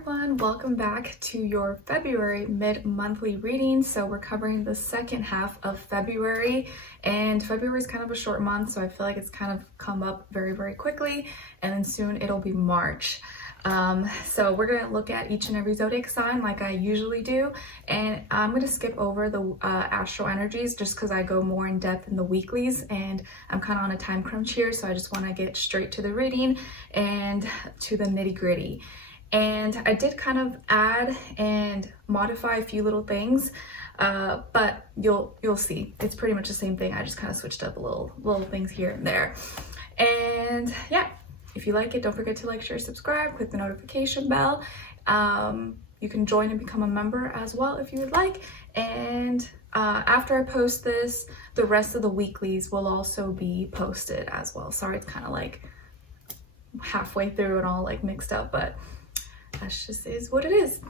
everyone, welcome back to your February mid-monthly reading. So we're covering the second half of February, and February is kind of a short month, so I feel like it's kind of come up very quickly, and then soon it'll be March. So we're going to look at each and every zodiac sign like I usually do, and I'm going to skip over the astral energies just because I go more in depth in the weeklies, and I'm kind of on a time crunch here, so I just want to get straight to the reading and to the nitty-gritty. And I did kind of add and modify a few little things, but you'll see it's pretty much the same thing. I just kind of switched up a little things here and there. And yeah, if you like it, don't forget to like, share, subscribe, click the notification bell. You can join and become a member as well if you would like. And after I post this, the rest of the weeklies will also be posted as well. Sorry, it's kind of like halfway through and all like mixed up, but that just is what it is.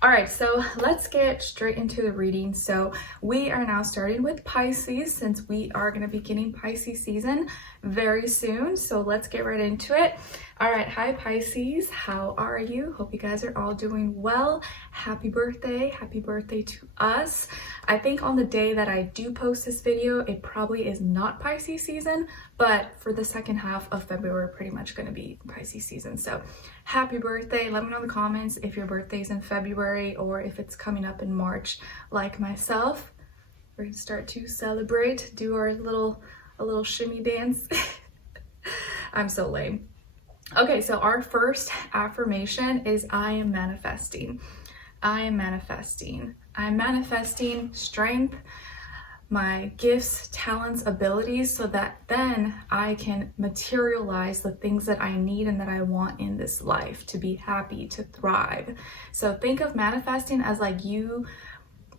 All right, so let's get straight into the reading. So we are now starting with Pisces, since we are going to be beginning Pisces season very soon. So let's get right into it. All right, hi Pisces, how are you? Hope you guys are all doing well. Happy birthday to us. I think on the day that I do post this video, it probably is not Pisces season, but for the second half of February, we're pretty much going to be Pisces season. So happy birthday. Let me know in the comments if your birthday's in February or if it's coming up in March like myself. We're going to start to celebrate, do our little shimmy dance. I'm so lame. Okay, so our first affirmation is I am manifesting. I am manifesting. I'm manifesting strength, my gifts, talents, abilities, so that then I can materialize the things that I need and that I want in this life to be happy, to thrive. So think of manifesting as like you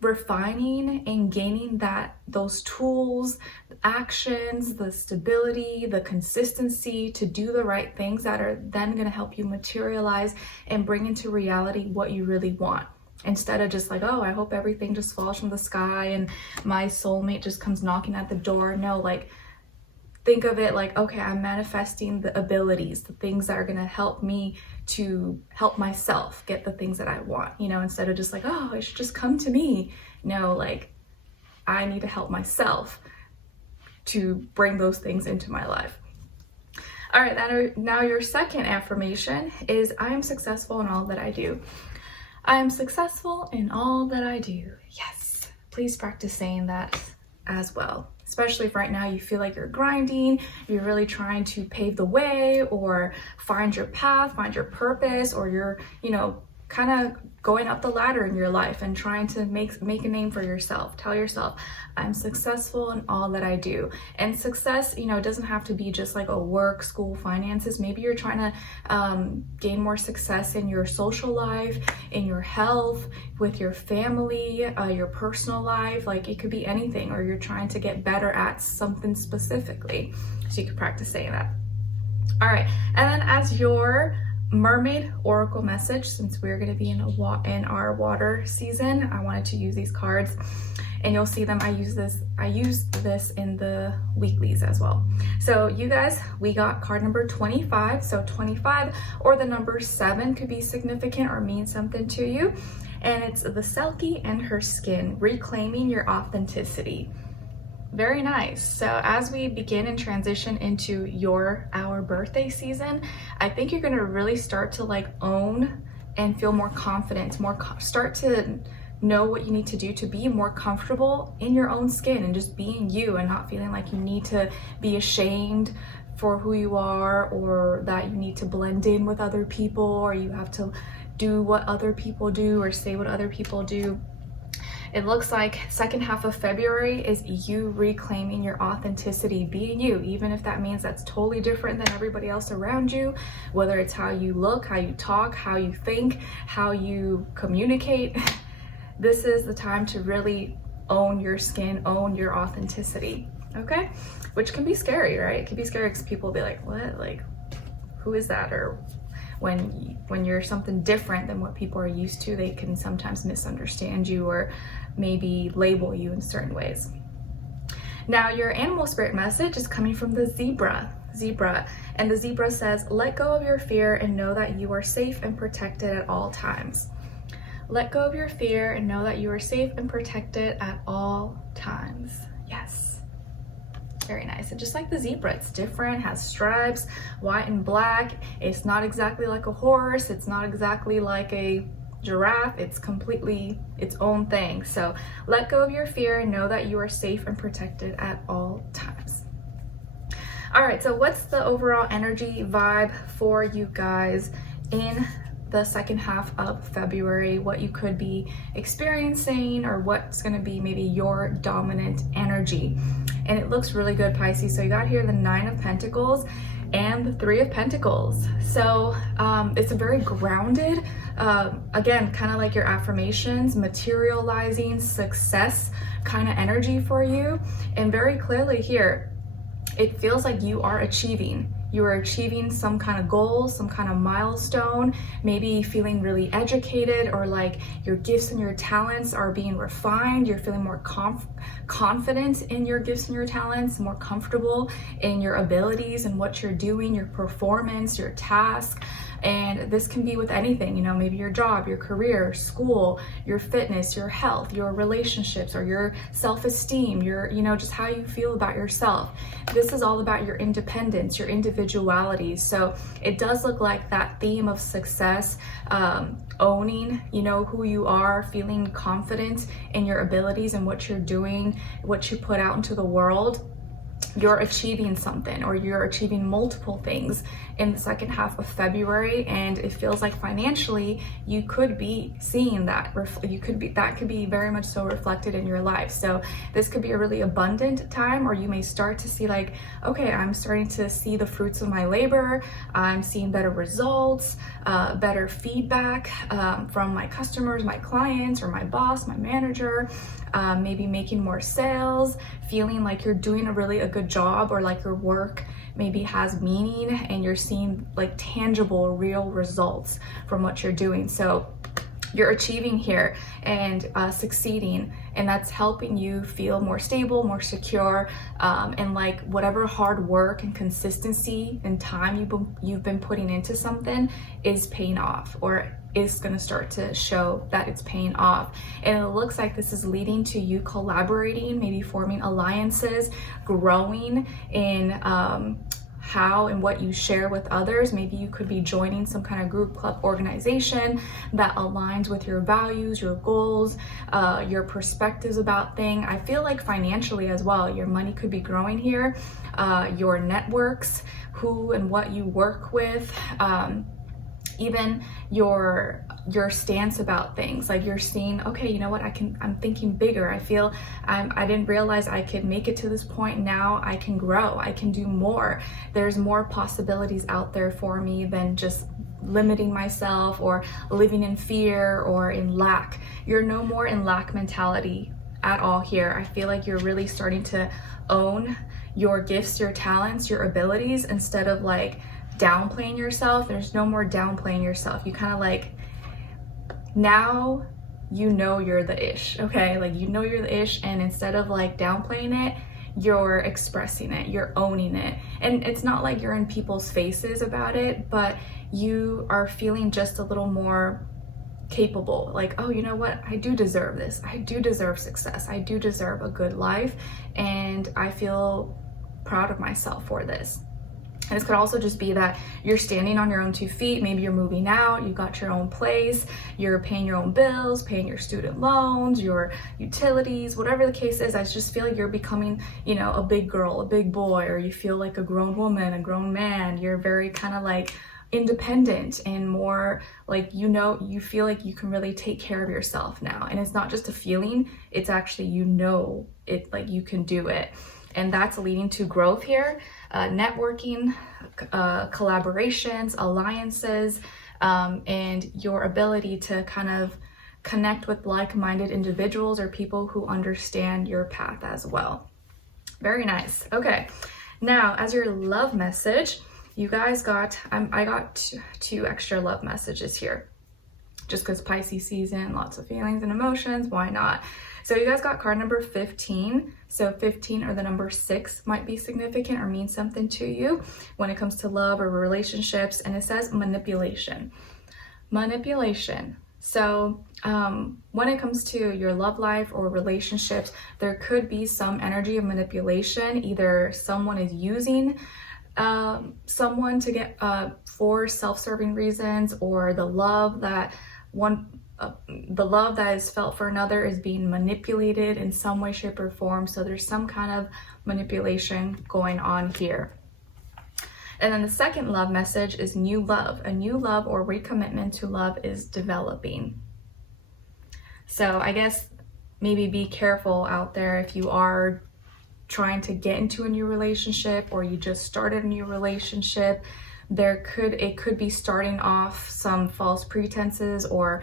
refining and gaining those tools, actions, the stability, the consistency to do the right things that are then going to help you materialize and bring into reality what you really want. Instead of just like, oh, I hope everything just falls from the sky and my soulmate just comes knocking at the door. No, like think of it like, okay, I'm manifesting the abilities, the things that are going to help me to help myself get the things that I want, instead of just like, oh, it should just come to me. No, like I need to help myself to bring those things into my life. All right, now your second affirmation is I am successful in all that I do. I am successful in all that I do. Yes, please practice saying that as well. Especially if right now you feel like you're grinding, you're really trying to pave the way or find your path, find your purpose, or you're, kind of going up the ladder in your life and trying to make a name for yourself. Tell yourself, I'm successful in all that I do. And success, doesn't have to be just like a work, school, finances. Maybe you're trying to gain more success in your social life, in your health, with your family, your personal life. Like it could be anything, or you're trying to get better at something specifically. So you can practice saying that. All right, and then as your mermaid oracle message, since we're going to be in our water season, I wanted to use these cards, and you'll see them. I use this in the weeklies as well. So you guys, we got card number 25. So 25 or the number 7 could be significant or mean something to you, and it's the Selkie and her skin, reclaiming your authenticity. Very nice. So as we begin and transition into our birthday season, I think you're going to really start to like own and feel more confident, start to know what you need to do to be more comfortable in your own skin and just being you and not feeling like you need to be ashamed for who you are, or that you need to blend in with other people, or you have to do what other people do or say what other people do. It looks like second half of February is you reclaiming your authenticity, being you, even if that means that's totally different than everybody else around you, whether it's how you look, how you talk, how you think, how you communicate. This is the time to really own your skin, own your authenticity, okay? Which can be scary, right? It can be scary because people will be like, what? Like, who is that? Or when you're something different than what people are used to, they can sometimes misunderstand you or maybe label you in certain ways. Now your animal spirit message is coming from the zebra. zebra, and the zebra says, let go of your fear and know that you are safe and protected at all times. Let go of your fear and know that you are safe and protected at all times. Yes. Very nice. And just like the zebra, it's different, has stripes, white and black. It's not exactly like a horse. It's not exactly like a giraffe. It's completely its own thing. So let go of your fear and know that you are safe and protected at all times. All right, so what's the overall energy vibe for you guys in the second half of February? What you could be experiencing, or what's going to be maybe your dominant energy? And it looks really good, Pisces. So you got here the 9 of Pentacles and the 3 of Pentacles. So it's a very grounded, again, kind of like your affirmations, materializing success kind of energy for you. And very clearly here, it feels like you are achieving. You are achieving some kind of goal, some kind of milestone, maybe feeling really educated, or like your gifts and your talents are being refined. You're feeling more confident in your gifts and your talents, more comfortable in your abilities and what you're doing, your performance, your task. And this can be with anything, you know, maybe your job, your career, school, your fitness, your health, your relationships, or your self-esteem, your, you know, just how you feel about yourself. This is all about your independence, your individuality. So it does look like that theme of success, owning, you know, who you are, feeling confident in your abilities and what you're doing, what you put out into the world. You're achieving something, or you're achieving multiple things in the second half of February, and it feels like financially you could be seeing that. That could be very much so reflected in your life. So this could be a really abundant time, or you may start to see like, okay, I'm starting to see the fruits of my labor. I'm seeing better results, better feedback from my customers, my clients, or my boss, my manager. Maybe making more sales, feeling like you're doing a good job, or like your work maybe has meaning and you're seeing like tangible, real results from what you're doing. So you're achieving here and succeeding, and that's helping you feel more stable, more secure, and like whatever hard work and consistency and time you've been putting into something is paying off, or is going to start to show that it's paying off. And it looks like this is leading to you collaborating, maybe forming alliances, growing in how and what you share with others. Maybe you could be joining some kind of group, club, organization that aligns with your values, your goals, your perspectives about things. I feel like financially as well, your money could be growing here, your networks, who and what you work with, even your stance about things. Like you're seeing, okay, you know what, I'm thinking bigger. I feel I didn't realize I could make it to this point. Now I can grow, I can do more. There's more possibilities out there for me than just limiting myself or living in fear or in lack. You're no more in lack mentality at all here. I feel like you're really starting to own your gifts, your talents, your abilities, instead of like downplaying yourself. There's no more downplaying yourself. You kind of like, now you know you're the ish, okay? Like you know you're the ish, and instead of like downplaying it, you're expressing it, you're owning it. And it's not like you're in people's faces about it, but you are feeling just a little more capable. Like, oh, you know what? I do deserve this. I do deserve success. I do deserve a good life. And I feel proud of myself for this. And this could also just be that you're standing on your own 2 feet. Maybe you're moving out, you got your own place, you're paying your own bills, paying your student loans, your utilities, whatever the case is. I just feel like you're becoming, you know, a big girl, a big boy, or you feel like a grown woman, a grown man. You're very kind of like independent and more like, you know, you feel like you can really take care of yourself now. And it's not just a feeling, it's actually, you know, it, like you can do it. And that's leading to growth here, networking, collaborations, alliances, and your ability to kind of connect with like-minded individuals or people who understand your path as well. Very nice. Okay, now as your love message, you guys got, I got two extra love messages here. just because Pisces season, lots of feelings and emotions, why not? So you guys got card number 15. So 15 or the number 6 might be significant or mean something to you when it comes to love or relationships. And it says manipulation. Manipulation. So when it comes to your love life or relationships, there could be some energy of manipulation. Either someone is using someone to get for self-serving reasons, or the love that is felt for another is being manipulated in some way, shape, or form. So there's some kind of manipulation going on here. And then the second love message is new love. A new love or recommitment to love is developing. So I guess maybe be careful out there if you are trying to get into a new relationship, or you just started a new relationship. It could be starting off some false pretenses, or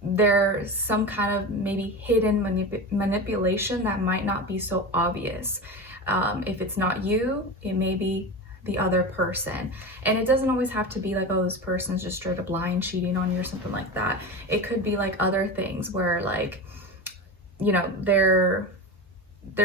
there's some kind of maybe hidden manipulation that might not be so obvious. If it's not you, it may be the other person. And it doesn't always have to be like, oh, this person's just straight up lying, cheating on you or something like that. It could be like other things where, like, you know, they're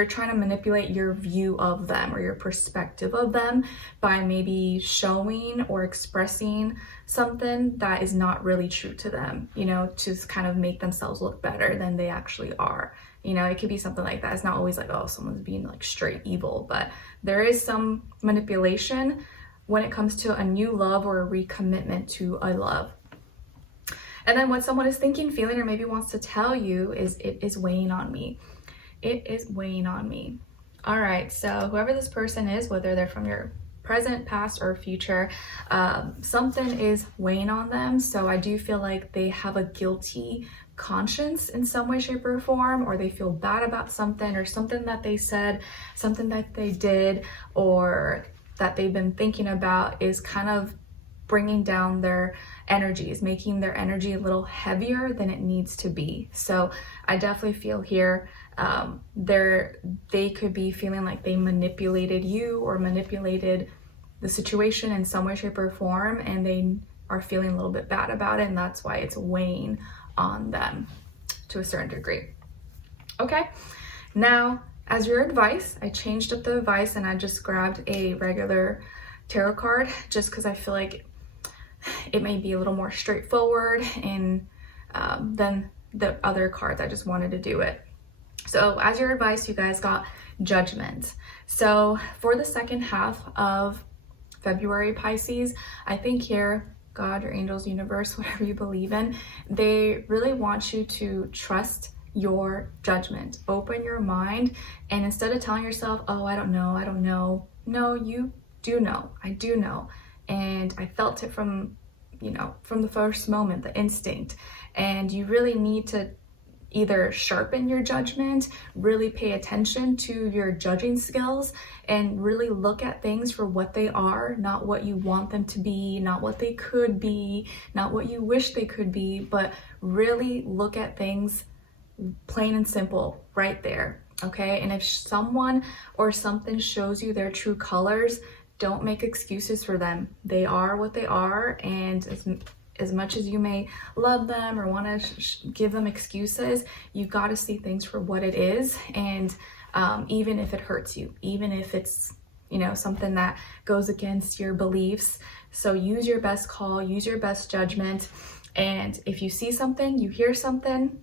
trying to manipulate your view of them or your perspective of them by maybe showing or expressing something that is not really true to them, you know, to kind of make themselves look better than they actually are. You know, it could be something like that. It's not always like, oh, someone's being like straight evil, but there is some manipulation when it comes to a new love or a recommitment to a love. And then what someone is thinking, feeling, or maybe wants to tell you is, it is weighing on me. It is weighing on me. All right, so whoever this person is, whether they're from your present, past, or future, something is weighing on them. So I do feel like they have a guilty conscience in some way, shape, or form, or they feel bad about something, or something that they said, something that they did, or that they've been thinking about is kind of bringing down their energies, making their energy a little heavier than it needs to be. So I definitely feel here they could be feeling like they manipulated you or manipulated the situation in some way, shape, or form, and they are feeling a little bit bad about it, and that's why it's weighing on them to a certain degree. Okay, now as your advice, I changed up the advice and I just grabbed a regular tarot card just because I feel like it may be a little more straightforward and than the other cards. I just wanted to do it. So as your advice, you guys got Judgment. So for the second half of February, Pisces, I think here, God, your angels, universe, whatever you believe in, they really want you to trust your judgment. Open your mind, and instead of telling yourself, oh, I don't know, no, you do know. I do know. And I felt it from the first moment, the instinct. And you really need to either sharpen your judgment, really pay attention to your judging skills, and really look at things for what they are, not what you want them to be, not what they could be, not what you wish they could be, but really look at things plain and simple right there, okay? And if someone or something shows you their true colors, don't make excuses for them. They are what they are, and as much as you may love them or want to give them excuses, you've got to see things for what it is. And even if it hurts you, even if it's, something that goes against your beliefs. So use your best call, use your best judgment. And if you see something, you hear something,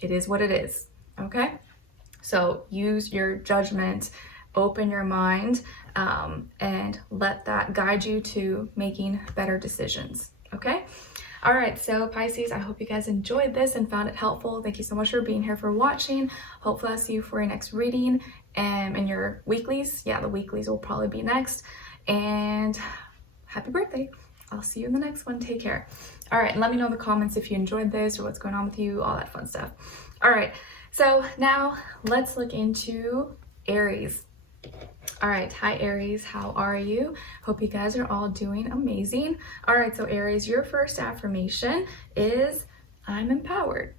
it is what it is, okay? So use your judgment, open your mind, and let that guide you to making better decisions. Okay. All right. So Pisces, I hope you guys enjoyed this and found it helpful. Thank you so much for being here, for watching. Hopefully I'll see you for your next reading and your weeklies. Yeah, the weeklies will probably be next. And happy birthday. I'll see you in the next one. Take care. All right. And let me know in the comments if you enjoyed this or what's going on with you, all that fun stuff. All right. So now let's look into Aries. All right, hi Aries, how are you? Hope you guys are all doing amazing. All right, so Aries, your first affirmation is I'm empowered.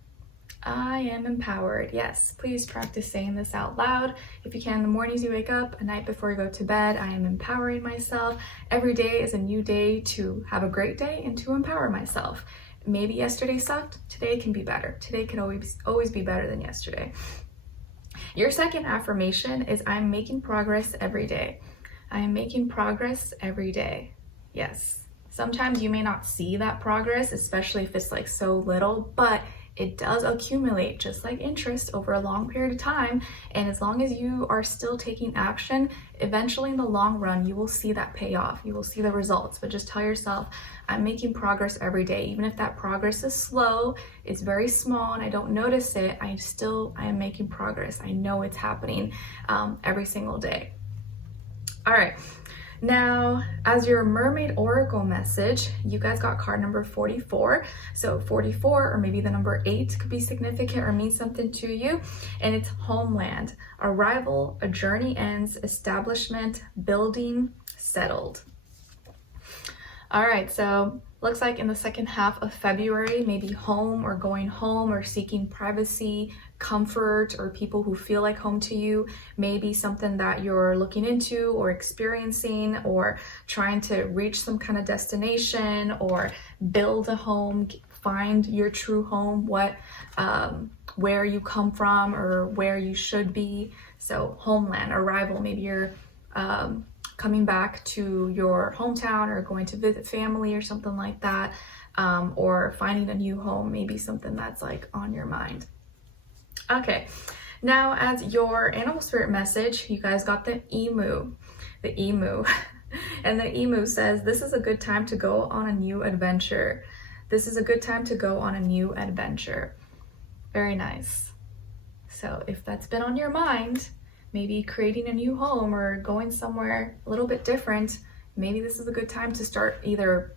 I am empowered. Yes, please practice saying this out loud. If you can, the mornings you wake up, a night before you go to bed, I am empowering myself. Every day is a new day to have a great day and to empower myself. Maybe yesterday sucked, today can be better. Today can always be better than yesterday. Your second affirmation is I'm making progress every day. I am making progress every day. Yes. Sometimes you may not see that progress, especially if it's like so little, but it does accumulate just like interest over a long period of time. And as long as you are still taking action, eventually in the long run, you will see that payoff. You will see the results. But just tell yourself, I'm making progress every day. Even if that progress is slow, it's very small and I don't notice it, I am making progress. I know it's happening every single day. All right. Now, as your Mermaid Oracle message, you guys got card number 44. So 44, or maybe the number 8, could be significant or mean something to you. And it's homeland, arrival, a journey ends, establishment, building, settled. All right, so looks like in the second half of February, maybe home or going home or seeking privacy, comfort, or people who feel like home to you, maybe something that you're looking into or experiencing or trying to reach some kind of destination or build a home, find your true home, where you come from or where you should be. So homeland, arrival, maybe you're coming back to your hometown or going to visit family or something like that, or finding a new home, maybe something that's like on your mind. Okay, now as your animal spirit message, you guys got the emu. And the emu says, this is a good time to go on a new adventure. This is a good time to go on a new adventure. Very nice. So if that's been on your mind, maybe creating a new home or going somewhere a little bit different, maybe this is a good time to start either,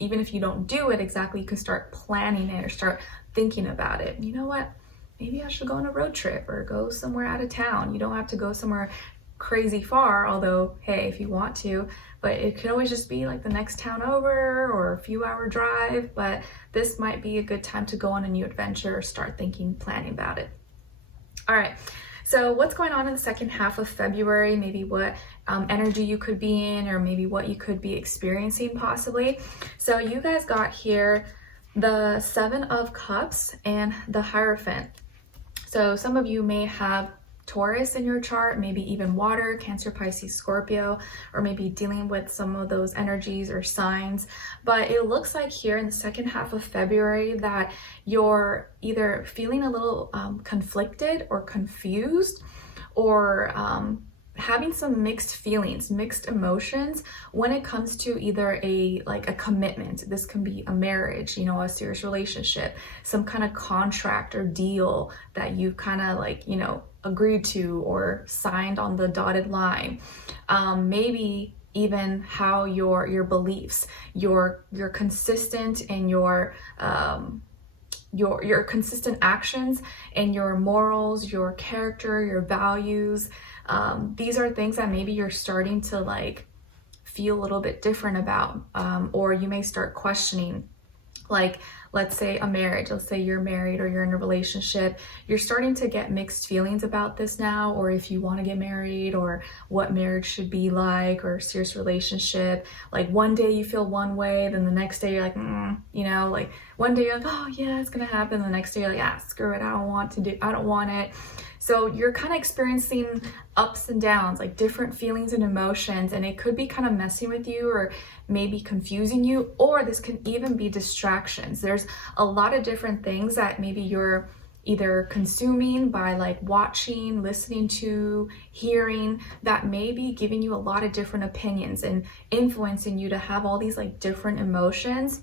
even if you don't do it exactly, you can start planning it or start thinking about it. You know what? Maybe I should go on a road trip or go somewhere out of town. You don't have to go somewhere crazy far, although, hey, if you want to, but it could always just be like the next town over or a few hour drive, but this might be a good time to go on a new adventure or start thinking, planning about it. All right. So what's going on in the second half of February, maybe what energy you could be in or maybe what you could be experiencing possibly. So you guys got here the 7 of Cups and the Hierophant. So some of you may have Taurus in your chart, maybe even water, Cancer, Pisces, Scorpio, or maybe dealing with some of those energies or signs. But it looks like here in the second half of February that you're either feeling a little conflicted or confused, or having some mixed feelings, mixed emotions when it comes to either a commitment. This can be a marriage, you know, a serious relationship, some kind of contract or deal that you kind of agreed to or signed on the dotted line. Maybe even how your beliefs, you're consistent in your consistent actions and your morals, your character, your values. These are things that maybe you're starting to feel a little bit different about, or you may start questioning. Like, let's say a marriage, let's say you're married or you're in a relationship, you're starting to get mixed feelings about this now, or if you want to get married or what marriage should be like, or a serious relationship. Like one day you feel one way, then the next day you're like, one day you're like, oh yeah, it's gonna happen. The next day you're like, screw it, I don't want it. So you're kind of experiencing ups and downs, like different feelings and emotions, and it could be kind of messing with you or maybe confusing you, or this can even be distractions. There's a lot of different things that maybe you're either consuming by watching, listening to, hearing, that may be giving you a lot of different opinions and influencing you to have all these different emotions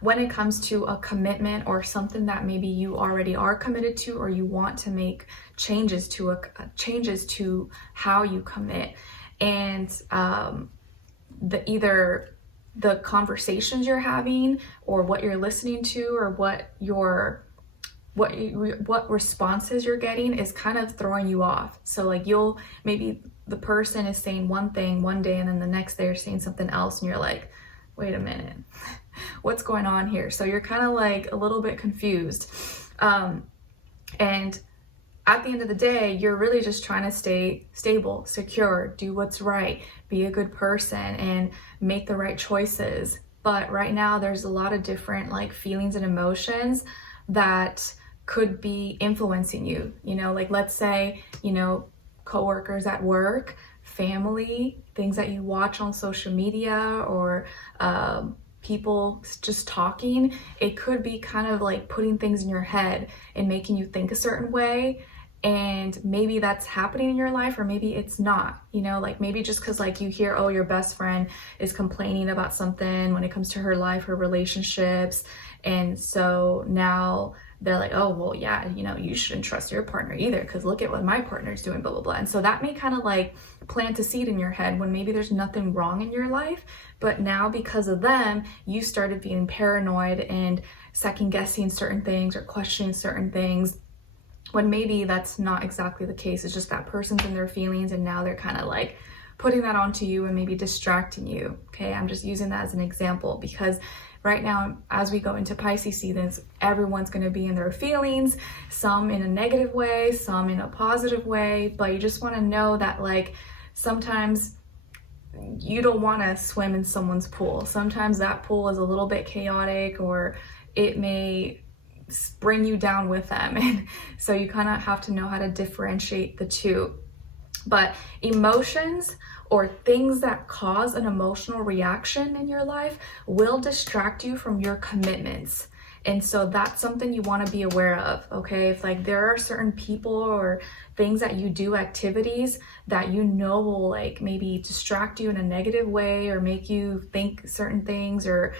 when it comes to a commitment or something that maybe you already are committed to, or you want to make changes to how you commit. And either the conversations you're having or what you're listening to or what responses you're getting is kind of throwing you off. So maybe the person is saying one thing one day and then the next day they're saying something else and you're like, wait a minute, what's going on here? So you're kind of a little bit confused. And at the end of the day, you're really just trying to stay stable, secure, do what's right, be a good person, and make the right choices. But right now, there's a lot of different like feelings and emotions that could be influencing you. You know, like let's say, you know, coworkers at work, family, things that you watch on social media, or people just talking. It could be kind of like putting things in your head and making you think a certain way. And maybe that's happening in your life, or maybe it's not, you know, like maybe just because like you hear, oh, your best friend is complaining about something when it comes to her life, her relationships. And so now they're like, oh, well, yeah, you know, you shouldn't trust your partner either, because look at what my partner's doing, blah, blah, blah. And so that may kind of like plant a seed in your head when maybe there's nothing wrong in your life. But now because of them, you started being paranoid and second guessing certain things or questioning certain things, when maybe that's not exactly the case. It's just that person's in their feelings, and now they're kind of like putting that onto you and maybe distracting you. Okay, I'm just using that as an example because right now, as we go into Pisces seasons, everyone's going to be in their feelings, some in a negative way, some in a positive way. But you just want to know that like sometimes you don't want to swim in someone's pool. Sometimes that pool is a little bit chaotic, or it may bring you down with them. And so you kind of have to know how to differentiate the two. But emotions or things that cause an emotional reaction in your life will distract you from your commitments. And so that's something you want to be aware of, okay? If like there are certain people or things that you do, activities that you know will like maybe distract you in a negative way or make you think certain things or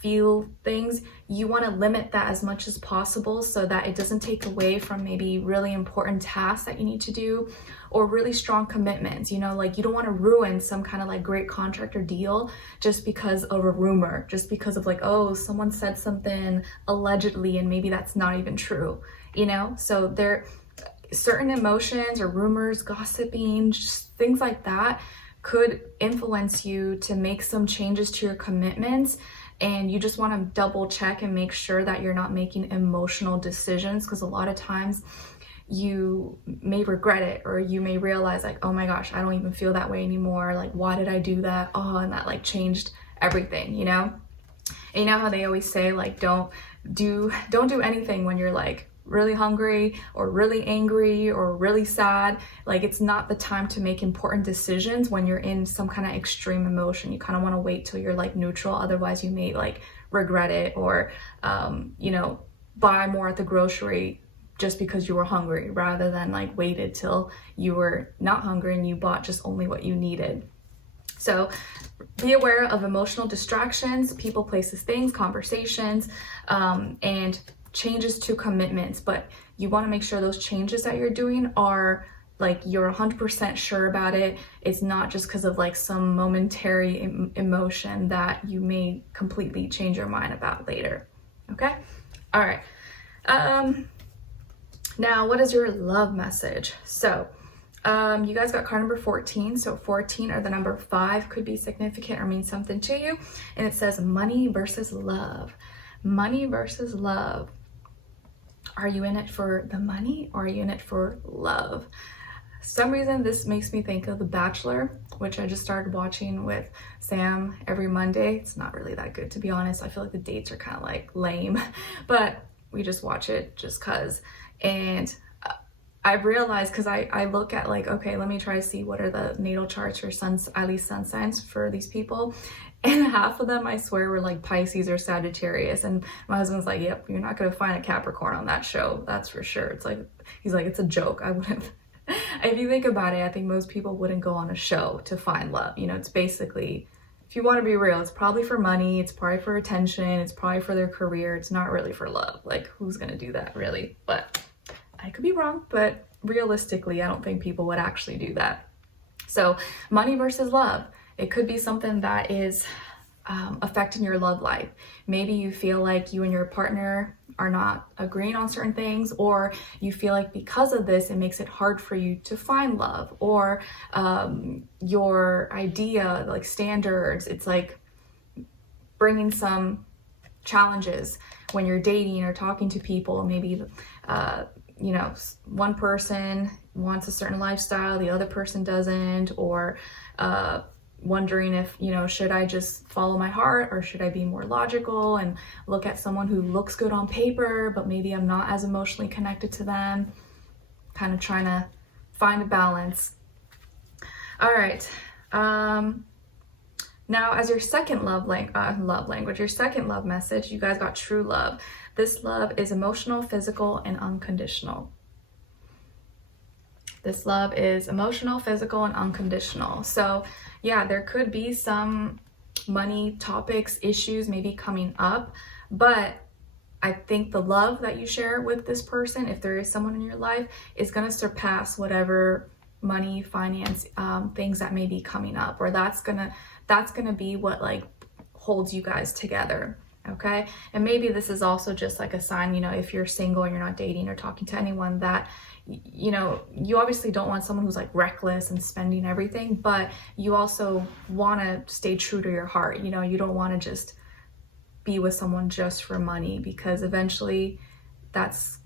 feel things, you want to limit that as much as possible so that it doesn't take away from maybe really important tasks that you need to do or really strong commitments. You know, like you don't want to ruin some kind of like great contract or deal just because of a rumor, just because of like, oh, someone said something allegedly and maybe that's not even true, you know? So there certain emotions or rumors, gossiping, just things like that could influence you to make some changes to your commitments. And you just want to double check and make sure that you're not making emotional decisions, because a lot of times you may regret it, or you may realize like, oh my gosh, I don't even feel that way anymore. Like, why did I do that? Oh, and that like changed everything, you know? And you know how they always say like, don't do anything when you're like really hungry or really angry or really sad. Like it's not the time to make important decisions when you're in some kind of extreme emotion. You kind of want to wait till you're like neutral. Otherwise you may like regret it, or you know, buy more at the grocery just because you were hungry, rather than like waited till you were not hungry and you bought just only what you needed. So be aware of emotional distractions, people, places, things, conversations, and changes to commitments. But you want to make sure those changes that you're doing are like you're 100% sure about it. It's not just because of like some momentary emotion that you may completely change your mind about later. Okay? All right. Now, what is your love message? So you guys got card number 14. So 14 or the number 5 could be significant or mean something to you. And it says money versus love. Money versus love. Are you in it for the money, or are you in it for love? Some reason this makes me think of The Bachelor, which I just started watching with Sam every Monday. It's not really that good, to be honest. I feel like the dates are kind of like lame, but we just watch it just cause. And I've realized, because I look at like, okay, let me try to see what are the natal charts or at least sun signs for these people. And half of them, I swear, were like Pisces or Sagittarius. And my husband's like, yep, you're not going to find a Capricorn on that show. That's for sure. It's like, he's like, it's a joke. I wouldn't, if you think about it, I think most people wouldn't go on a show to find love. You know, it's basically, if you want to be real, it's probably for money. It's probably for attention. It's probably for their career. It's not really for love. Like, who's going to do that really? But I could be wrong, but realistically, I don't think people would actually do that. So money versus love. It could be something that is affecting your love life. Maybe you feel like you and your partner are not agreeing on certain things, or you feel like because of this, it makes it hard for you to find love, or your idea, like standards, it's like bringing some challenges when you're dating or talking to people. Maybe you know, one person wants a certain lifestyle, the other person doesn't, or wondering if, you know, should I just follow my heart or should I be more logical and look at someone who looks good on paper, but maybe I'm not as emotionally connected to them. Kind of trying to find a balance. All right. Now, as your second love language, your second love message, you guys got true love. This love is emotional, physical, and unconditional. This love is emotional, physical, and unconditional. So yeah, there could be some money topics, issues maybe coming up, but I think the love that you share with this person, if there is someone in your life, is going to surpass whatever money, finance, things that may be coming up, or that's gonna be what like holds you guys together. Okay. And maybe this is also just like a sign, you know, if you're single and you're not dating or talking to anyone, that, you know, you obviously don't want someone who's like reckless and spending everything, but you also want to stay true to your heart. You know, you don't want to just be with someone just for money, because eventually that's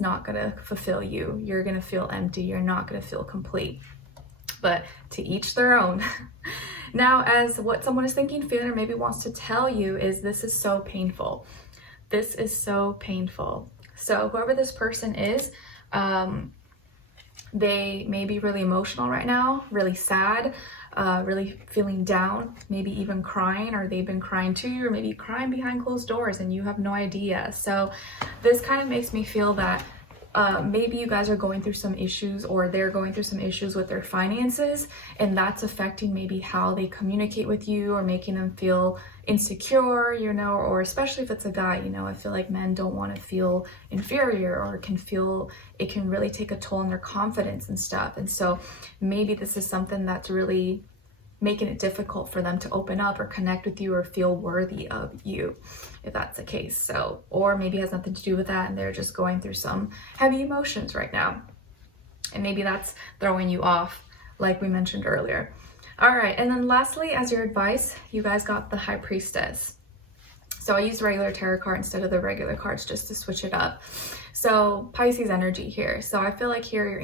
not going to fulfill you. You're going to feel empty. You're not going to feel complete. But to each their own. Now, as what someone is thinking, feeling, or maybe wants to tell you is, this is so painful. This is so painful. So whoever this person is, they may be really emotional right now, really sad, really feeling down, maybe even crying, or they've been crying to you, or maybe crying behind closed doors and you have no idea. So this kind of makes me feel that maybe you guys are going through some issues, or they're going through some issues with their finances, and that's affecting maybe how they communicate with you, or making them feel insecure, you know, or especially if it's a guy, you know, I feel like men don't want to feel inferior, or it can really take a toll on their confidence and stuff. And so maybe this is something that's really making it difficult for them to open up or connect with you or feel worthy of you, if that's the case. So, or maybe it has nothing to do with that and they're just going through some heavy emotions right now. And maybe that's throwing you off, like we mentioned earlier. All right, and then lastly, as your advice, you guys got the High Priestess. So I used regular tarot card instead of the regular cards just to switch it up. So Pisces energy here. So I feel like here your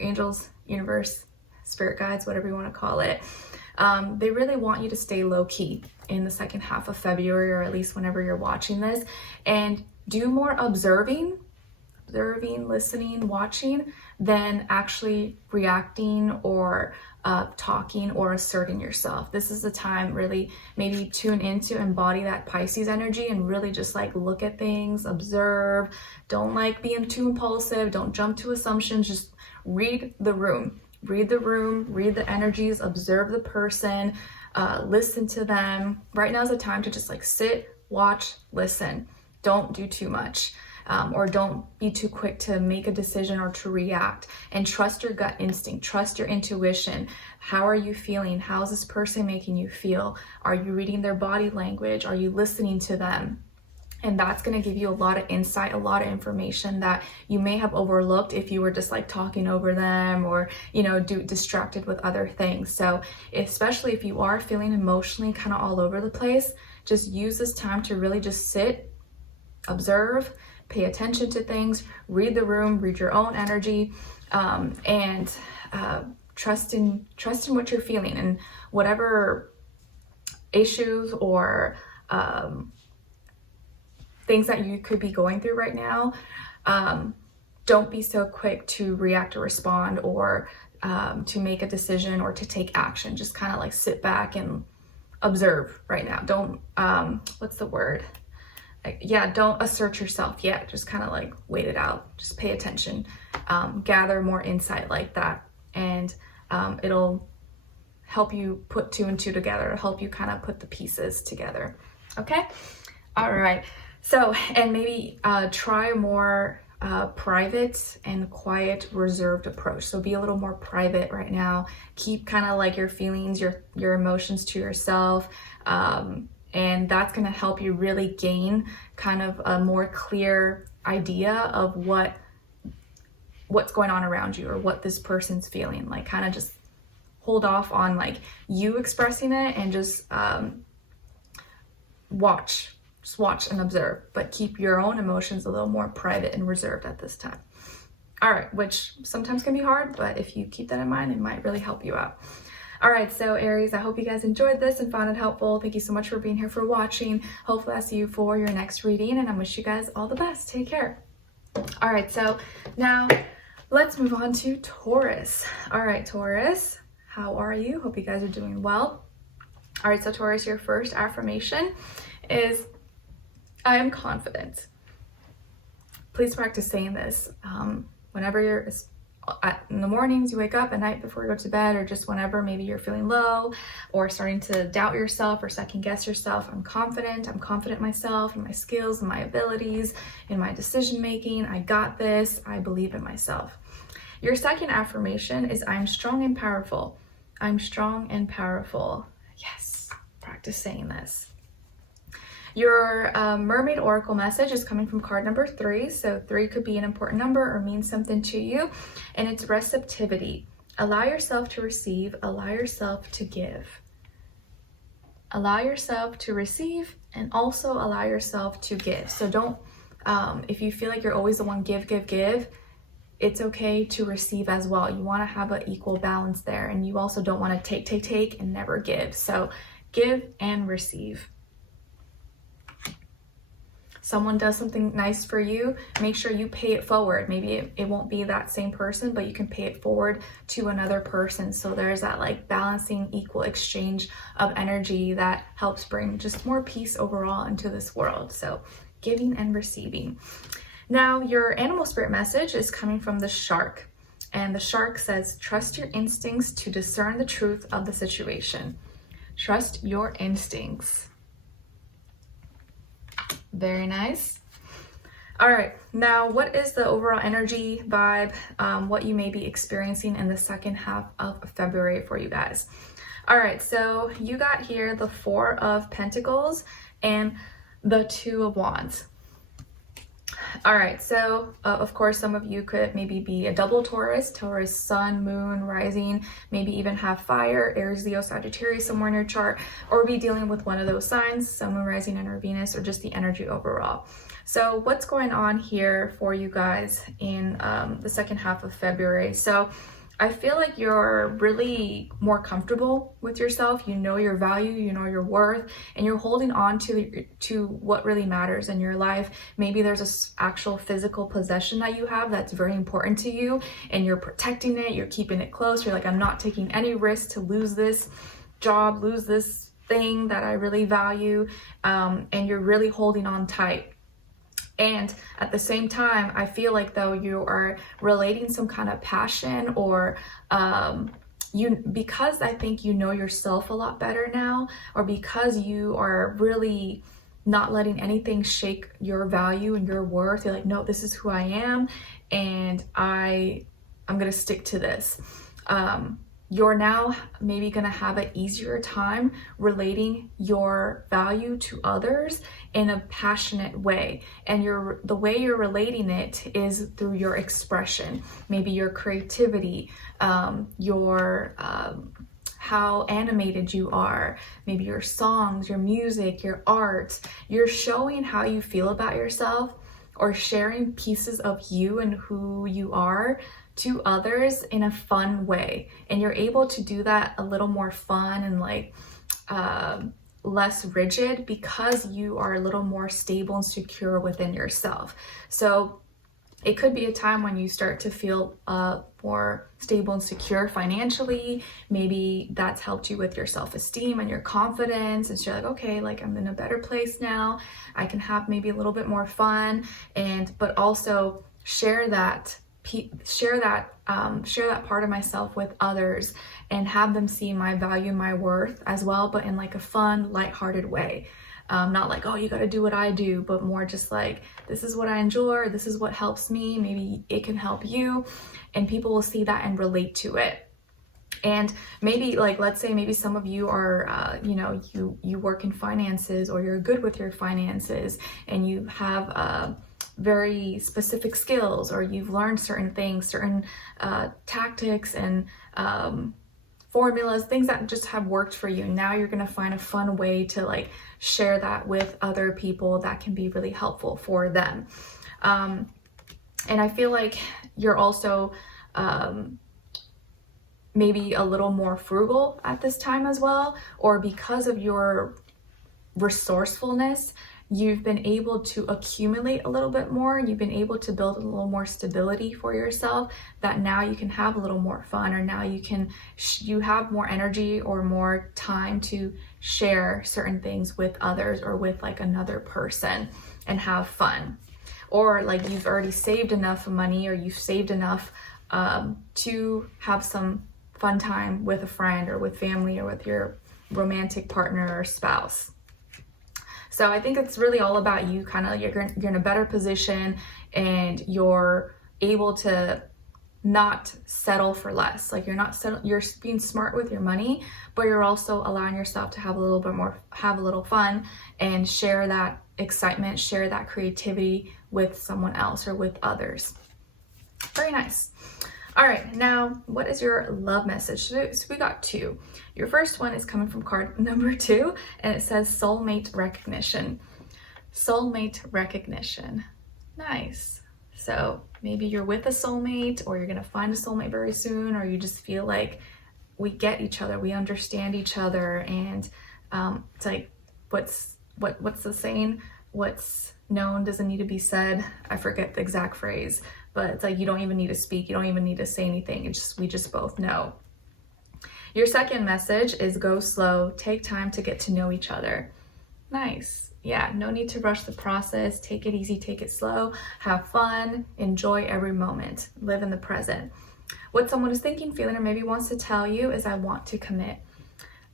angels, universe, spirit guides, whatever you want to call it, they really want you to stay low-key in the second half of February, or at least whenever you're watching this, and do more observing, listening, watching, than actually reacting or talking or asserting yourself. This is the time really maybe tune into, embody that Pisces energy, and really just like look at things, observe. Don't like being too impulsive, don't jump to assumptions, just read the room. Read the energies, observe the person, listen to them. Right now is the time to just like sit, watch, listen. Don't do too much, or don't be too quick to make a decision or to react, and trust your gut instinct, trust your intuition. How are you feeling? How is this person making you feel? Are you reading their body language? Are you listening to them? And that's going to give you a lot of insight, a lot of information that you may have overlooked if you were just like talking over them, or, you know, distracted with other things. So especially if you are feeling emotionally kind of all over the place, just use this time to really just sit, observe, pay attention to things, read the room, read your own energy, and trust in what you're feeling, and whatever issues or things that you could be going through right now. Don't be so quick to react or respond, or to make a decision or to take action. Just kind of like sit back and observe right now. Don't, what's the word? Don't assert yourself yet. Just kind of like wait it out. Just pay attention, gather more insight like that. And it'll help you put two and two together. It'll help you kind of put the pieces together. Okay. All right. So, and maybe try a more private and quiet, reserved approach. So be a little more private right now. Keep kind of like your feelings, your emotions to yourself. And that's going to help you really gain kind of a more clear idea of what's going on around you, or what this person's feeling. Like kind of just hold off on like you expressing it, and just watch just watch and observe, but keep your own emotions a little more private and reserved at this time. All right, which sometimes can be hard, but if you keep that in mind, it might really help you out. All right, so Aries, I hope you guys enjoyed this and found it helpful. Thank you so much for being here, for watching. Hopefully I'll see you for your next reading, and I wish you guys all the best. Take care. All right, so now let's move on to Taurus. All right, Taurus, how are you? Hope you guys are doing well. All right, so Taurus, your first affirmation is, I am confident. Please practice saying this. Whenever you're in the mornings, you wake up, at night before you go to bed, or just whenever maybe you're feeling low or starting to doubt yourself or second guess yourself. I'm confident in myself and my skills and my abilities and my decision making. I got this. I believe in myself. Your second affirmation is, I'm strong and powerful. I'm strong and powerful. Yes, practice saying this. Your Mermaid Oracle message is coming from card number 3. So 3 could be an important number or mean something to you. And it's receptivity. Allow yourself to receive. Allow yourself to give. Allow yourself to receive and also allow yourself to give. So don't, if you feel like you're always the one give, it's okay to receive as well. You want to have an equal balance there. And you also don't want to take and never give. So give and receive. Someone does something nice for you, make sure you pay it forward. Maybe it won't be that same person, but you can pay it forward to another person. So there's that like balancing, equal exchange of energy that helps bring just more peace overall into this world. So giving and receiving. Now your animal spirit message is coming from the shark. And the shark says, trust your instincts to discern the truth of the situation. Trust your instincts. Very nice. All right, now what is the overall energy vibe, what you may be experiencing in the second half of February for you guys? All right, so you got here the 4 of Pentacles and the 2 of Wands. All right, so of course, some of you could maybe be a double Taurus, sun, moon, rising, maybe even have fire, Aries, Leo, Sagittarius somewhere in your chart, or be dealing with one of those signs, sun, moon, rising, and or Venus, or just the energy overall. So what's going on here for you guys in the second half of February? So I feel like you're really more comfortable with yourself. You know your value, you know your worth, and you're holding on to what really matters in your life. Maybe there's an actual physical possession that you have that's very important to you, and you're protecting it, you're keeping it close. You're like, I'm not taking any risk to lose this job, lose this thing that I really value, and you're really holding on tight. And at the same time, I feel like though you are relating some kind of passion or because I think you know yourself a lot better now, or because you are really not letting anything shake your value and your worth. You're like, no, this is who I am, and I'm gonna stick to this. You're now maybe gonna have an easier time relating your value to others in a passionate way. And the way you're relating it is through your expression, maybe your creativity, your how animated you are, maybe your songs, your music, your art. You're showing how you feel about yourself or sharing pieces of you and who you are to others in a fun way. And you're able to do that a little more fun and like less rigid because you are a little more stable and secure within yourself. So it could be a time when you start to feel more stable and secure financially. Maybe that's helped you with your self-esteem and your confidence. And so you're like, okay, like I'm in a better place now. I can have maybe a little bit more fun, but also share that part of myself with others and have them see my value, my worth as well, but in like a fun, lighthearted way. Not like, oh, you got to do what I do, but more just like, this is what I enjoy, this is what helps me, maybe it can help you, and people will see that and relate to it. And maybe like, let's say maybe some of you are, you work in finances, or you're good with your finances, and you have very specific skills, or you've learned certain things, certain tactics and formulas, things that just have worked for you. Now you're going to find a fun way to like share that with other people that can be really helpful for them. And I feel like you're also maybe a little more frugal at this time as well, or because of your resourcefulness, you've been able to accumulate a little bit more. You've been able to build a little more stability for yourself, that now you can have a little more fun, or now you have more energy or more time to share certain things with others or with like another person and have fun. Or like you've already saved enough money, or you've saved enough to have some fun time with a friend or with family or with your romantic partner or spouse. So I think it's really all about you. You're in a better position, and you're able to not settle for less. Like you're being smart with your money, but you're also allowing yourself to have a little bit more, have a little fun, and share that excitement, share that creativity with someone else or with others. Very nice. All right, now what is your love message? So we got two. Your first one is coming from card number 2, and it says soulmate recognition. Soulmate recognition. Nice. So maybe you're with a soulmate, or you're gonna find a soulmate very soon, or you just feel like we get each other, we understand each other, and it's like what's the saying? What's known doesn't need to be said. I forget the exact phrase, but it's like you don't even need to speak, you don't even need to say anything. We just both know. Your second message is go slow, take time to get to know each other. Nice. Yeah, no need to rush the process. Take it easy, take it slow, have fun, enjoy every moment, live in the present. What someone is thinking, feeling, or maybe wants to tell you is I want to commit.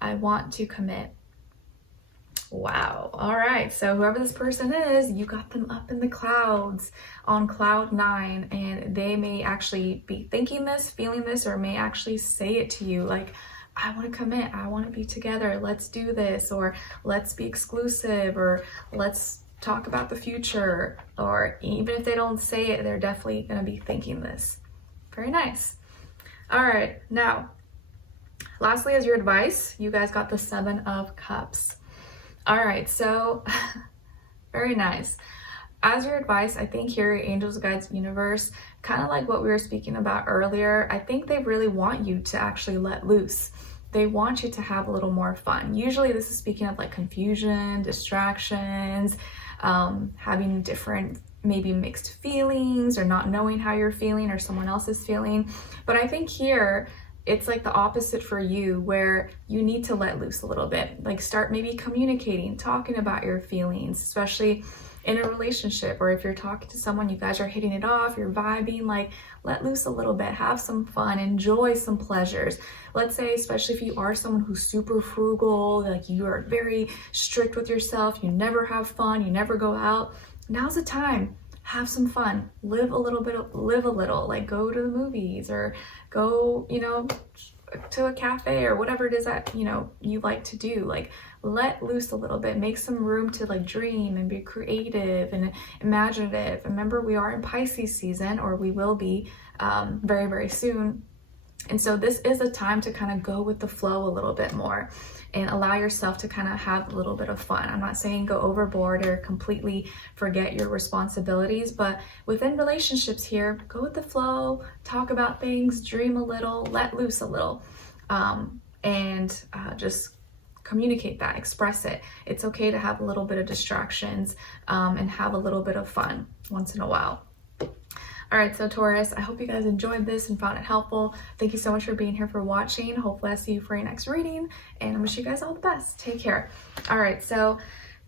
I want to commit. Wow. All right. So whoever this person is, you got them up in the clouds on cloud 9, and they may actually be thinking this, feeling this, or may actually say it to you like, I want to commit. I want to be together. Let's do this, or let's be exclusive, or let's talk about the future. Or even if they don't say it, they're definitely going to be thinking this. Very nice. All right. Now, lastly, as your advice, you guys got the 7 of Cups. All right, so very nice. As your advice, I think here, angels, guides, universe, kind of like what we were speaking about earlier, I think they really want you to actually let loose. They want you to have a little more fun. Usually this is speaking of like confusion, distractions, having different, maybe mixed feelings, or not knowing how you're feeling or someone else is feeling. But I think here, it's like the opposite for you, where you need to let loose a little bit. Like start maybe communicating, talking about your feelings, especially in a relationship, or if you're talking to someone, you guys are hitting it off, you're vibing, like let loose a little bit, have some fun, enjoy some pleasures. Let's say, especially if you are someone who's super frugal, like you are very strict with yourself, you never have fun, you never go out, now's the time. Have some fun, live a little, like go to the movies, or go, to a cafe, or whatever it is that, you like to do. Like let loose a little bit, make some room to like dream and be creative and imaginative. Remember, we are in Pisces season, or we will be very, very soon. And so this is a time to kind of go with the flow a little bit more and allow yourself to kind of have a little bit of fun. I'm not saying go overboard or completely forget your responsibilities, but within relationships here, go with the flow, talk about things, dream a little, let loose a little, and just communicate that, express it. It's okay to have a little bit of distractions and have a little bit of fun once in a while. All right, so Taurus, I hope you guys enjoyed this and found it helpful. Thank you so much for being here, for watching. Hopefully I see you for your next reading, and I wish you guys all the best. Take care. All right, so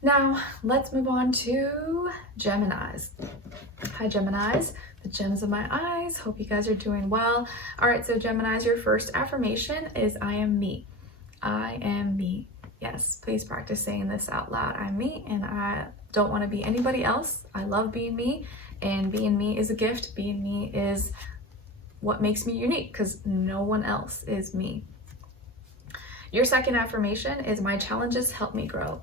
now let's move on to Geminis. Hi, Geminis, the gems of my eyes. Hope you guys are doing well. All right, so Geminis, your first affirmation is I am me. I am me. Yes, please practice saying this out loud. I'm me, and I don't want to be anybody else. I love being me. And being me is a gift. Being me is what makes me unique, because no one else is me. Your second affirmation is my challenges help me grow.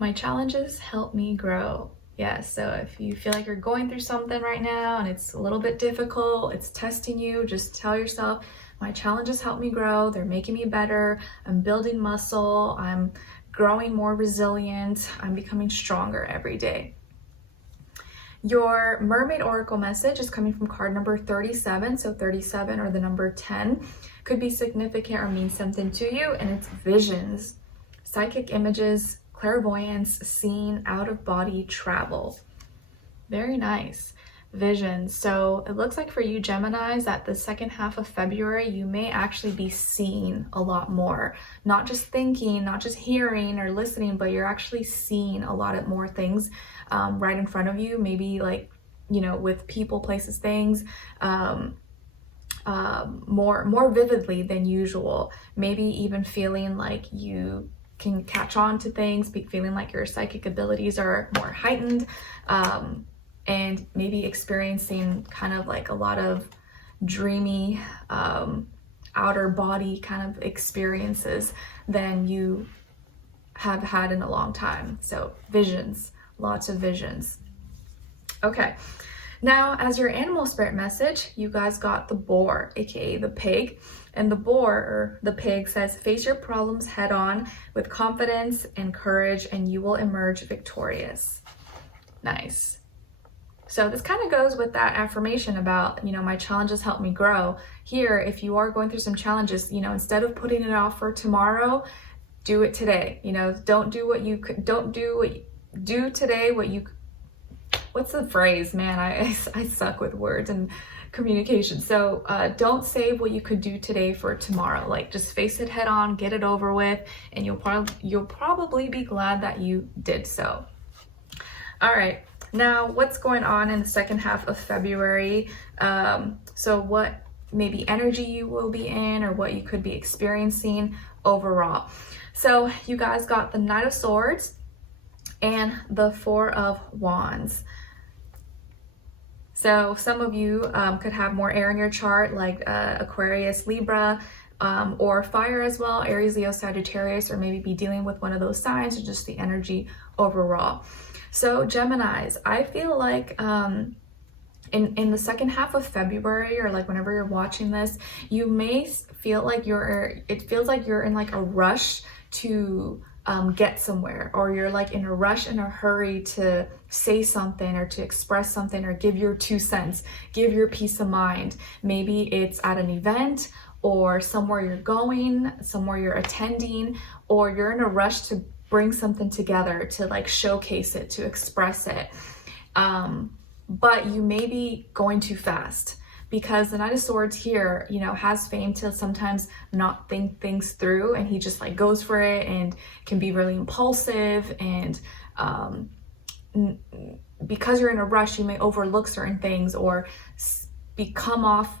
My challenges help me grow. Yes, so if you feel like you're going through something right now and it's a little bit difficult, it's testing you, just tell yourself, My challenges help me grow. They're making me better. I'm building muscle. I'm growing more resilient. I'm becoming stronger every day. Your Mermaid Oracle message is coming from card number 37. So 37 or the number 10 could be significant or mean something to you, and it's visions, psychic images, clairvoyance, seeing, out-of-body travel. Very nice. Visions. So it looks like for you Geminis that the second half of February you may actually be seeing a lot more, not just thinking, not just hearing or listening, but you're actually seeing a lot of more things right in front of you, maybe like, you know, with people, places, things, more vividly than usual. Maybe even feeling like you can catch on to things, feeling like your psychic abilities are more heightened, and maybe experiencing kind of like a lot of dreamy outer body kind of experiences than you have had in a long time. So visions, lots of visions. Okay, now as your animal spirit message, you guys got the boar, aka the pig. And the boar, or the pig, says, face your problems head on with confidence and courage, and you will emerge victorious. Nice. So this kind of goes with that affirmation about, you know, my challenges help me grow. Here, if you are going through some challenges, you know, instead of putting it off for tomorrow, do it today. You know, do today what you, what's the phrase, man? I suck with words and communication. So don't save what you could do today for tomorrow. Like, just face it head on, get it over with, and you'll probably be glad that you did so. All right. Now, what's going on in the second half of February? So what maybe energy you will be in, or what you could be experiencing overall. So you guys got the Knight of Swords and the Four of Wands. So some of you could have more air in your chart, like Aquarius, Libra, or fire as well, Aries, Leo, Sagittarius, or maybe be dealing with one of those signs, or just the energy overall. So Geminis, I feel like in the second half of February, or like whenever you're watching this, you may feel like it feels like you're in like a rush to get somewhere, or you're like in a rush, in a hurry to say something, or to express something, or give your 2 cents, give your peace of mind. Maybe it's at an event, or somewhere you're going, somewhere you're attending, or you're in a rush to bring something together, to like showcase it, to express it. But you may be going too fast, because the Knight of Swords here, you know, has fame to sometimes not think things through, and he just like goes for it and can be really impulsive, and because you're in a rush, you may overlook certain things, or come off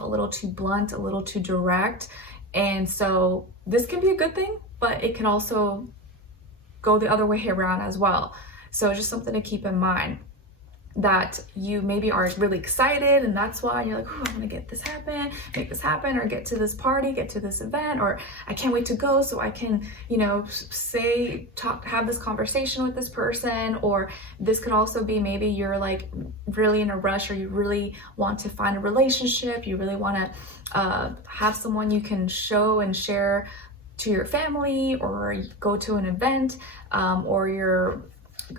a little too blunt, a little too direct. And so this can be a good thing, but it can also go the other way around as well. So just something to keep in mind, that you maybe are really excited, and that's why you're like, oh, I want to get this happen, make this happen, or get to this party, get to this event, or I can't wait to go so I can, you know, have this conversation with this person. Or this could also be maybe you're like really in a rush, or you really want to find a relationship, you really want to have someone you can show and share to your family, or go to an event, or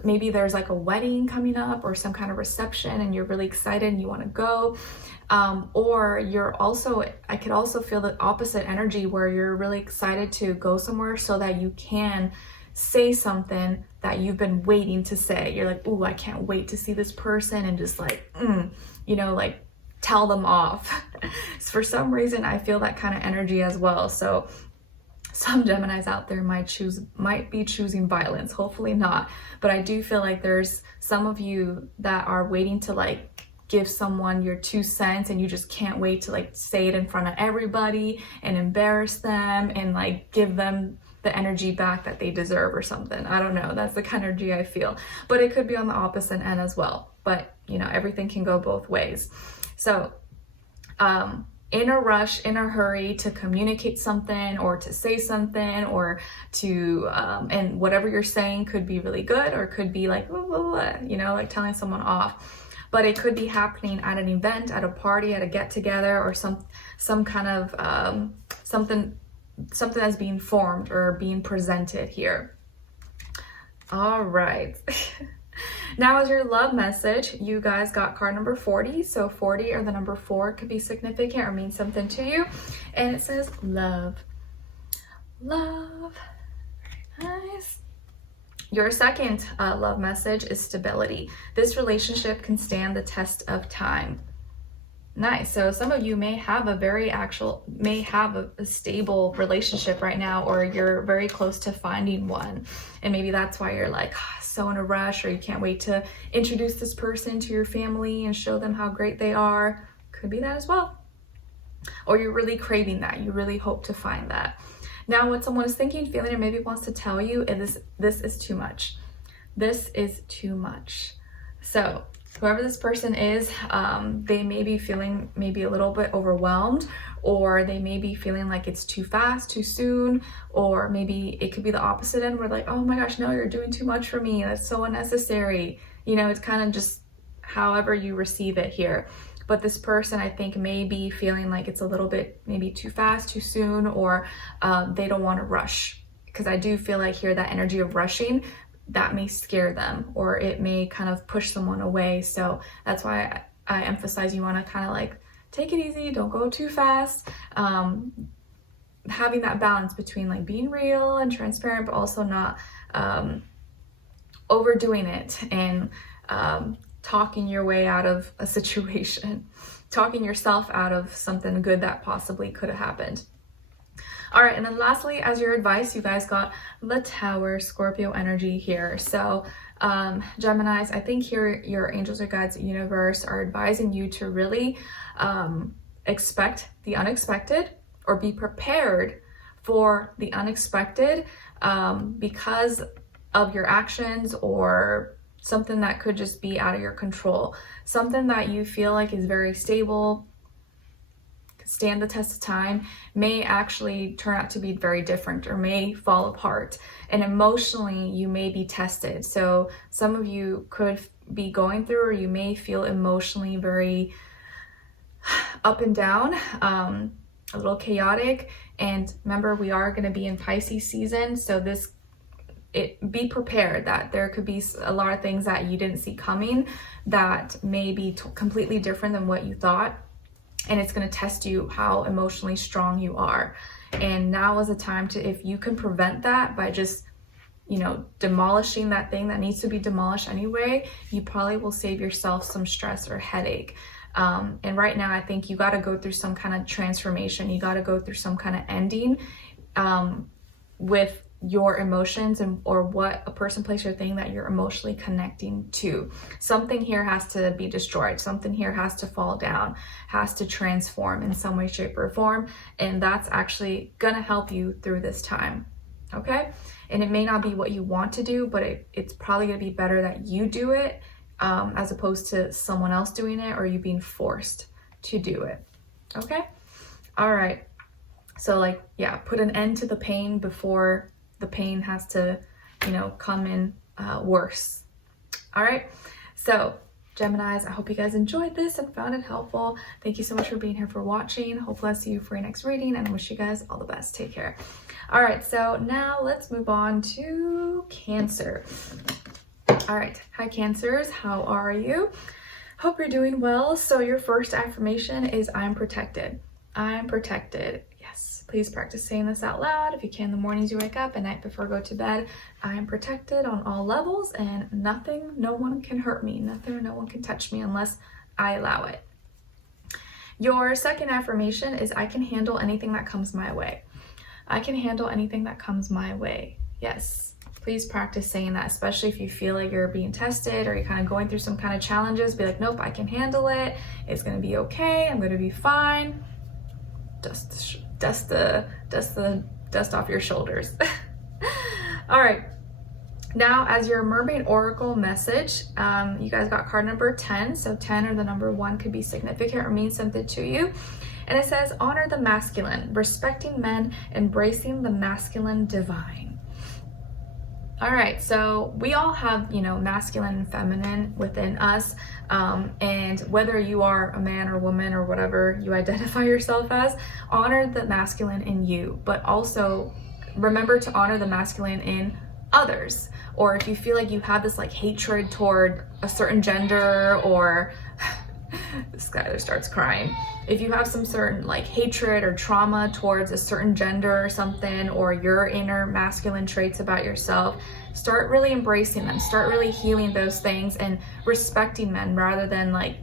maybe there's like a wedding coming up, or some kind of reception, and you're really excited and you want to go. Or I could also feel the opposite energy, where you're really excited to go somewhere so that you can say something that you've been waiting to say. You're like, ooh, I can't wait to see this person, and just like, you know, like tell them off. So for some reason, I feel that kind of energy as well. So some Geminis out there might be choosing violence, hopefully not. But I do feel like there's some of you that are waiting to like give someone your 2 cents, and you just can't wait to like say it in front of everybody and embarrass them, and like give them the energy back that they deserve or something. I don't know, that's the kind of energy I feel. But it could be on the opposite end as well. But you know, everything can go both ways. So in a rush, in a hurry to communicate something, or to say something, or to, and whatever you're saying could be really good, or could be like, you know, like telling someone off. but it could be happening at an event, at a party, at a get-together, or some kind of something that's being formed or being presented here. All right. Now, as your love message, you guys got card number 40. So 40 or the number 4 could be significant or mean something to you. And it says love. Love. Very nice. Your second love message is stability. This relationship can stand the test of time. Nice. So some of you may have a stable relationship right now, or you're very close to finding one. And maybe that's why you're like so in a rush, or you can't wait to introduce this person to your family and show them how great they are. Could be that as well. Or you're really craving that. You really hope to find that. Now, what someone is thinking, feeling, or maybe wants to tell you is this is too much. This is too much. So whoever this person is, they may be feeling maybe a little bit overwhelmed, or they may be feeling like it's too fast, too soon, or maybe it could be the opposite end where like, oh my gosh, no, you're doing too much for me. That's so unnecessary. You know, it's kind of just however you receive it here. But this person, I think, may be feeling like it's a little bit maybe too fast, too soon, or they don't want to rush. Because I do feel like here that energy of rushing, that may scare them, or it may kind of push someone away. So that's why I emphasize you want to kind of like take it easy, don't go too fast. Having that balance between like being real and transparent, but also not overdoing it and talking your way out of a situation, talking yourself out of something good that possibly could have happened. All right, and then lastly, as your advice, you guys got the Tower, Scorpio energy here. So Geminis, I think here your angels or guides, universe are advising you to really expect the unexpected, or be prepared for the unexpected because of your actions, or something that could just be out of your control. Something that you feel like is very stable, stand the test of time, may actually turn out to be very different, or may fall apart. And emotionally, you may be tested. So some of you could be going through, or you may feel emotionally very up and down, a little chaotic. And remember, we are going to be in Pisces season, so be prepared that there could be a lot of things that you didn't see coming that may be completely different than what you thought. And it's going to test you how emotionally strong you are. And now is the time to, if you can prevent that by just, demolishing that thing that needs to be demolished anyway, you probably will save yourself some stress or headache. And right now, I think you got to go through some kind of transformation. You got to go through some kind of ending with your emotions, or what a person, place, or thing that you're emotionally connecting to. Something here has to be destroyed. Something here has to fall down, has to transform in some way, shape, or form. And that's actually gonna help you through this time, okay? And it may not be what you want to do, but it's probably gonna be better that you do it as opposed to someone else doing it, or you being forced to do it, okay? All right, so put an end to the pain before the pain has to, come in worse. All right. So Geminis, I hope you guys enjoyed this and found it helpful. Thank you so much for being here, for watching. Hopefully I'll see you for your next reading, and I wish you guys all the best. Take care. All right. So now let's move on to Cancer. All right. Hi, Cancers. How are you? Hope you're doing well. So your first affirmation is I'm protected. I'm protected. Yes, please practice saying this out loud if you can. The mornings you wake up, and night before you go to bed. I am protected on all levels, and nothing, no one can hurt me. Nothing or no one can touch me unless I allow it. Your second affirmation is I can handle anything that comes my way. I can handle anything that comes my way. Yes, please practice saying that, especially if you feel like you're being tested, or you're kind of going through some kind of challenges. Be like, nope, I can handle it. It's going to be okay. I'm going to be fine. Dust the dust off your shoulders. All right, now as your Mermaid Oracle message, you guys got card number 10. So 10 or the number 1 could be significant or mean something to you. And it says, honor the masculine, respecting men, embracing the masculine divine. All right, so we all have, you know, masculine and feminine within us. And whether you are a man or woman or whatever you identify yourself as, honor the masculine in you, but also remember to honor the masculine in others. Or if you feel like you have this like hatred toward a certain gender, or this guy that starts crying. If you have some certain like hatred or trauma towards a certain gender or something, or your inner masculine traits about yourself, start really embracing them. Start really healing those things and respecting them rather than like,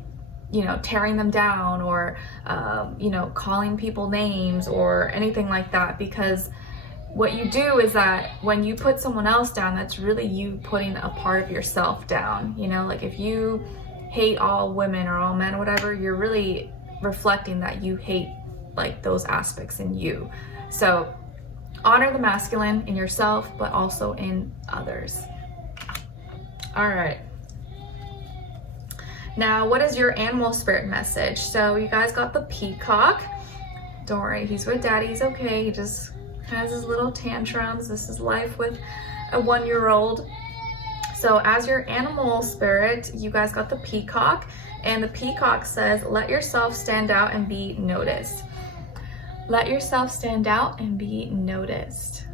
you know, tearing them down or, you know, calling people names or anything like that. Because what you do is that when you put someone else down, that's really you putting a part of yourself down. You know, like if you hate all women or all men or whatever, you're really reflecting that you hate like those aspects in you. So honor the masculine in yourself, but also in others. All right. Now, what is your animal spirit message? So you guys got the peacock. Don't worry, he's with daddy, he's okay. He just has his little tantrums. This is life with a 1-year-old. So as your animal spirit, you guys got the peacock, and the peacock says, let yourself stand out and be noticed. Let yourself stand out and be noticed.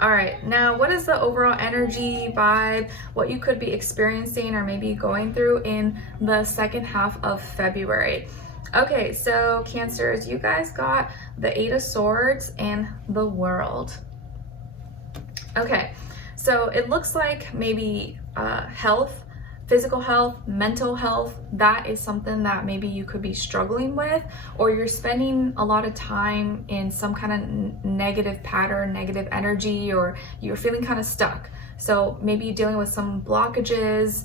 All right, now what is the overall energy, vibe, what you could be experiencing or maybe going through in the second half of February? Okay, so Cancers, you guys got the 8 of Swords and the World. Okay, so it looks like maybe health, physical health, mental health, that is something that maybe you could be struggling with, or you're spending a lot of time in some kind of negative pattern, negative energy, or you're feeling kind of stuck. So maybe you're dealing with some blockages,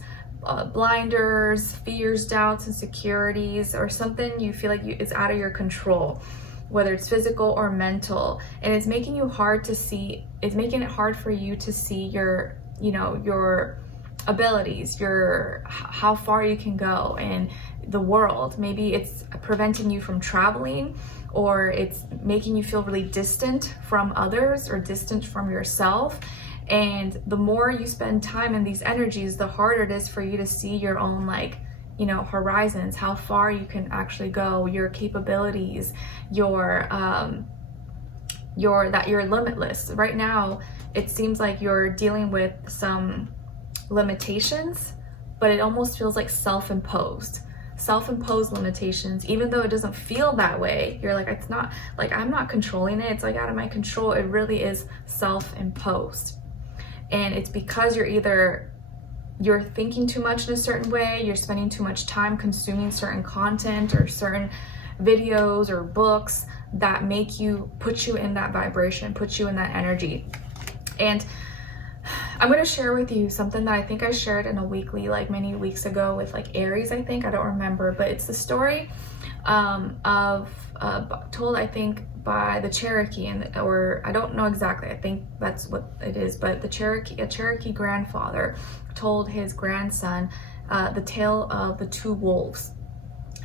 blinders, fears, doubts, insecurities, or something you feel like is out of your control, whether it's physical or mental, and it's making you hard to see. It's making it hard for you to see your, you know, your abilities, your how far you can go in the world. Maybe it's preventing you from traveling, or it's making you feel really distant from others or distant from yourself. And the more you spend time in these energies, the harder it is for you to see your own, like, you know, horizons, how far you can actually go, your capabilities, your that you're limitless. Right now, it seems like you're dealing with some limitations, but it almost feels like self-imposed limitations, even though it doesn't feel that way. You're like, it's not like I'm not controlling it, it's like out of my control. It really is self-imposed. And it's because you're thinking too much in a certain way, you're spending too much time consuming certain content or certain videos or books that put you in that vibration, put you in that energy. And I'm going to share with you something that I think I shared in a weekly, like many weeks ago with like Aries, I think, I don't remember, but it's the story told, I think, by the Cherokee, or I don't know exactly, I think that's what it is, but a Cherokee grandfather told his grandson the tale of the 2 wolves.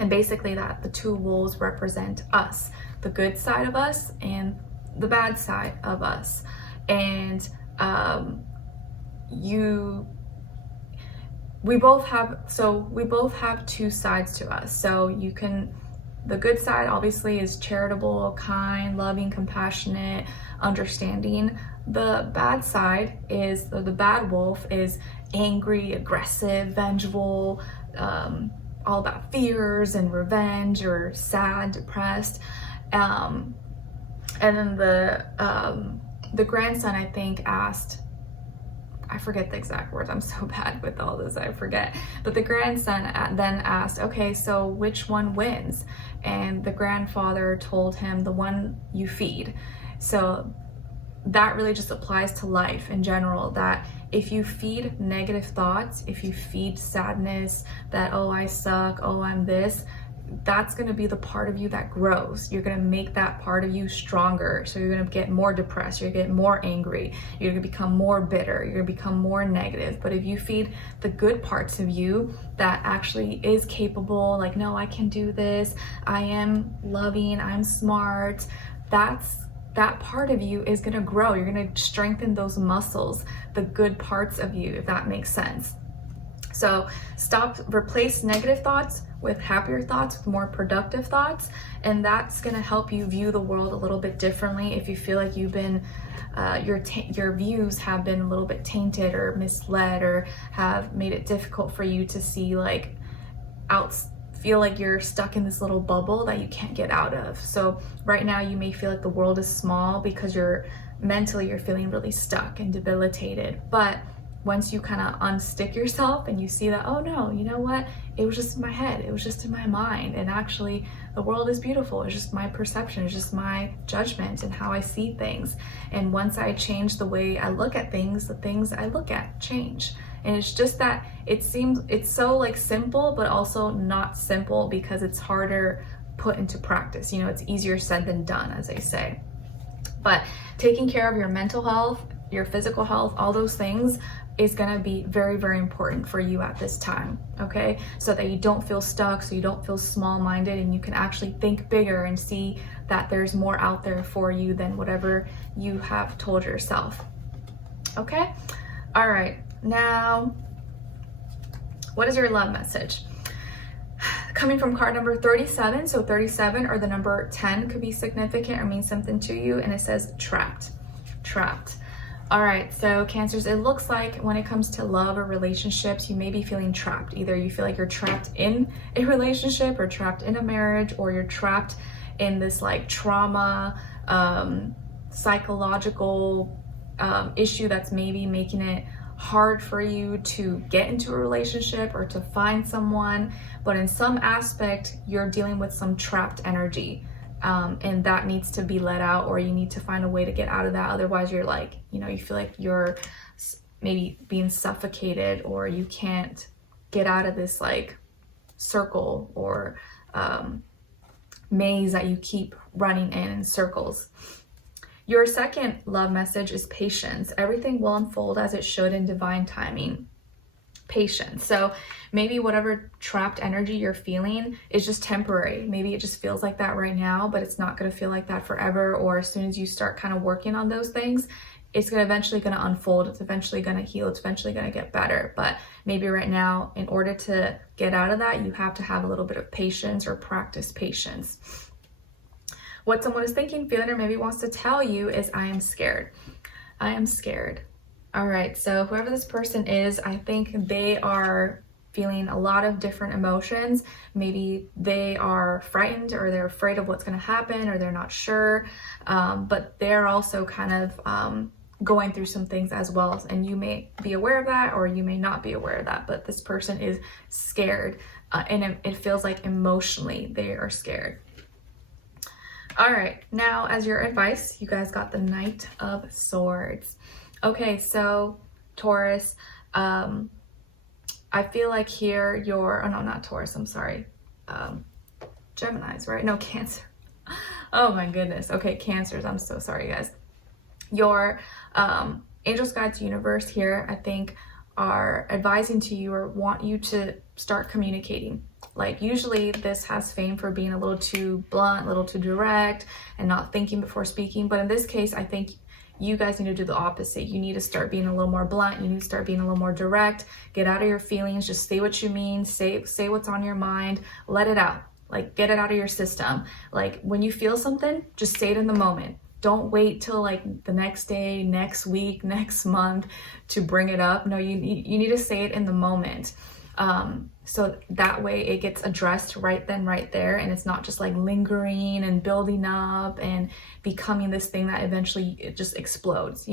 And basically that the 2 wolves represent us, the good side of us and the bad side of us. And we both have 2 sides to us. So the good side obviously is charitable, kind, loving, compassionate, understanding. The bad side is, or the bad wolf is angry, aggressive, vengeful, all about fears and revenge, or sad, depressed. And then the grandson, I think, asked, I forget the exact words, I'm so bad with all this, I forget. But the grandson then asked, okay, so which one wins? And the grandfather told him, the one you feed. So that really just applies to life in general, that if you feed negative thoughts, if you feed sadness, that, oh, I suck, oh, I'm this, that's going to be the part of you that grows. You're going to make that part of you stronger. So you're going to get more depressed, you're going to get more angry, you're going to become more bitter, you're going to become more negative. But if you feed the good parts of you that actually is capable, like, no, I can do this, I am loving, I'm smart, that's that part of you is going to grow. You're going to strengthen those muscles, the good parts of you, if that makes sense. So replace negative thoughts with happier thoughts, with more productive thoughts, and that's going to help you view the world a little bit differently. If you feel like you've been your views have been a little bit tainted or misled, or have made it difficult for you to see feel like you're stuck in this little bubble that you can't get out of. So right now you may feel like the world is small because you're feeling really stuck and debilitated. But once you kind of unstick yourself and you see that, oh no, you know what? It was just in my head. It was just in my mind. And actually the world is beautiful. It's just my perception. It's just my judgment and how I see things. And once I change the way I look at things, the things I look at change. And it's just that it's so simple, but also not simple, because it's harder put into practice. It's easier said than done, as they say. But taking care of your mental health, your physical health, all those things is going to be very, very important for you at this time, okay? So that you don't feel stuck, so you don't feel small-minded, and you can actually think bigger and see that there's more out there for you than whatever you have told yourself, okay? All right, now, what is your love message? Coming from card number 37, so 37 or the number 10 could be significant or mean something to you, and it says trapped, trapped. All right, so Cancers, it looks like when it comes to love or relationships, you may be feeling trapped. Either you feel like you're trapped in a relationship or trapped in a marriage, or you're trapped in this trauma, psychological issue that's maybe making it hard for you to get into a relationship or to find someone. But in some aspect, you're dealing with some trapped energy. And that needs to be let out, or you need to find a way to get out of that. Otherwise you're you feel like you're maybe being suffocated, or you can't get out of this circle or maze that you keep running in circles. Your second love message is patience. Everything will unfold as it should in divine timing. Patience. So maybe whatever trapped energy you're feeling is just temporary. Maybe it just feels like that right now, but it's not going to feel like that forever. Or as soon as you start kind of working on those things, it's eventually going to unfold. It's eventually going to heal. It's eventually going to get better. But maybe right now, in order to get out of that, you have to have a little bit of patience or practice patience. What someone is thinking, feeling, or maybe wants to tell you is, I am scared. I am scared. All right, so whoever this person is, I think they are feeling a lot of different emotions. Maybe they are frightened, or they're afraid of what's going to happen, or they're not sure, but they're also kind of going through some things as well. And you may be aware of that, or you may not be aware of that, but this person is scared, and it feels like emotionally they are scared. All right, now as your advice, you guys got the Knight of Swords. Okay, so Taurus, I feel like here you're, oh no, not Taurus, I'm sorry. Geminis, right? No, Cancer. Oh my goodness. Okay, Cancers, I'm so sorry, guys. Your angels, guides, universe here, I think, are advising to you or want you to start communicating. Usually this has fame for being a little too blunt, a little too direct, and not thinking before speaking. But in this case, I think you guys need to do the opposite. You need to start being a little more blunt. You need to start being a little more direct. Get out of your feelings. Just say what you mean. Say what's on your mind. Let it out. Get it out of your system. When you feel something, just say it in the moment. Don't wait till the next day, next week, next month to bring it up. No, you need to say it in the moment. So that way it gets addressed right then, right there, and it's not just lingering and building up and becoming this thing that eventually it just explodes,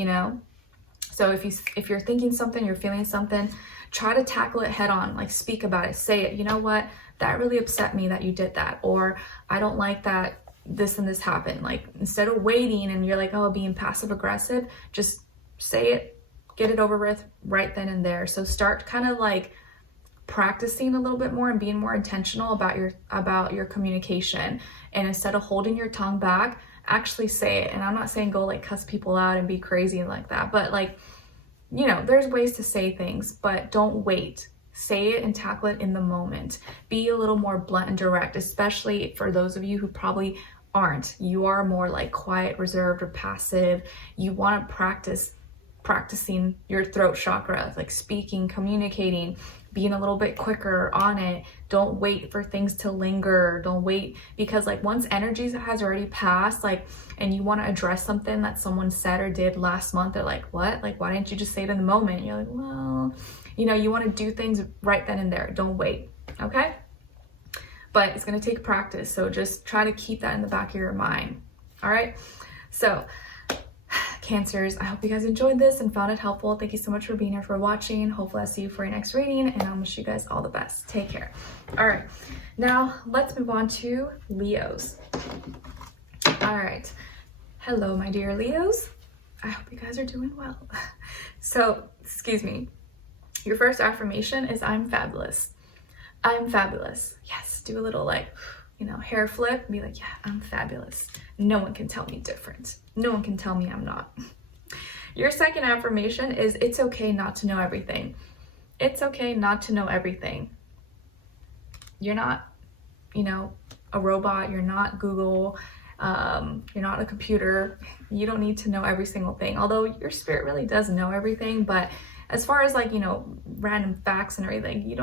So if you're thinking something, you're feeling something, try to tackle it head on. Speak about it, say it. You know what? That really upset me that you did that, or I don't like that this and this happened. Instead of waiting and you're being passive aggressive, just say it, get it over with right then and there. So start kind of practicing a little bit more and being more intentional about your communication. And instead of holding your tongue back, actually say it. And I'm not saying go cuss people out and be crazy and that, but there's ways to say things, but don't wait. Say it and tackle it in the moment. Be a little more blunt and direct, especially for those of you who probably aren't. You are more like quiet, reserved, or passive. You want to practicing your throat chakra, like speaking, communicating, being a little bit quicker on it. Don't wait for things to linger. Don't wait, because like once energy has already passed, like, and you want to address something that someone said or did last month, they're like, what? Like, why didn't you just say it in the moment? You're like, well, you know, you want to do things right then and there. Don't wait. Okay. But it's going to take practice. So just try to keep that in the back of your mind. All right. So Cancers, I hope you guys enjoyed this and found it helpful. Thank you so much for being here, for watching. Hopefully I'll see you for your next reading, and I wish you guys all the best. Take care. All right, now let's move on to Leos. All right, hello my dear Leos. I hope you guys are doing well. So, excuse me. Your first affirmation is I'm fabulous. I'm fabulous. Yes, do a little like, you know, hair flip and be like, yeah, I'm fabulous. No one can tell me different. No one can tell me I'm not. Your second affirmation is it's okay not to know everything. It's okay not to know everything. You're not, you know, a robot. You're not Google. You're not a computer. You don't need to know every single thing. Although your spirit really does know everything. But as far as like, you know, random facts and everything,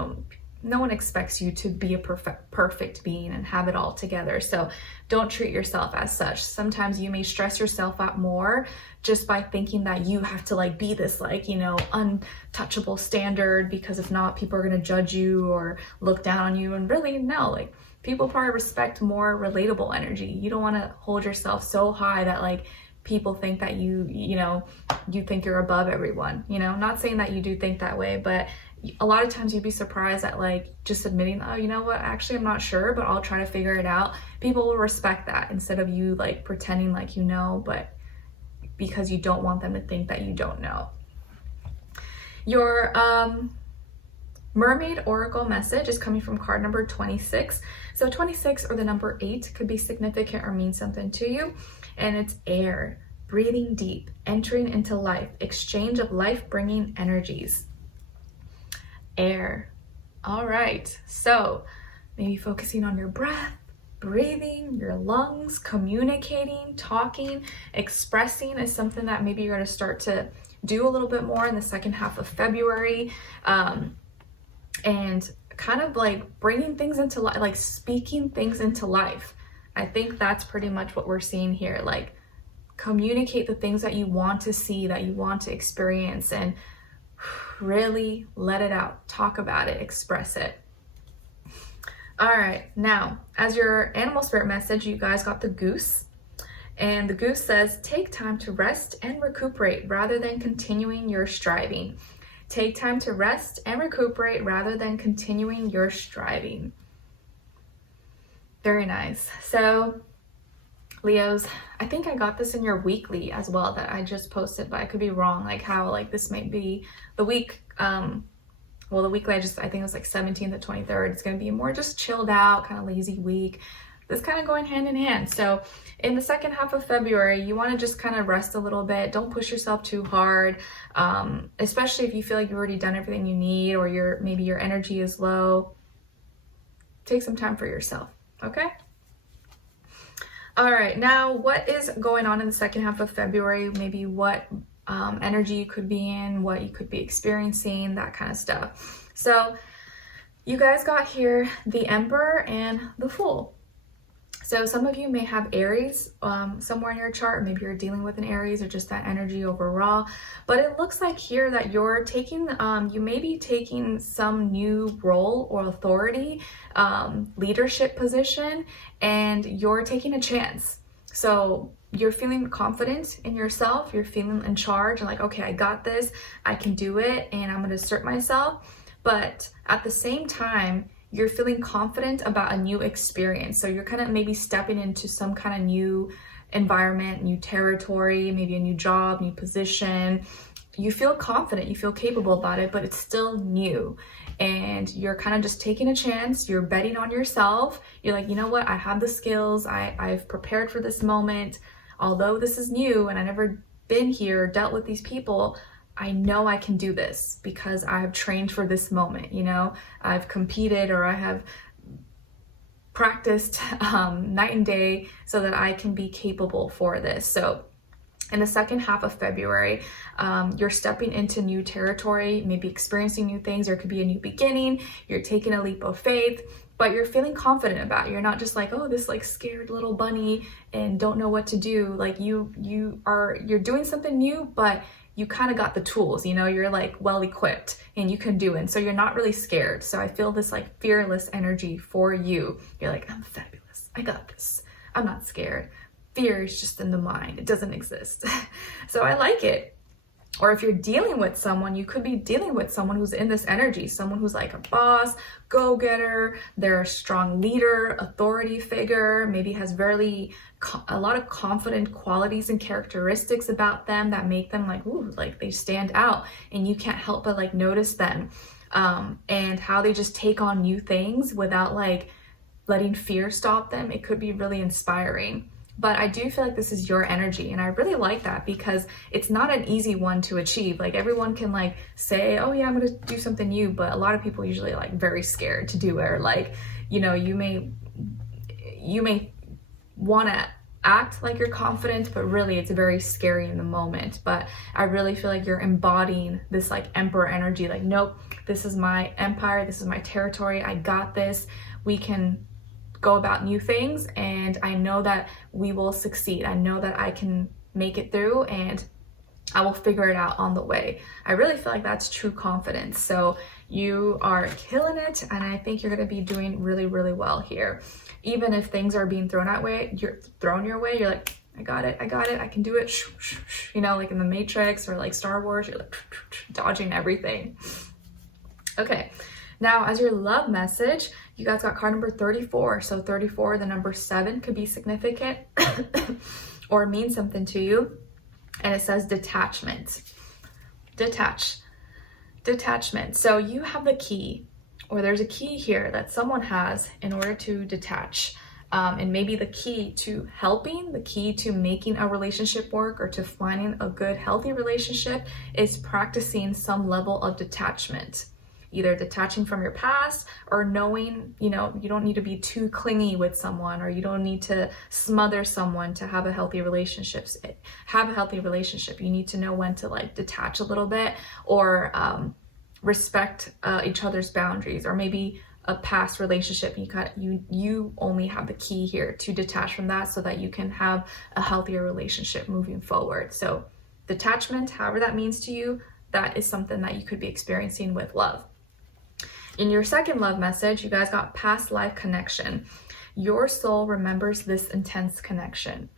no one expects you to be a perfect being and have it all together. So don't treat yourself as such. Sometimes you may stress yourself out more just by thinking that you have to like be this like, you know, untouchable standard, because if not, people are going to judge you or look down on you. And really, no, like people probably respect more relatable energy. You don't want to hold yourself so high that like people think that you think you're above everyone. You know, not saying that you do think that way, but a lot of times you'd be surprised at like just admitting, oh, you know what, actually I'm not sure, but I'll try to figure it out. People will respect that instead of you like pretending like you know, but because you don't want them to think that you don't know. Your Mermaid Oracle message is coming from card number 26. So 26 or the number 8 could be significant or mean something to you. And it's air, breathing deep, entering into life, exchange of life-bringing energies. Air. All right, so maybe focusing on your breath, breathing, your lungs, communicating, talking, expressing is something that maybe you're going to start to do a little bit more in the second half of February, and kind of like bringing things into life, like speaking things into life. I think that's pretty much what we're seeing here. Like communicate the things that you want to see, that you want to experience, and really let it out. Talk about it, express it. All right, now as your animal spirit message, you guys got the goose, and the goose says take time to rest and recuperate rather than continuing your striving. Take time to rest and recuperate rather than continuing your striving. Very nice. So Leos, I think I got this in your weekly as well that I just posted, but I could be wrong, like how like this might be the week, well, the weekly I think it was like 17th to 23rd. It's going to be a more just chilled out, kind of lazy week. This kind of going hand in hand. So in the second half of February, you want to just kind of rest a little bit. Don't push yourself too hard, especially if you feel like you've already done everything you need, or maybe your energy is low. Take some time for yourself, okay? All right, now what is going on in the second half of February? Maybe what energy you could be in, what you could be experiencing, that kind of stuff. So you guys got here the Emperor and the Fool. So some of you may have Aries somewhere in your chart. Maybe you're dealing with an Aries or just that energy overall. But it looks like here that you're taking, you may be taking some new role or authority, leadership position, and you're taking a chance. So you're feeling confident in yourself. You're feeling in charge and like, okay, I got this. I can do it, and I'm going to assert myself. But at the same time, you're feeling confident about a new experience. So you're kind of maybe stepping into some kind of new environment, new territory, maybe a new job, new position. You feel confident, you feel capable about it, but it's still new. And you're kind of just taking a chance. You're betting on yourself. You're like, you know what? I have the skills. I've prepared for this moment. Although this is new and I've never been here, dealt with these people, I know I can do this because I've trained for this moment, you know, I've competed, or I have practiced night and day so that I can be capable for this. So in the second half of February, you're stepping into new territory, maybe experiencing new things. There could be a new beginning. You're taking a leap of faith, but you're feeling confident about it. You're not just like, oh, this like scared little bunny and don't know what to do. Like you're doing something new, but you kind of got the tools, you know, you're like well equipped and you can do it. And so you're not really scared. So I feel this like fearless energy for you. You're like, I'm fabulous. I got this. I'm not scared. Fear is just in the mind. It doesn't exist. So I like it. Or if you're dealing with someone, you could be dealing with someone who's in this energy, someone who's like a boss, go-getter, they're a strong leader, authority figure, maybe has a lot of confident qualities and characteristics about them that make them like, ooh, like they stand out and you can't help but like notice them, and how they just take on new things without like letting fear stop them. It could be really inspiring. But I do feel like this is your energy, and I really like that because it's not an easy one to achieve. Like everyone can like say, oh yeah, I'm gonna do something new, but a lot of people usually like very scared to do it. Or like, you know, you may want to act like you're confident, but really it's very scary in the moment. But I really feel like you're embodying this like emperor energy. Like, nope, this is my empire, this is my territory, I got this. We can go about new things, and I know that we will succeed. I know that I can make it through, and I will figure it out on the way. I really feel like that's true confidence. So you are killing it, and I think you're going to be doing really, really well here. Even if things are being thrown your way, you're like, I got it, I can do it. You know, like in the Matrix or like Star Wars, you're like dodging everything. Okay. Now, as your love message, you guys got card number 34. So 34, the number 7, could be significant or mean something to you. And it says detachment. Detachment. So you have the key, or there's a key here that someone has in order to detach. And maybe the key to helping, the key to making a relationship work or to finding a good, healthy relationship is practicing some level of detachment. Either detaching from your past or knowing, you know, you don't need to be too clingy with someone, or you don't need to smother someone to have a healthy relationship. You need to know when to like detach a little bit, or respect each other's boundaries, or maybe a past relationship. You only have the key here to detach from that so that you can have a healthier relationship moving forward. So detachment, however that means to you, that is something that you could be experiencing with love. In your second love message, you guys got past life connection. Your soul remembers this intense connection.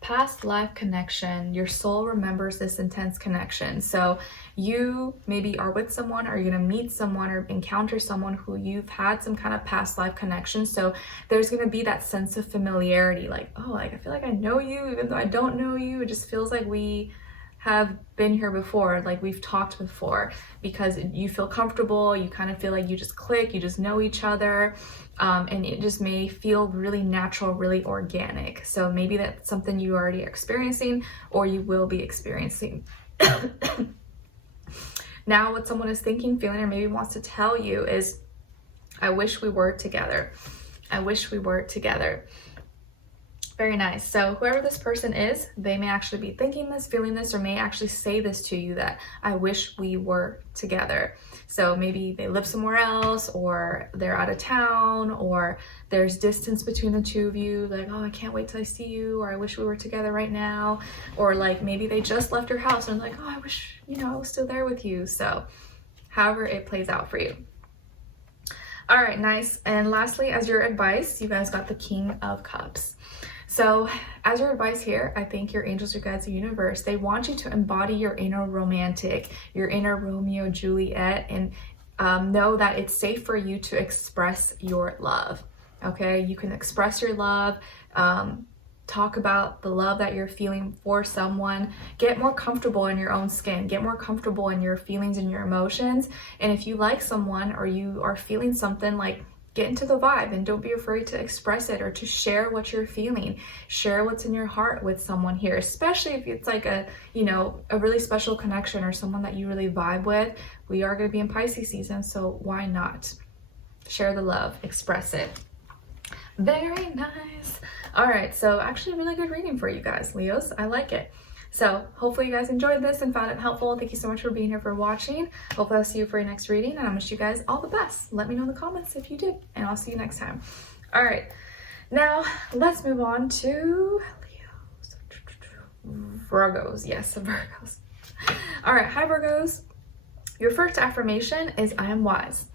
Past life connection, your soul remembers this intense connection. So you maybe are with someone, or you're gonna meet someone or encounter someone who you've had some kind of past life connection. So there's gonna be that sense of familiarity, like, oh, like I feel like I know you, even though I don't know you. It just feels like we have been here before, like we've talked before, because you feel comfortable, you kind of feel like you just click, you just know each other, and it just may feel really natural, really organic. So maybe that's something you are already experiencing, or you will be experiencing. Now what someone is thinking, feeling, or maybe wants to tell you is, I wish we were together. I wish we were together. Very nice. So whoever this person is, they may actually be thinking this, feeling this, or may actually say this to you, that I wish we were together. So maybe they live somewhere else, or they're out of town, or there's distance between the two of you, like, oh, I can't wait till I see you, or I wish we were together right now. Or like maybe they just left your house and like, oh, I wish, you know, I was still there with you. So however it plays out for you. All right, nice. And lastly, as your advice, you guys got the King of Cups. So as your advice here, I think your angels, your guides, your universe, they want you to embody your inner romantic, your inner Romeo, Juliet, and know that it's safe for you to express your love. Okay, you can express your love, talk about the love that you're feeling for someone, get more comfortable in your own skin, get more comfortable in your feelings and your emotions. And if you like someone, or you are feeling something, like, get into the vibe, and don't be afraid to express it or to share what you're feeling. Share what's in your heart with someone here, especially if it's like a, you know, a really special connection or someone that you really vibe with. We are going to be in Pisces season, so why not? Share the love, express it. Very nice. All right, so actually a really good reading for you guys, Leos. I like it. So hopefully you guys enjoyed this and found it helpful. Thank you so much for being here, for watching. Hopefully I'll see you for your next reading, and I wish you guys all the best. Let me know in the comments if you did, and I'll see you next time. All right, now let's move on to Leos. Virgos. Yes, Virgos. All right, hi Virgos. Your first affirmation is I am wise.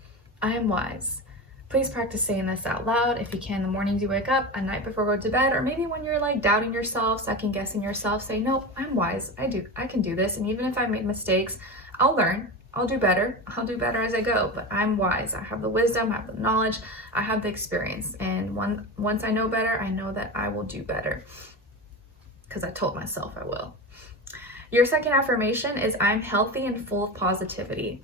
I am wise. Please practice saying this out loud if you can in the mornings you wake up, at night before you go to bed, or maybe when you're like doubting yourself, second guessing yourself, say, no, I'm wise. I can do this. And even if I made mistakes, I'll learn. I'll do better. I'll do better as I go, but I'm wise. I have the wisdom, I have the knowledge, I have the experience. And once I know better, I know that I will do better because I told myself I will. Your second affirmation is I'm healthy and full of positivity.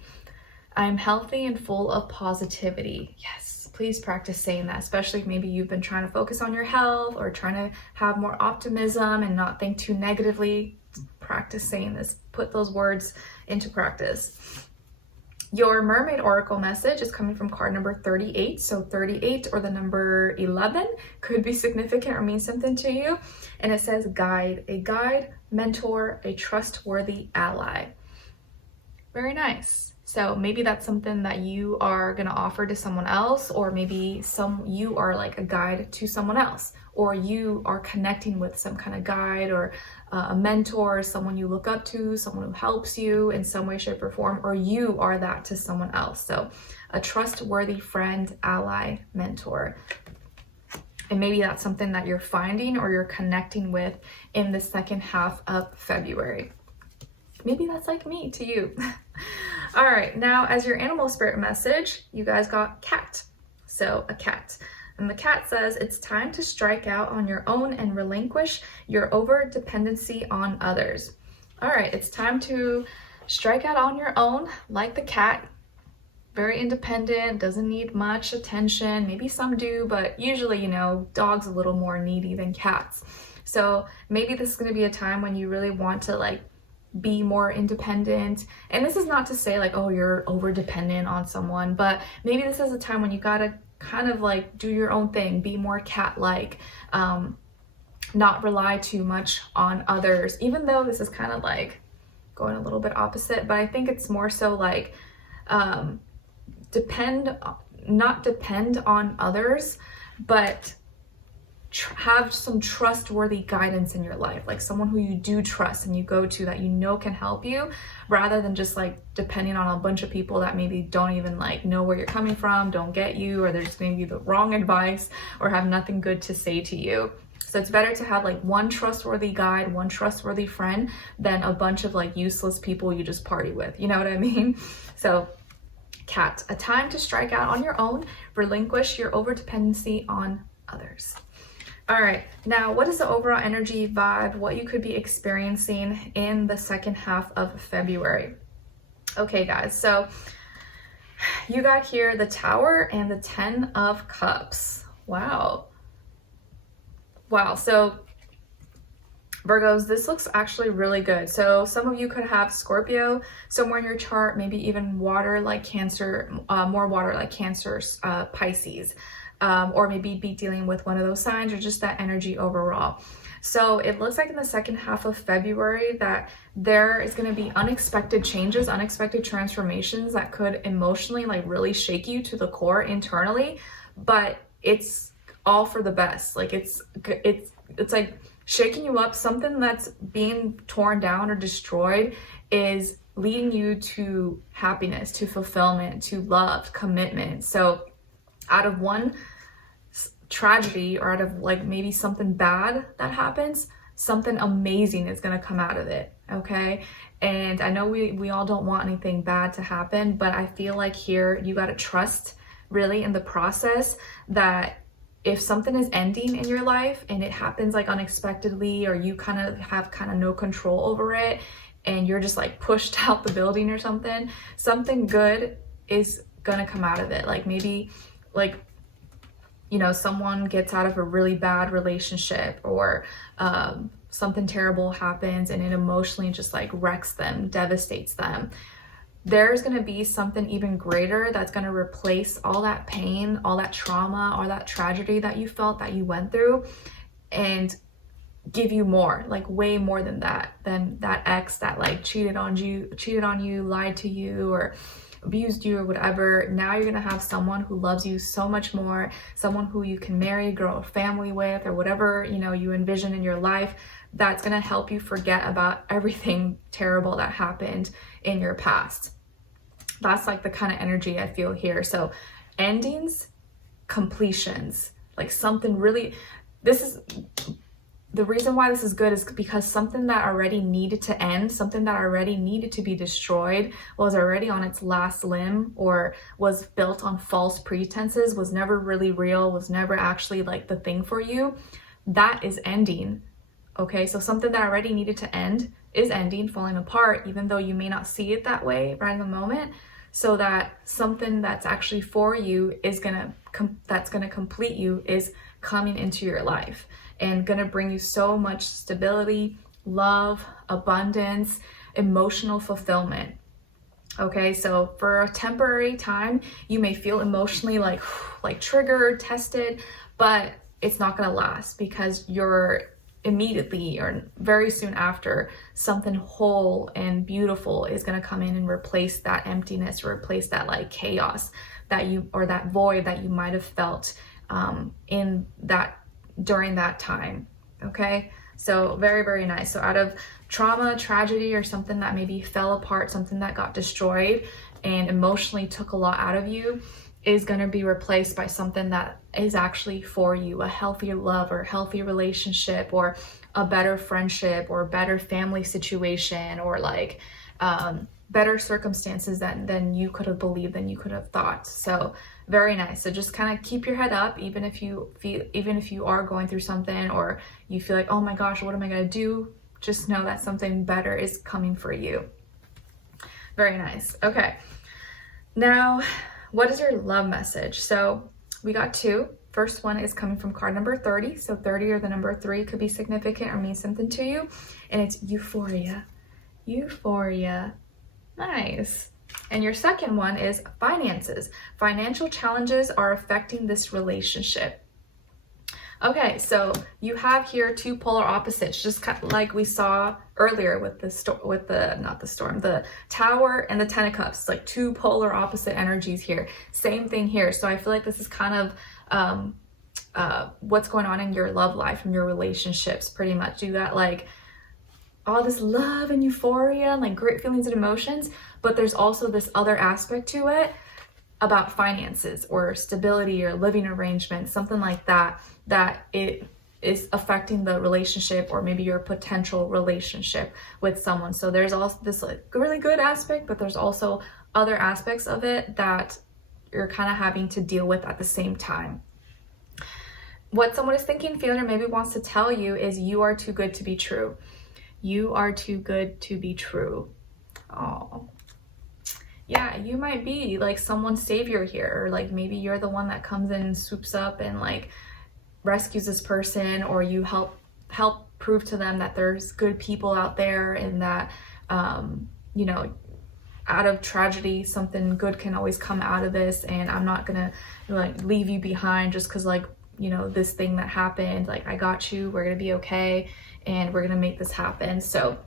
I'm healthy and full of positivity. Yes, please practice saying that, especially if maybe you've been trying to focus on your health or trying to have more optimism and not think too negatively. Practice saying this. Put those words into practice. Your Mermaid Oracle message is coming from card number 38. So 38 or the number 11 could be significant or mean something to you. And it says guide, a guide, mentor, a trustworthy ally. Very nice. So maybe that's something that you are going to offer to someone else, or maybe you are like a guide to someone else, or you are connecting with some kind of guide or a mentor, someone you look up to, someone who helps you in some way, shape, or form, or you are that to someone else. So a trustworthy friend, ally, mentor. And maybe that's something that you're finding or you're connecting with in the second half of February. Maybe that's like me to you. All right, now as your animal spirit message, you guys got cat. So a cat. And the cat says, it's time to strike out on your own and relinquish your over-dependency on others. All right, it's time to strike out on your own, like the cat. Very independent, doesn't need much attention. Maybe some do, but usually, you know, dogs a little more needy than cats. So maybe this is going to be a time when you really want to like be more independent. And this is not to say like, oh, you're over dependent on someone, but maybe this is a time when you gotta kind of like do your own thing, be more cat-like, not rely too much on others, even though this is kind of like going a little bit opposite. But I think it's more so like not depend on others, but have some trustworthy guidance in your life, like someone who you do trust and you go to that you know can help you, rather than just like depending on a bunch of people that maybe don't even like know where you're coming from, don't get you, or they're just giving you the wrong advice or have nothing good to say to you. So it's better to have like one trustworthy guide, one trustworthy friend, than a bunch of like useless people you just party with. You know what I mean? So cat, a time to strike out on your own, relinquish your overdependency on others. All right, now what is the overall energy vibe, what you could be experiencing in the second half of February? Okay, guys, so you got here the Tower and the 10 of Cups. Wow. So Virgos, this looks actually really good. So some of you could have Scorpio somewhere in your chart, maybe even water like Cancer, more water like Cancer, Pisces. Or maybe be dealing with one of those signs, or just that energy overall. So it looks like in the second half of February that there is going to be unexpected changes, unexpected transformations that could emotionally like really shake you to the core internally, but it's all for the best. Like it's like shaking you up. Something that's being torn down or destroyed is leading you to happiness, to fulfillment, to love, commitment. So out of one tragedy, or out of like maybe something bad that happens, something amazing is going to come out of it. Okay. And I know we all don't want anything bad to happen, but I feel like here you got to trust really in the process, that if something is ending in your life and it happens like unexpectedly, or you kind of have no control over it, and you're just like pushed out the building or something good is gonna come out of it. Like maybe like, you know, someone gets out of a really bad relationship, or something terrible happens and it emotionally just like wrecks them, devastates them. there's going to be something even greater that's going to replace all that pain, all that trauma, all that tragedy that you felt, that you went through, and give you more, like way more than that ex that like cheated on you, lied to you, or abused you or whatever. Now you're gonna have someone who loves you so much more, someone who you can marry, grow a family with, or whatever, you know, you envision in your life, that's gonna help you forget about everything terrible that happened in your past. That's like the kind of energy I feel here. So endings, completions, like something really, this is the reason why this is good, is because something that already needed to end, something that already needed to be destroyed, was already on its last limb, or was built on false pretenses, was never really real, was never actually like the thing for you. That is ending. Okay, so something that already needed to end is ending, falling apart, even though you may not see it that way right in the moment. So that something that's actually for you is that's gonna complete you is coming into your life, and gonna bring you so much stability, love, abundance, emotional fulfillment. Okay, so for a temporary time, you may feel emotionally like triggered, tested, but it's not gonna last, because you're immediately or very soon after, something whole and beautiful is going to come in and replace that emptiness, or replace that like chaos that you, or that void that you might have felt in that, during that time. Okay, so very, very nice. So out of trauma, tragedy, or something that maybe fell apart, something that got destroyed and emotionally took a lot out of you, is going to be replaced by something that is actually for you, a healthier love, or healthy relationship, or a better friendship, or better family situation, or like better circumstances than you could have believed, than you could have thought. So very nice. So just kind of keep your head up, even if you are going through something, or you feel like, oh my gosh, what am I going to do? Just know that something better is coming for you. Very nice. Okay, now what is your love message? So we got two. First one is coming from card number 30. So 30, or the number 3, could be significant or mean something to you. And it's euphoria. Euphoria. Nice. And your second one is finances. Financial challenges are affecting this relationship. Okay, so you have here two polar opposites, just kind of like we saw earlier with the Tower and the Ten of Cups, like two polar opposite energies here. Same thing here. So I feel like this is kind of what's going on in your love life and your relationships, pretty much. You got like all this love and euphoria and like great feelings and emotions, but there's also this other aspect to it about finances, or stability, or living arrangements, something like that, that it is affecting the relationship, or maybe your potential relationship with someone. So there's also this like really good aspect, but there's also other aspects of it that you're kind of having to deal with at the same time. What someone is thinking, feeling, or maybe wants to tell you is you are too good to be true. You are too good to be true. Oh, yeah, you might be like someone's savior here, or like maybe you're the one that comes in and swoops up and like rescues this person, or you help prove to them that there's good people out there, and that you know, out of tragedy something good can always come out of this, and I'm not gonna like leave you behind just because, like, you know, this thing that happened, like, I got you, we're gonna be okay, and we're gonna make this happen. So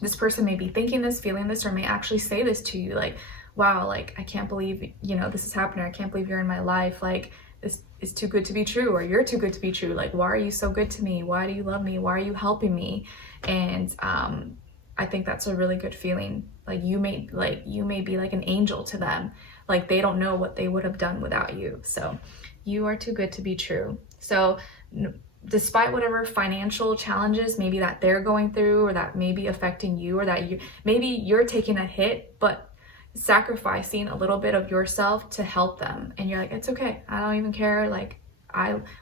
this person may be thinking this, feeling this, or may actually say this to you, like, wow, like, I can't believe, you know, this is happening. I can't believe you're in my life. Like, this is too good to be true, or you're too good to be true. Like, why are you so good to me? Why do you love me? Why are you helping me? And I think that's a really good feeling. Like, you may be like an angel to them. Like, they don't know what they would have done without you. So you are too good to be true. So despite whatever financial challenges maybe that they're going through, or that may be affecting you, or that maybe you're taking a hit, but sacrificing a little bit of yourself to help them, and you're like, it's okay, I don't even care, like,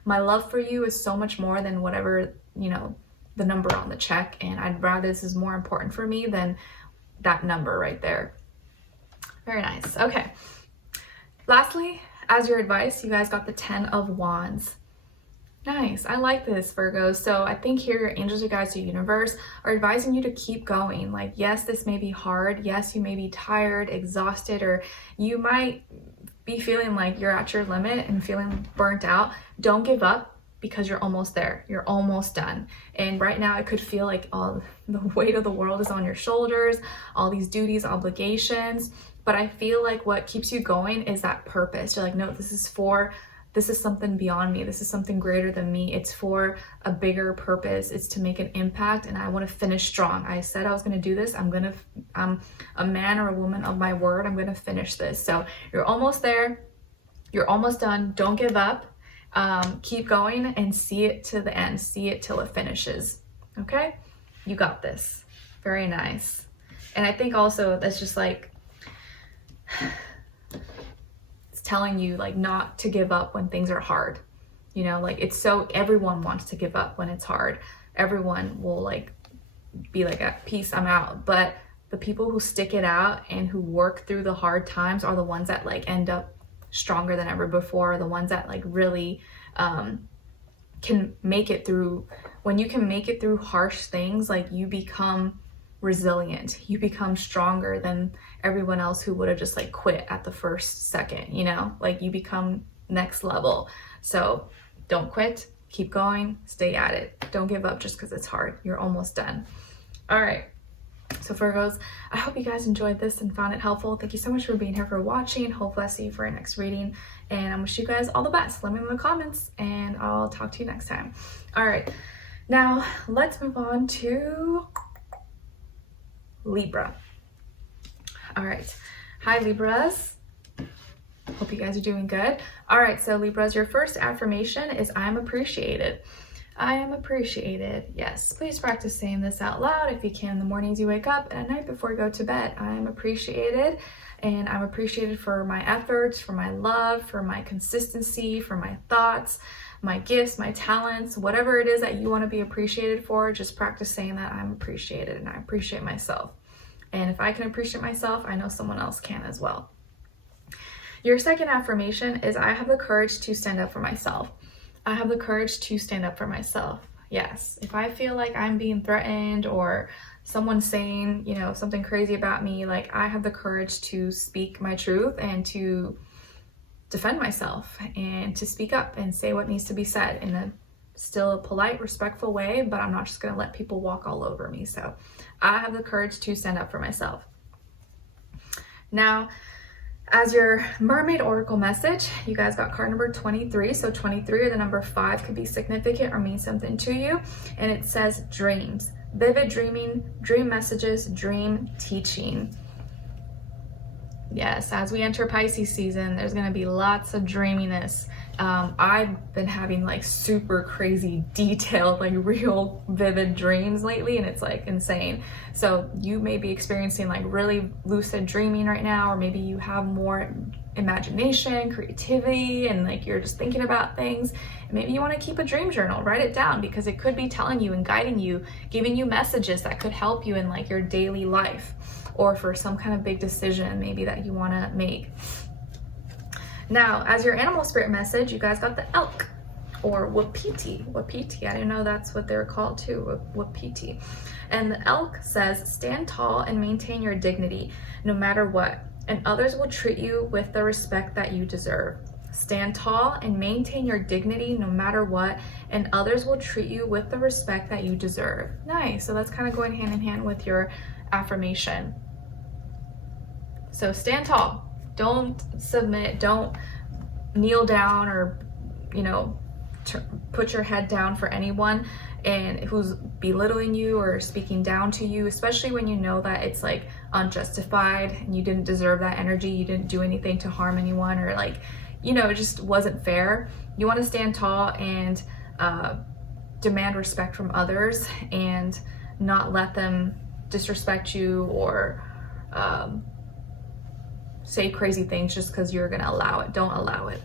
my love for you is so much more than whatever, you know, the number on the check, and I'd rather, this is more important for me than that number right there. Very nice. Okay, lastly, as your advice, you guys got the 10 of Wands. Nice. I like this, Virgos. So I think here your angels, your guides, your universe are advising you to keep going. Like, yes, this may be hard. Yes, you may be tired, exhausted, or you might be feeling like you're at your limit and feeling burnt out. Don't give up, because you're almost there. You're almost done. And right now it could feel like all the weight of the world is on your shoulders, all these duties, obligations. But I feel like what keeps you going is that purpose. You're like, no, this is something beyond me. This is something greater than me. It's for a bigger purpose. It's to make an impact, and I want to finish strong. I said I was going to do this. I'm a man or a woman of my word. I'm going to finish this. So you're almost there. You're almost done. Don't give up. Keep going and see it to the end. See it till it finishes. Okay? You got this. Very nice. And I think also that's just like, telling you like not to give up when things are hard. You know, like it's so, everyone wants to give up when it's hard. Everyone will like be like, at peace, I'm out. But the people who stick it out and who work through the hard times are the ones that like end up stronger than ever before. The ones that like really can make it through. When you can make it through harsh things, like you become resilient, you become stronger than everyone else who would have just like quit at the first second, you know, like you become next level. So don't quit, keep going, stay at it. Don't give up just because it's hard. You're almost done. All right. So Virgos, I hope you guys enjoyed this and found it helpful. Thank you so much for being here, for watching. Hopefully I'll see you for our next reading, and I wish you guys all the best. Let me know in the comments and I'll talk to you next time. All right. Now let's move on to Libra. All right. Hi, Libras. Hope you guys are doing good. All right. So Libras, your first affirmation is I am appreciated. I am appreciated. Yes. Please practice saying this out loud if you can in the mornings you wake up and at night before you go to bed. I am appreciated, and I'm appreciated for my efforts, for my love, for my consistency, for my thoughts, my gifts, my talents, whatever it is that you want to be appreciated for. Just practice saying that I'm appreciated and I appreciate myself. And if I can appreciate myself, I know someone else can as well. Your second affirmation is I have the courage to stand up for myself. I have the courage to stand up for myself. Yes. If I feel like I'm being threatened or someone's saying, you know, something crazy about me, like I have the courage to speak my truth and to defend myself and to speak up and say what needs to be said in a still polite, respectful way, but I'm not just going to let people walk all over me. So I have the courage to stand up for myself. Now, as your mermaid oracle message, you guys got card number 23. So 23 or the number 5 could be significant or mean something to you. And it says dreams, vivid dreaming, dream messages, dream teaching. Yes, as we enter Pisces season, there's going to be lots of dreaminess. I've been having like super crazy detailed, like real vivid dreams lately, and it's like insane. So you may be experiencing like really lucid dreaming right now, or maybe you have more imagination, creativity, and like you're just thinking about things. And maybe you want to keep a dream journal, write it down, because it could be telling you and guiding you, giving you messages that could help you in like your daily life, or for some kind of big decision maybe that you want to make. Now, as your animal spirit message, you guys got the elk, or wapiti. Wapiti, I didn't know that's what they're called too, wapiti. And the elk says, stand tall and maintain your dignity no matter what, and others will treat you with the respect that you deserve. Stand tall and maintain your dignity no matter what, and others will treat you with the respect that you deserve. Nice. So that's kind of going hand in hand with your affirmation. So stand tall. Don't submit. Don't kneel down or, you know, put your head down for anyone and who's belittling you or speaking down to you, especially when you know that it's like unjustified and you didn't deserve that energy. You didn't do anything to harm anyone, or like, you know, it just wasn't fair. You want to stand tall and demand respect from others and not let them disrespect you or say crazy things just because you're gonna allow it. Don't allow it.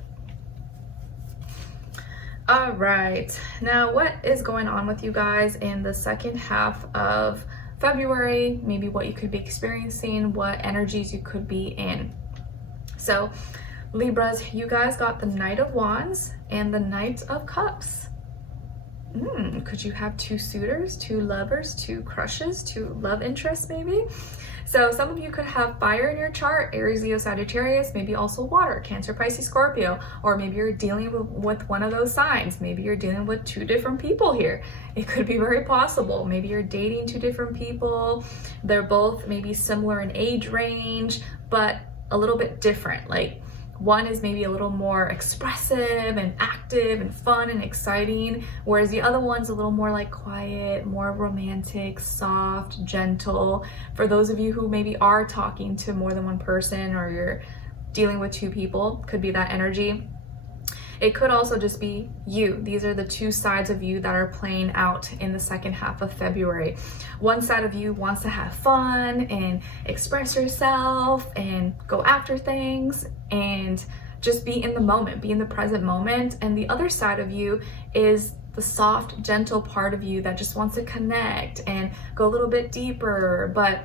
All right, now what is going on with you guys in the second half of February? Maybe what you could be experiencing, what energies you could be in. So Libras, you guys got the Knight of Wands and the Knight of Cups. Could you have 2 suitors, 2 lovers, 2 crushes, 2 love interests maybe? So some of you could have fire in your chart, Aries, Leo, Sagittarius, maybe also water, Cancer, Pisces, Scorpio, or maybe you're dealing with one of those signs. Maybe you're dealing with 2 different people here. It could be very possible. Maybe you're dating 2 different people. They're both maybe similar in age range, but a little bit different. Like one is maybe a little more expressive and active and fun and exciting, whereas the other one's a little more like quiet, more romantic, soft, gentle. For those of you who maybe are talking to more than one person, or you're dealing with 2 people, could be that energy. It could also just be you. These are the 2 sides of you that are playing out in the second half of February. One side of you wants to have fun and express yourself and go after things and just be in the moment, be in the present moment. And the other side of you is the soft, gentle part of you that just wants to connect and go a little bit deeper, but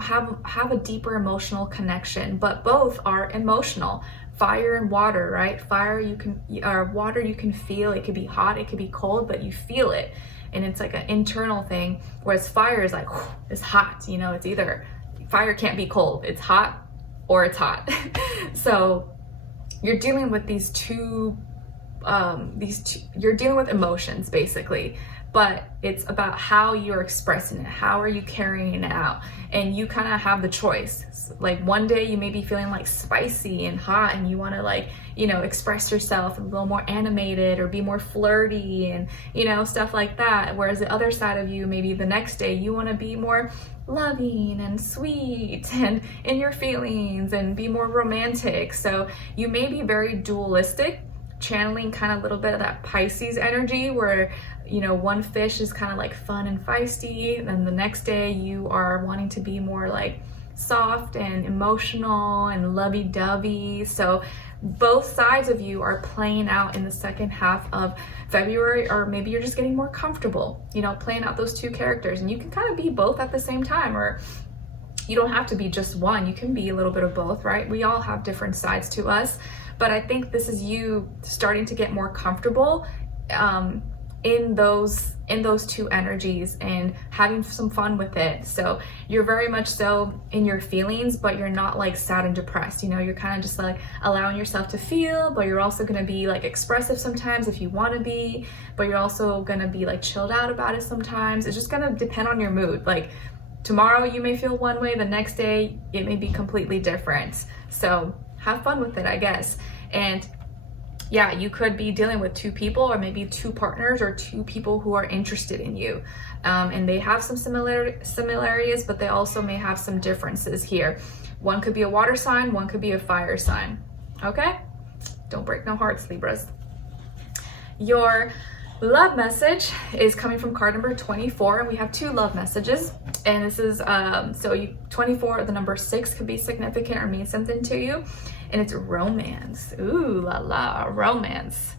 have a deeper emotional connection. But both are emotional. Fire and water, right? Fire, water you can feel. It could be hot, it could be cold, but you feel it, and it's like an internal thing. Whereas fire is like, it's hot. You know, it's either fire can't be cold. It's hot or it's hot. So you're dealing with these two. You're dealing with emotions basically. But it's about how you're expressing it, how are you carrying it out, and you kind of have the choice. Like one day you may be feeling like spicy and hot and you want to like, you know, express yourself a little more animated or be more flirty and, you know, stuff like that. Whereas the other side of you, maybe the next day you want to be more loving and sweet and in your feelings and be more romantic. So you may be very dualistic, channeling kind of a little bit of that Pisces energy where, you know, one fish is kind of like fun and feisty, and the next day you are wanting to be more like soft and emotional and lovey-dovey. So both sides of you are playing out in the second half of February, or maybe you're just getting more comfortable, you know, playing out those 2 characters. And you can kind of be both at the same time, or you don't have to be just one. You can be a little bit of both, right? We all have different sides to us. But I think this is you starting to get more comfortable in those 2 energies and having some fun with it. So you're very much so in your feelings, but you're not like sad and depressed. You know, you're kind of just like allowing yourself to feel, but you're also going to be like expressive sometimes if you want to be, but you're also going to be like chilled out about it sometimes. It's just going to depend on your mood. Like tomorrow you may feel one way, the next day it may be completely different. So have fun with it, I guess. And yeah, you could be dealing with 2 people, or maybe 2 partners, or 2 people who are interested in you. And they have some similarities, but they also may have some differences here. One could be a water sign, one could be a fire sign. Okay? Don't break no hearts, Libras. Your love message is coming from card number 24, and we have 2 love messages. And this is, 24, the number 6 could be significant or mean something to you. And it's romance. Ooh la la, romance.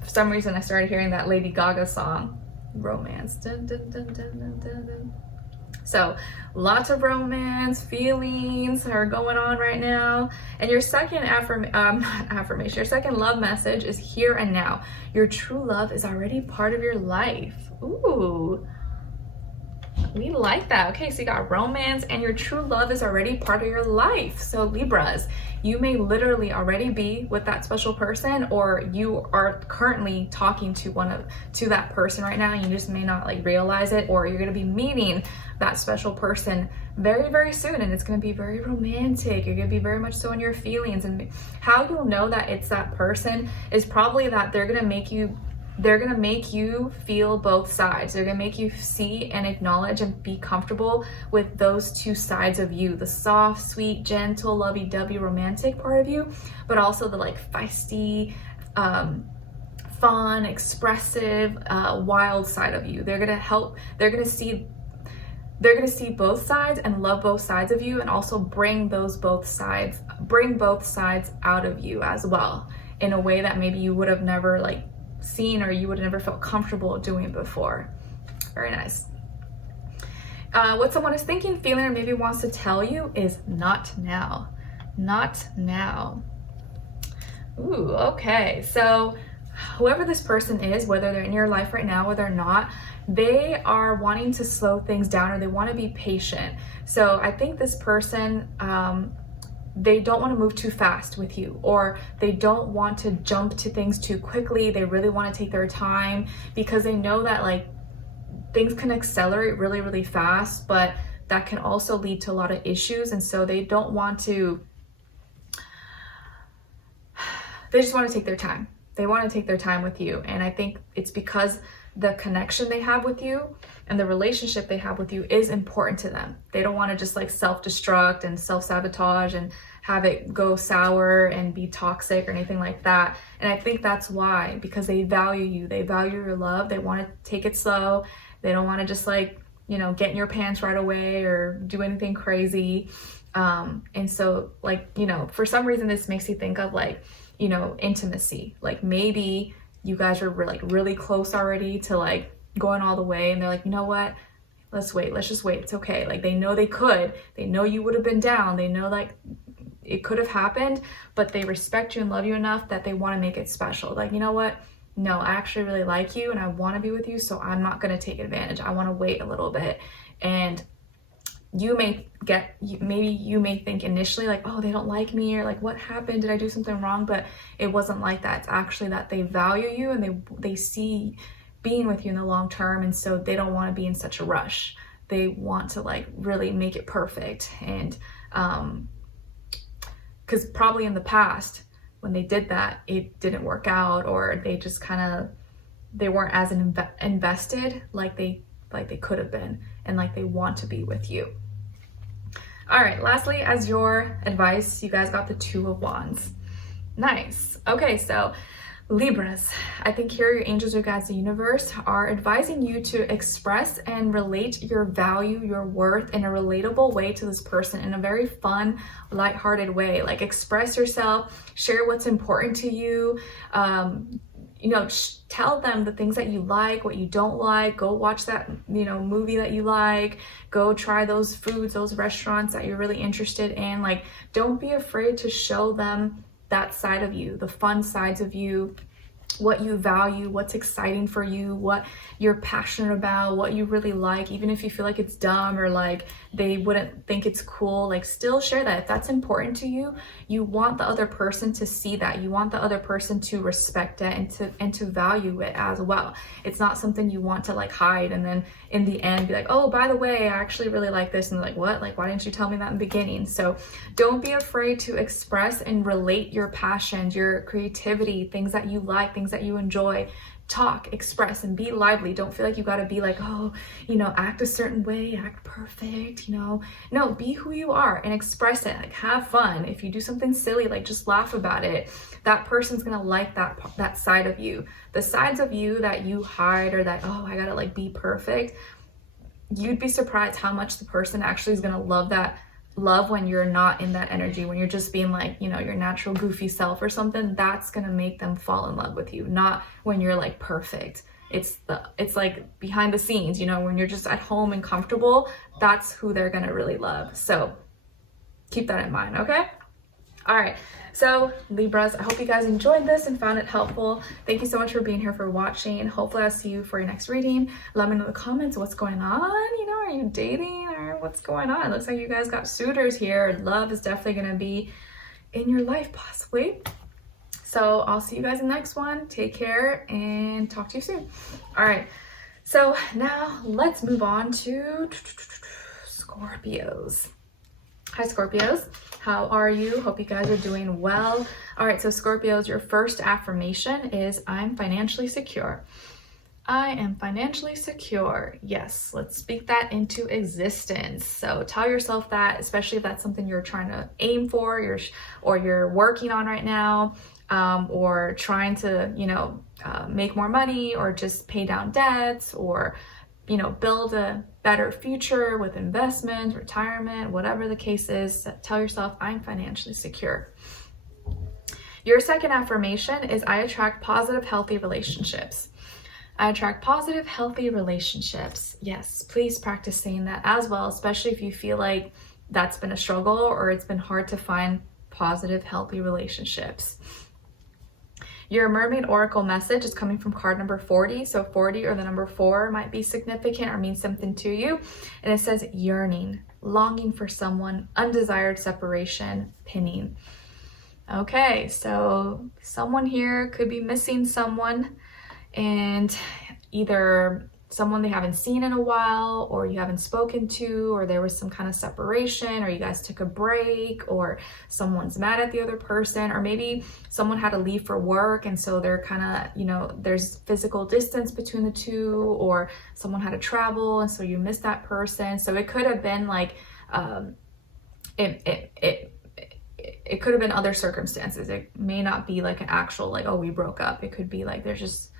For some reason I started hearing that Lady Gaga song, romance. Dun, dun, dun, dun, dun, dun, dun. So lots of romance, feelings are going on right now. And your second affirmation, your second love message is here and now. Your true love is already part of your life. Ooh. We like that. Okay, so you got romance, and your true love is already part of your life. So Libras, you may literally already be with that special person, or you are currently talking to that person right now, and you just may not like realize it, or you're going to be meeting that special person very, very soon, and it's going to be very romantic. You're going to be very much so in your feelings. And how you'll know that it's that person is probably that they're going to make you feel both sides. They're gonna make you see and acknowledge and be comfortable with those 2 sides of you, the soft, sweet, gentle, lovey-dovey, romantic part of you, but also the like feisty, fun, expressive, wild side of you. They're gonna see both sides and love both sides of you, and also bring both sides out of you as well, in a way that maybe you would have never like seen, or you would have never felt comfortable doing before. Very nice. What someone is thinking, feeling, or maybe wants to tell you is not now. Not now. Ooh, okay. So whoever this person is, whether they're in your life right now, whether or not, they are wanting to slow things down, or they want to be patient. So I think this person, they don't want to move too fast with you, or they don't want to jump to things too quickly. They really want to take their time, because they know that like things can accelerate really, really fast, but that can also lead to a lot of issues. And so they don't want to, they just want to take their time. They want to take their time with you. And I think it's because the connection they have with you and the relationship they have with you is important to them. They don't want to just like self-destruct and self-sabotage and have it go sour and be toxic or anything like that. And I think that's why, because they value you, they value your love. They want to take it slow. They don't want to just like, you know, get in your pants right away or do anything crazy. And so like, you know, for some reason this makes you think of like, you know, intimacy. Like maybe you guys are like really close already to like going all the way, and they're like, you know what, let's wait, let's just wait, it's okay. Like they know they could, they know you would have been down, they know like it could have happened, but they respect you and love you enough that they want to make it special. Like, you know what, no, I actually really like you and I want to be with you, so I'm not going to take advantage. I want to wait a little bit. And you may get, maybe you may think initially like, oh, they don't like me, or like what happened, did I do something wrong? But it wasn't like that. It's actually that they value you and they see being with you in the long term, and so they don't want to be in such a rush. They want to like really make it perfect. And because probably in the past when they did that, it didn't work out, or they just kind of, they weren't as invested like they could have been, and like they want to be with you. All right, lastly, as your advice, you guys got the Two of Wands. Nice. Okay, so Libras, I think here your angels, your guides, the universe are advising you to express and relate your value, your worth in a relatable way to this person, in a very fun, lighthearted way. Like express yourself, share what's important to you, you know, tell them the things that you like, what you don't like. Go watch that, you know, movie that you like. Go try those foods, those restaurants that you're really interested in. Like, don't be afraid to show them that side of you, the fun sides of you, what you value, what's exciting for you, what you're passionate about, what you really like. Even if you feel like it's dumb or like they wouldn't think it's cool, like still share that. If that's important to you, you want the other person to see that. You want the other person to respect it and to value it as well. It's not something you want to like hide and then in the end be like, oh, by the way, I actually really like this. And like, what? Like, why didn't you tell me that in the beginning? So don't be afraid to express and relate your passions, your creativity, things that you like, things that you enjoy. Talk, express, and be lively. Don't feel like you got to be like, oh, you know, act a certain way, act perfect, you know. No, be who you are and express it. Like, have fun. If you do something silly, like just laugh about it. That person's gonna like that side of you. The sides of you that you hide, or that, oh, I gotta like be perfect, you'd be surprised how much the person actually is gonna love when you're not in that energy, when you're just being like, you know, your natural goofy self or something. That's gonna make them fall in love with you, not when you're like perfect. It's like behind the scenes, you know, when you're just at home and comfortable, that's who they're gonna really love. So keep that in mind, okay? All right, so Libras, I hope you guys enjoyed this and found it helpful. Thank you so much for being here, for watching. Hopefully I'll see you for your next reading. Let me know in the comments what's going on. You know, are you dating or what's going on? It looks like you guys got suitors here. Love is definitely gonna be in your life possibly. So I'll see you guys in the next one. Take care and talk to you soon. All right, so now let's move on to Scorpios. Hi Scorpios, how are you? Hope you guys are doing well. All right, so Scorpios, your first affirmation is I'm financially secure. I am financially secure. Yes, let's speak that into existence. So tell yourself that, especially if that's something you're trying to aim for, or you're working on right now, or trying to, you know, make more money, or just pay down debts, or, you know, build a better future with investment, retirement, whatever the case is. Tell yourself, I'm financially secure. Your second affirmation is I attract positive, healthy relationships. I attract positive, healthy relationships. Yes, please practice saying that as well, especially if you feel like that's been a struggle or it's been hard to find positive, healthy relationships. Your mermaid oracle message is coming from card number 40. So 40 or the number 4 might be significant or mean something to you. And it says yearning, longing for someone, undesired separation, pinning. Okay, so someone here could be missing someone, and either someone they haven't seen in a while, or you haven't spoken to, or there was some kind of separation, or you guys took a break, or someone's mad at the other person, or maybe someone had to leave for work and so they're kind of, you know, there's physical distance between the two, or someone had to travel and so you missed that person. So it could have been like it could have been other circumstances. It may not be like an actual like, oh, we broke up. It could be like there's just,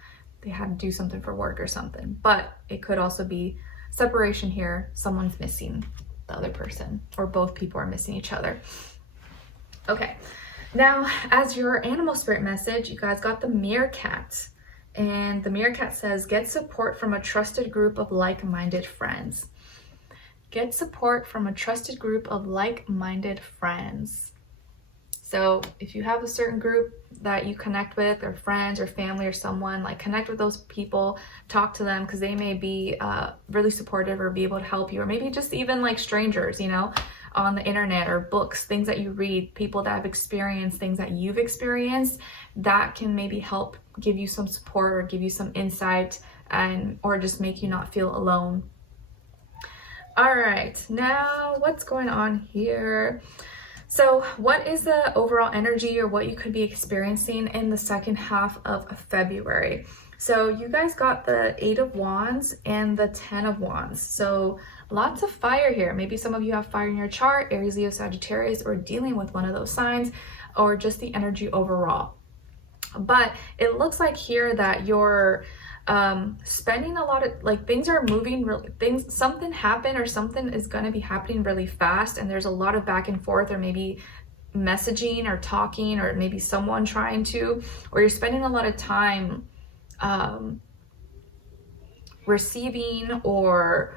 they had to do something for work or something. But it could also be separation here. Someone's missing the other person, or both people are missing each other. Okay, now as your animal spirit message, you guys got the meerkat. And the meerkat says, get support from a trusted group of like-minded friends. Get support from a trusted group of like-minded friends. So if you have a certain group that you connect with, or friends or family or someone, like connect with those people, talk to them, because they may be really supportive or be able to help you, or maybe just even like strangers, you know, on the internet, or books, things that you read, people that have experienced things that you've experienced, that can maybe help give you some support or give you some insight, and or just make you not feel alone. All right, now what's going on here? So what is the overall energy, or what you could be experiencing in the second half of February? So you guys got the 8 of Wands and the 10 of Wands. So lots of fire here. Maybe some of you have fire in your chart, Aries, Leo, Sagittarius, or dealing with one of those signs, or just the energy overall. But it looks like here that you're spending a lot of, like, things are moving, something happened, or something is going to be happening really fast, and there's a lot of back and forth, or maybe messaging or talking, or maybe someone trying to, or you're spending a lot of time receiving or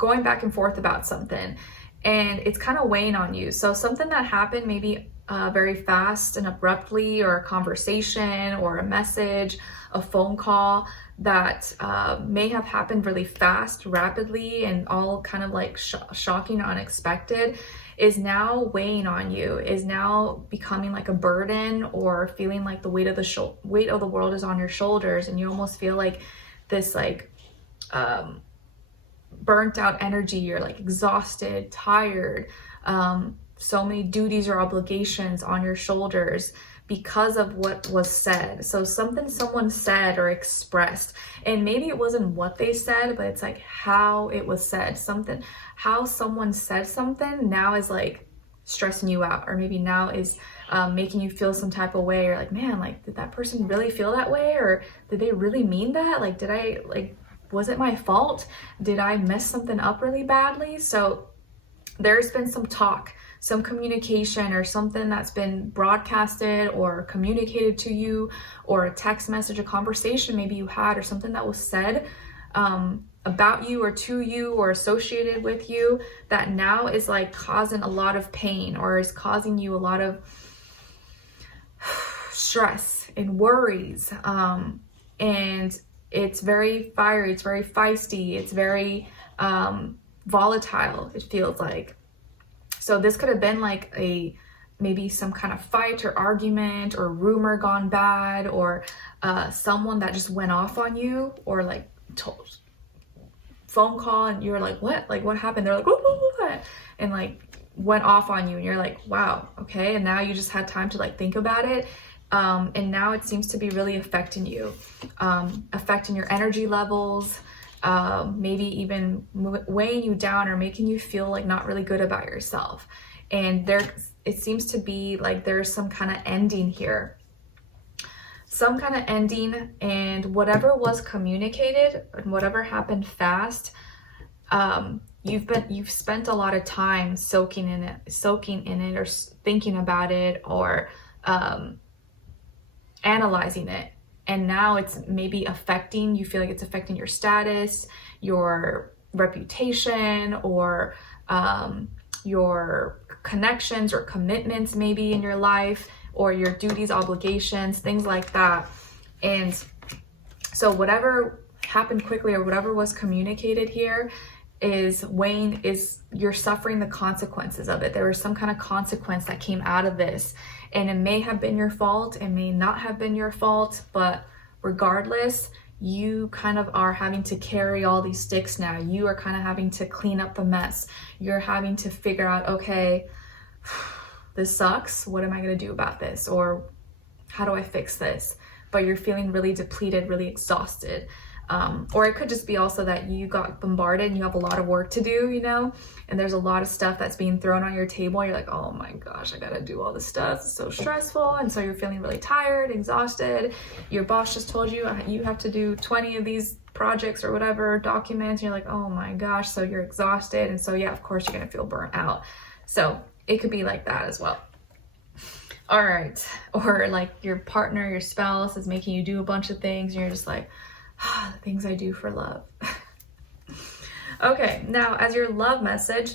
going back and forth about something, and it's kind of weighing on you. So something that happened maybe very fast and abruptly, or a conversation or a message, a phone call that may have happened really fast, rapidly, and all kind of like shocking, unexpected, is now weighing on you, is now becoming like a burden, or feeling like the weight of the world is on your shoulders, and you almost feel like this like burnt out energy. You're like exhausted, tired, so many duties or obligations on your shoulders because of what was said. So something someone said or expressed, and maybe it wasn't what they said, but it's like how it was said. How someone said something now is like stressing you out, or maybe now is making you feel some type of way. Or like, man, like, did that person really feel that way? Or did they really mean that? Like, was it my fault? Did I mess something up really badly? So there's been some talk, some communication, or something that's been broadcasted or communicated to you, or a text message, a conversation maybe you had, or something that was said about you or to you or associated with you, that now is like causing a lot of pain, or is causing you a lot of stress and worries. And it's very fiery, it's very feisty, it's very volatile, it feels like. So this could have been like maybe some kind of fight or argument, or rumor gone bad, or someone that just went off on you, or like phone call, and you're like, what? Like, what happened? They're like, what? And like went off on you, and you're like, wow, okay. And now you just had time to like think about it. And now it seems to be really affecting you, affecting your energy levels, maybe even weighing you down, or making you feel like not really good about yourself. And it seems to be like there's some kind of ending here, some kind of ending, and whatever was communicated and whatever happened fast, you've spent a lot of time soaking in it, or thinking about it, or analyzing it. And now it's maybe affecting, you feel like it's affecting your status, your reputation, or your connections or commitments maybe in your life, or your duties, obligations, things like that. And so whatever happened quickly or whatever was communicated here is you're suffering the consequences of it. There was some kind of consequence that came out of this, and it may have been your fault, it may not have been your fault, but regardless, you kind of are having to carry all these sticks now. You are kind of having to clean up the mess. You're having to figure out, okay, this sucks. What am I going to do about this? Or how do I fix this? But you're feeling really depleted, really exhausted. Or it could just be also that you got bombarded and you have a lot of work to do, you know, and there's a lot of stuff that's being thrown on your table. And you're like, oh my gosh, I gotta do all this stuff. It's so stressful. And so you're feeling really tired, exhausted. Your boss just told you you have to do 20 of these projects or whatever, documents. And you're like, oh my gosh. So you're exhausted. And so, yeah, of course you're gonna feel burnt out. So it could be like that as well. All right. Or like your partner, your spouse is making you do a bunch of things and you're just like, the things I do for love. Okay, now as your love message,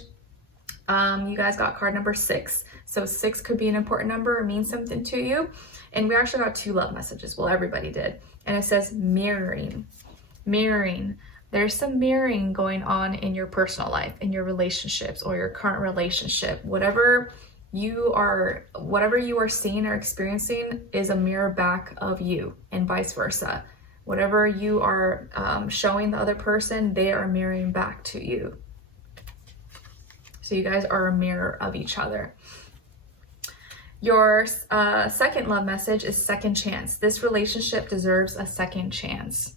you guys got card number 6. So 6 could be an important number or mean something to you. And we actually got 2 love messages. Well, everybody did. And it says mirroring. Mirroring. There's some mirroring going on in your personal life, in your relationships or your current relationship. Whatever you are seeing or experiencing is a mirror back of you, and vice versa. Whatever you are showing the other person, they are mirroring back to you. So you guys are a mirror of each other. Your second love message is second chance. This relationship deserves a second chance.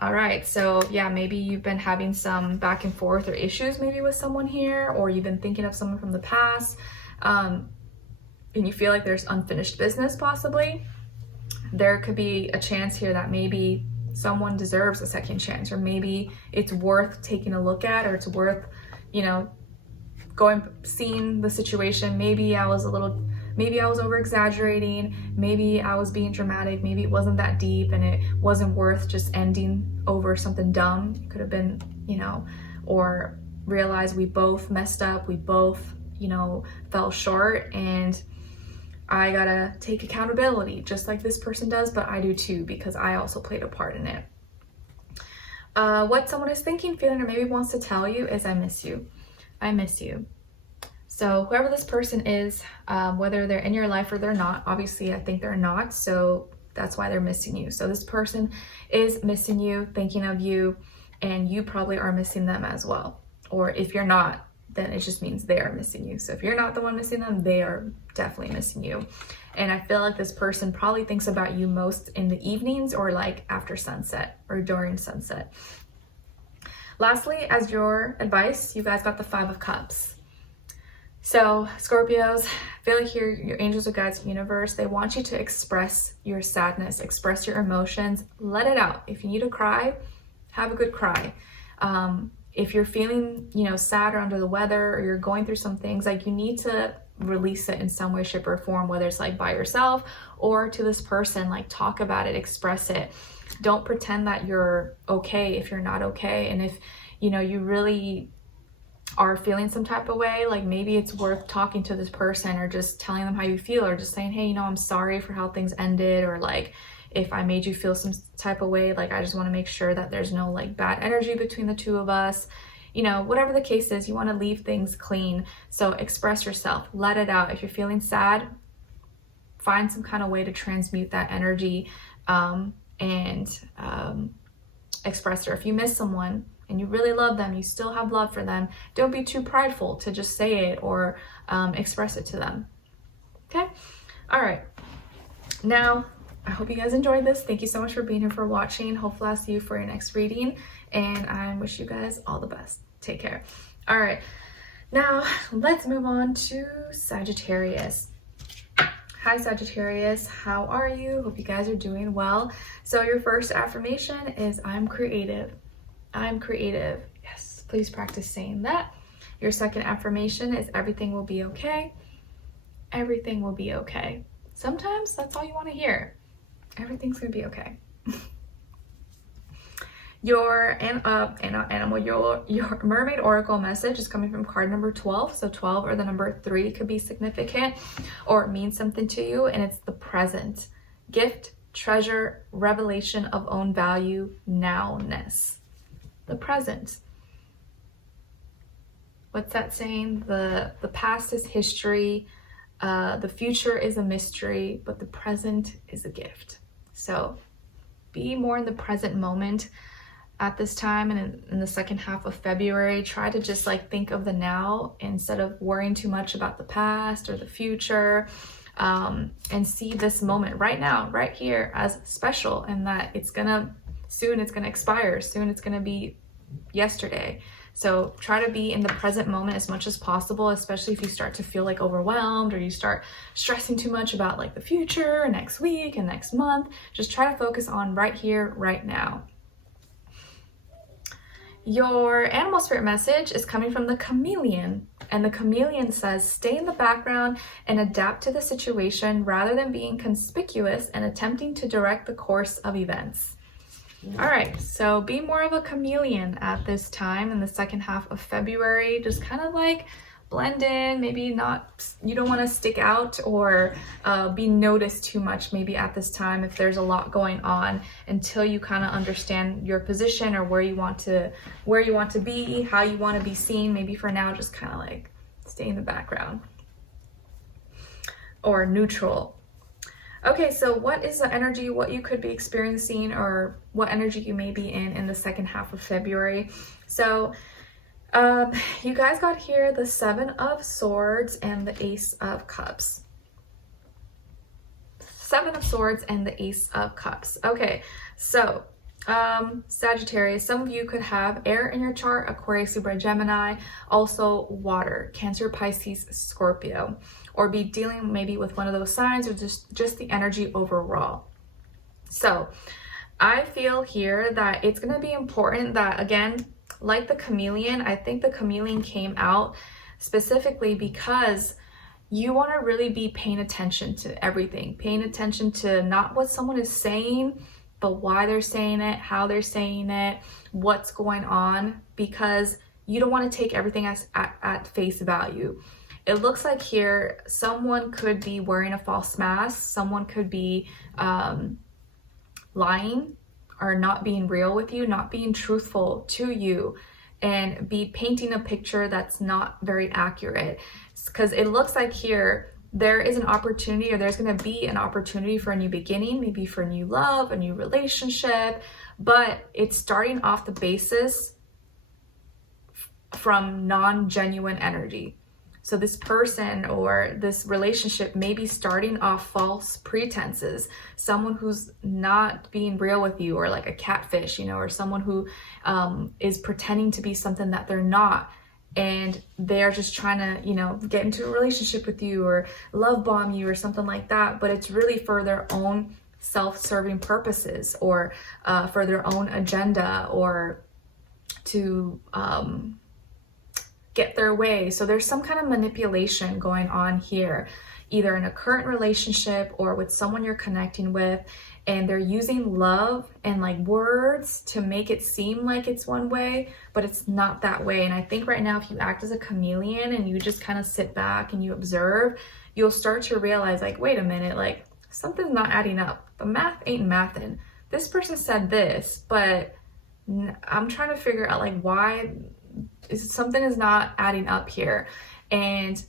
All right, so yeah, maybe you've been having some back and forth or issues maybe with someone here, or you've been thinking of someone from the past, and you feel like there's unfinished business possibly. There could be a chance here that maybe someone deserves a second chance, or maybe it's worth taking a look at, or it's worth, you know, seeing the situation. Maybe I was over exaggerating, maybe I was being dramatic, maybe it wasn't that deep and it wasn't worth just ending over something dumb. It could have been, you know, or realize we both messed up, we both, you know, fell short, and I gotta take accountability just like this person does, but I do too, because I also played a part in it. What someone is thinking, feeling, or maybe wants to tell you is, I miss you. I miss you. So whoever this person is, whether they're in your life or they're not, obviously I think they're not, so that's why they're missing you. So this person is missing you, thinking of you, and you probably are missing them as well. Or if you're not, then it just means they are missing you. So if you're not the one missing them, they are definitely missing you. And I feel like this person probably thinks about you most in the evenings, or like after sunset or during sunset. Lastly, as your advice, you guys got the 5 of Cups. So Scorpios, I feel like your angels, or guides, universe, they want you to express your sadness, express your emotions, let it out. If you need to cry, have a good cry. If you're feeling, you know, sad or under the weather, or you're going through some things, like, you need to release it in some way, shape, or form, whether it's like by yourself or to this person. Like, talk about it, express it. Don't pretend that you're okay if you're not okay. And if, you know, you really are feeling some type of way, like, maybe it's worth talking to this person, or just telling them how you feel, or just saying, hey, you know, I'm sorry for how things ended, or like, if I made you feel some type of way, like, I just want to make sure that there's no like bad energy between the two of us. You know, whatever the case is, you want to leave things clean. So express yourself, let it out. If you're feeling sad, find some kind of way to transmute that energy, and express it. Or if you miss someone and you really love them, you still have love for them, don't be too prideful to just say it, or express it to them. Okay? All right. Now, I hope you guys enjoyed this. Thank you so much for being here, for watching. Hopefully I'll see you for your next reading, and I wish you guys all the best. Take care. All right, now let's move on to Sagittarius. Hi Sagittarius, how are you? Hope you guys are doing well. So your first affirmation is, I'm creative. I'm creative. Yes, please practice saying that. Your second affirmation is, everything will be okay. Everything will be okay. Sometimes that's all you want to hear. Everything's gonna be okay. Your mermaid oracle message is coming from card number 12. So 12 or the number 3 could be significant or mean something to you, and it's the present. Gift, treasure, revelation of own value, nowness. The present. What's that saying? The past is history, the future is a mystery, but the present is a gift. So be more in the present moment at this time, and in the second half of February, try to just like think of the now instead of worrying too much about the past or the future, and see this moment right now, right here, as special, and that soon it's gonna expire, soon it's gonna be yesterday. So try to be in the present moment as much as possible, especially if you start to feel like overwhelmed or you start stressing too much about like the future, next week and next month. Just try to focus on right here, right now. Your animal spirit message is coming from the chameleon, and the chameleon says, stay in the background and adapt to the situation rather than being conspicuous and attempting to direct the course of events. All right, so be more of a chameleon at this time in the second half of February. Just kind of like blend in, maybe not, you don't want to stick out or be noticed too much maybe at this time if there's a lot going on, until you kind of understand your position or where you want to be, how you want to be seen. Maybe for now, just kind of like stay in the background or neutral. Okay, so what is the energy, what you could be experiencing, or what energy you may be in the second half of February? So you guys got here the 7 of Swords and the Ace of Cups. 7 of Swords and the Ace of Cups. Okay, so Sagittarius, some of you could have air in your chart, Aquarius, Libra, Gemini, also water, Cancer, Pisces, Scorpio, or be dealing maybe with one of those signs, or just the energy overall. So I feel here that it's going to be important that, again, like the chameleon, I think the chameleon came out specifically because you want to really be paying attention to everything, paying attention to not what someone is saying, but why they're saying it, how they're saying it, what's going on, because you don't want to take everything at face value. It looks like here someone could be wearing a false mask, someone could be lying or not being real with you, not being truthful to you, and be painting a picture that's not very accurate. Because it looks like here there is an opportunity, or there's going to be an opportunity for a new beginning, maybe for new love, a new relationship, but it's starting off the basis from non-genuine energy. So this person or this relationship may be starting off false pretenses, someone who's not being real with you, or like a catfish, you know, or someone who is pretending to be something that they're not. And they're just trying to, you know, get into a relationship with you or love bomb you or something like that. But it's really for their own self-serving purposes, or for their own agenda, or to get their way. So there's some kind of manipulation going on here, either in a current relationship or with someone you're connecting with, and they're using love and like words to make it seem like it's one way, but it's not that way. And I think right now, if you act as a chameleon and you just kind of sit back and you observe, you'll start to realize, like, wait a minute, like something's not adding up. The math ain't mathin'. This person said this, but I'm trying to figure out like why something is not adding up here. And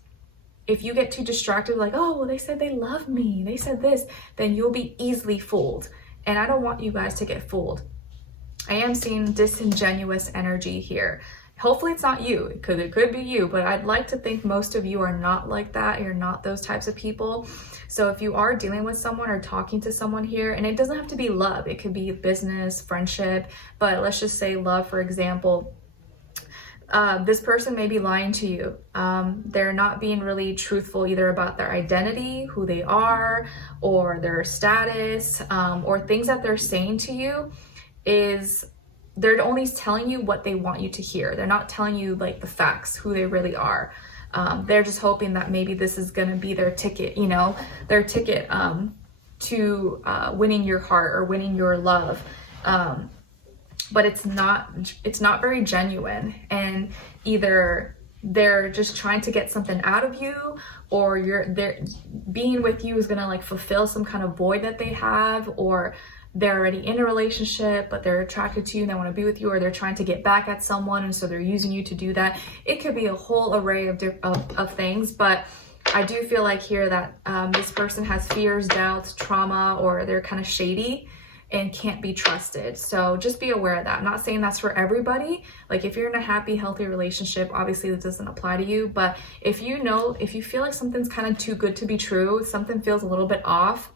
if you get too distracted, like, oh, well, they said they love me, they said this, then you'll be easily fooled. And I don't want you guys to get fooled. I am seeing disingenuous energy here. Hopefully it's not you, because it could be you, but I'd like to think most of you are not like that. You're not those types of people. So if you are dealing with someone or talking to someone here, and it doesn't have to be love, it could be business, friendship, but let's just say love, for example. This person may be lying to you. They're not being really truthful either about their identity, who they are, or their status, or things that they're saying to you is they're only telling you what they want you to hear. They're not telling you like the facts, who they really are. They're just hoping that maybe this is going to be their ticket, you know, their ticket to winning your heart or winning your love. but it's not very genuine, and either they're just trying to get something out of you, or they're being with you is gonna like fulfill some kind of void that they have, or they're already in a relationship but they're attracted to you and they want to be with you, or they're trying to get back at someone and so they're using you to do that. It could be a whole array of things, but I do feel like here that this person has fears, doubts, trauma, or they're kind of shady and can't be trusted. So just be aware of that. I'm not saying that's for everybody. Like if you're in a happy, healthy relationship, obviously this doesn't apply to you. But if you feel like something's kind of too good to be true, something feels a little bit off,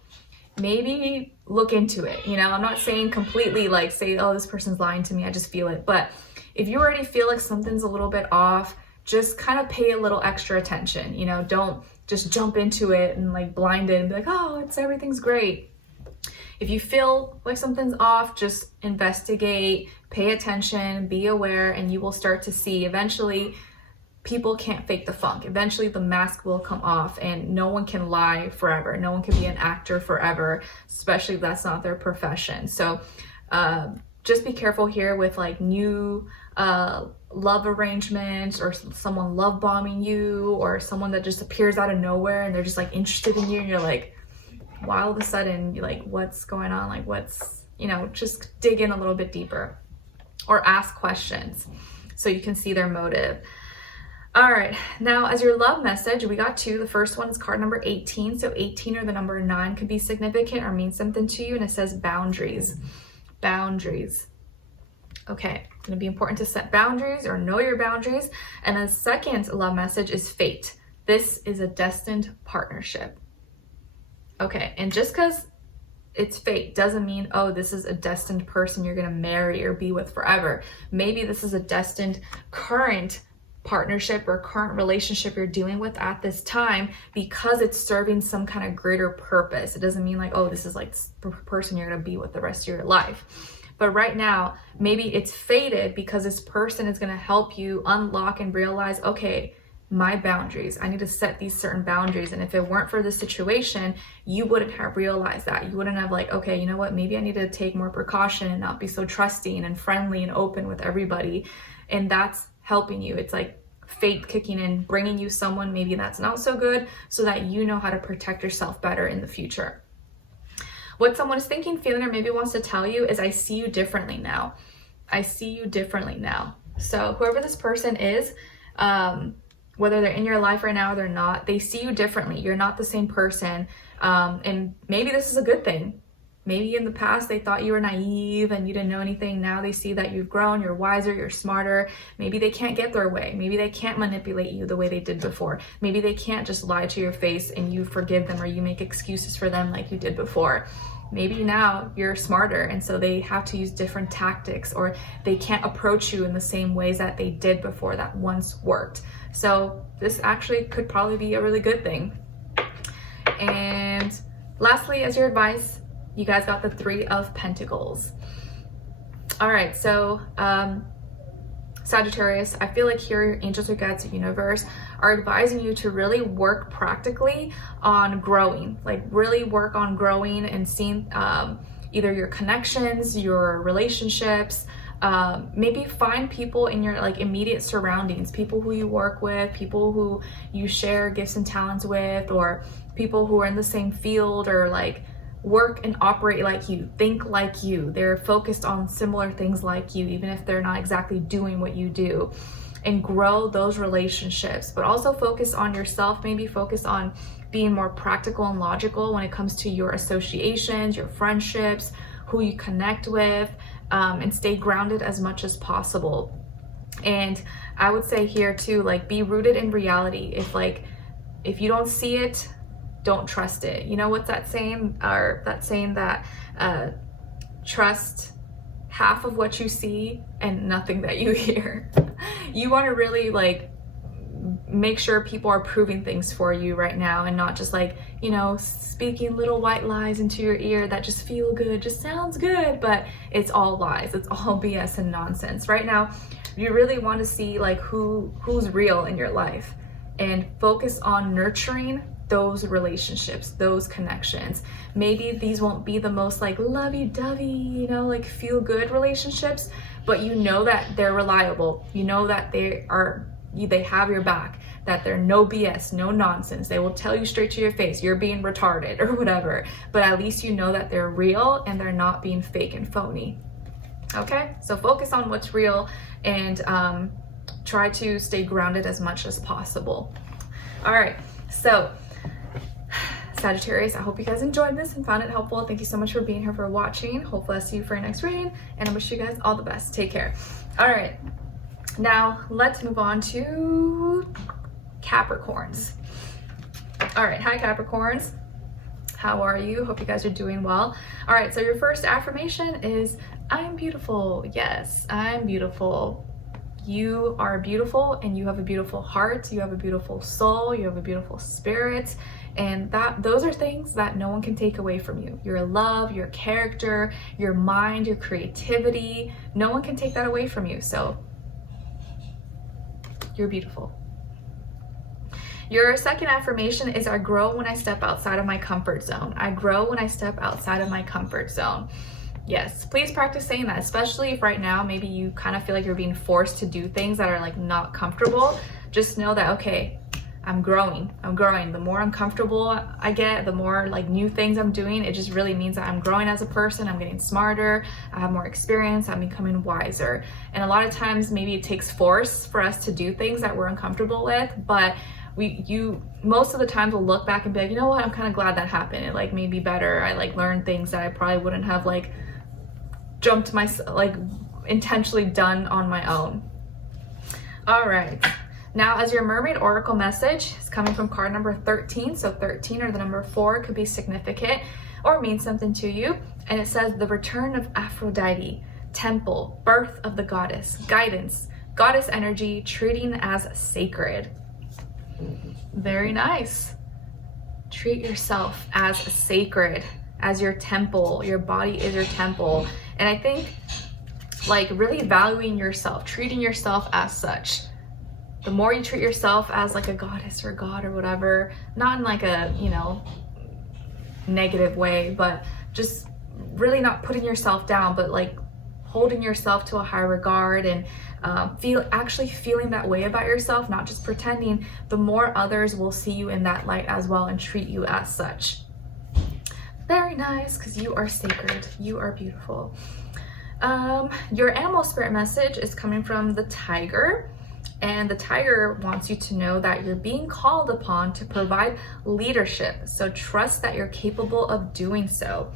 maybe look into it. You know, I'm not saying completely like say, oh, this person's lying to me, I just feel it. But if you already feel like something's a little bit off, just kind of pay a little extra attention. You know, don't just jump into it and like blinded and be like, oh, everything's great. If you feel like something's off, just investigate, pay attention, be aware, and you will start to see eventually people can't fake the funk. Eventually the mask will come off, and no one can lie forever. No one can be an actor forever, especially if that's not their profession. So just be careful here with like new love arrangements, or someone love bombing you, or someone that just appears out of nowhere and they're just like interested in you and you're like, why all of a sudden, you're like, what's going on? Like what's, you know, just dig in a little bit deeper or ask questions so you can see their motive. All right, now as your love message, we got two. The first one is card number 18. So 18 or the number 9 could be significant or mean something to you. And it says boundaries. Boundaries. Okay, it's gonna be important to set boundaries or know your boundaries. And the second love message is fate. This is a destined partnership. Okay, and just because it's fate doesn't mean, oh, this is a destined person you're gonna marry or be with forever. Maybe this is a destined current partnership or current relationship you're dealing with at this time because it's serving some kind of greater purpose. It doesn't mean like, oh, this is like the person you're gonna be with the rest of your life. But right now, maybe it's fated because this person is gonna help you unlock and realize, okay, my boundaries, I need to set these certain boundaries. And if it weren't for this situation, you wouldn't have realized that. You wouldn't have like, okay, you know what, maybe I need to take more precaution and not be so trusting and friendly and open with everybody. And that's helping you. It's like fate kicking in, bringing you someone maybe that's not so good, so that you know how to protect yourself better in the future. What someone is thinking, feeling, or maybe wants to tell you is, I see you differently now. I see you differently now. So whoever this person is, whether they're in your life right now or they're not, they see you differently. You're not the same person. And maybe this is a good thing. Maybe in the past they thought you were naive and you didn't know anything. Now they see that you've grown, you're wiser, you're smarter. Maybe they can't get their way. Maybe they can't manipulate you the way they did before. Maybe they can't just lie to your face and you forgive them, or you make excuses for them like you did before. Maybe now you're smarter and so they have to use different tactics, or they can't approach you in the same ways that they did before that once worked. So this actually could probably be a really good thing. And lastly, as your advice, you guys got the 3 of Pentacles. All right, so Sagittarius, I feel like here your angels or guides, the universe, are advising you to really work practically on growing, like really work on growing and seeing either your connections, your relationships, maybe find people in your like immediate surroundings, people who you work with, people who you share gifts and talents with, or people who are in the same field, or like work and operate like you, think like you. They're focused on similar things like you, even if they're not exactly doing what you do, and grow those relationships. But also focus on yourself, maybe focus on being more practical and logical when it comes to your associations, your friendships, who you connect with, and stay grounded as much as possible. And I would say here too, like, be rooted in reality. If you don't see it, don't trust it. You know what's that saying? Or that saying that trust half of what you see and nothing that you hear. You want to really like make sure people are proving things for you right now, and not just like, you know, speaking little white lies into your ear that just feel good, just sounds good, but it's all lies. It's all BS and nonsense. Right now, you really want to see like who's real in your life, and focus on nurturing those relationships, those connections. Maybe these won't be the most like lovey-dovey, you know, like feel good relationships, but you know that they're reliable. You know that they have your back, that they're no BS, no nonsense. They will tell you straight to your face, you're being retarded or whatever, but at least you know that they're real and they're not being fake and phony. Okay, so focus on what's real and try to stay grounded as much as possible. All right, so Sagittarius, I hope you guys enjoyed this and found it helpful. Thank you so much for being here, for watching. Hopefully I'll see you for your next reading, and I wish you guys all the best. Take care. All right, now let's move on to Capricorns. All right, hi Capricorns. How are you? Hope you guys are doing well. All right, so your first affirmation is, I'm beautiful. Yes, I'm beautiful. You are beautiful and you have a beautiful heart. You have a beautiful soul. You have a beautiful spirit. And those are things that no one can take away from you. Your love, your character, your mind, your creativity. No one can take that away from you. So you're beautiful. Your second affirmation is, I grow when I step outside of my comfort zone. I grow when I step outside of my comfort zone. Yes, please practice saying that, especially if right now maybe you kind of feel like you're being forced to do things that are like not comfortable. Just know that, okay, I'm growing. The more uncomfortable I get, the more like new things I'm doing, it just really means that I'm growing as a person. I'm getting smarter, I have more experience, I'm becoming wiser. And a lot of times maybe it takes force for us to do things that we're uncomfortable with, but most of the times will look back and be like, you know what, I'm kind of glad that happened. It like made me better. I like learned things that I probably wouldn't have like intentionally done on my own. All right. Now, as your Mermaid Oracle message is coming from card number 13, so 13 or the number 4 could be significant or mean something to you. And it says, the return of Aphrodite, temple, birth of the goddess, guidance, goddess energy, treating as sacred. Very nice. Treat yourself as sacred, as your temple. Your body is your temple. And I think like really valuing yourself, treating yourself as such. The more you treat yourself as like a goddess or god or whatever, not in like a, you know, negative way, but just really not putting yourself down, but like holding yourself to a high regard and actually feeling that way about yourself, not just pretending, the more others will see you in that light as well and treat you as such. Very nice, because you are sacred. You are beautiful. Your animal spirit message is coming from the tiger. And the tiger wants you to know that you're being called upon to provide leadership. So trust that you're capable of doing so.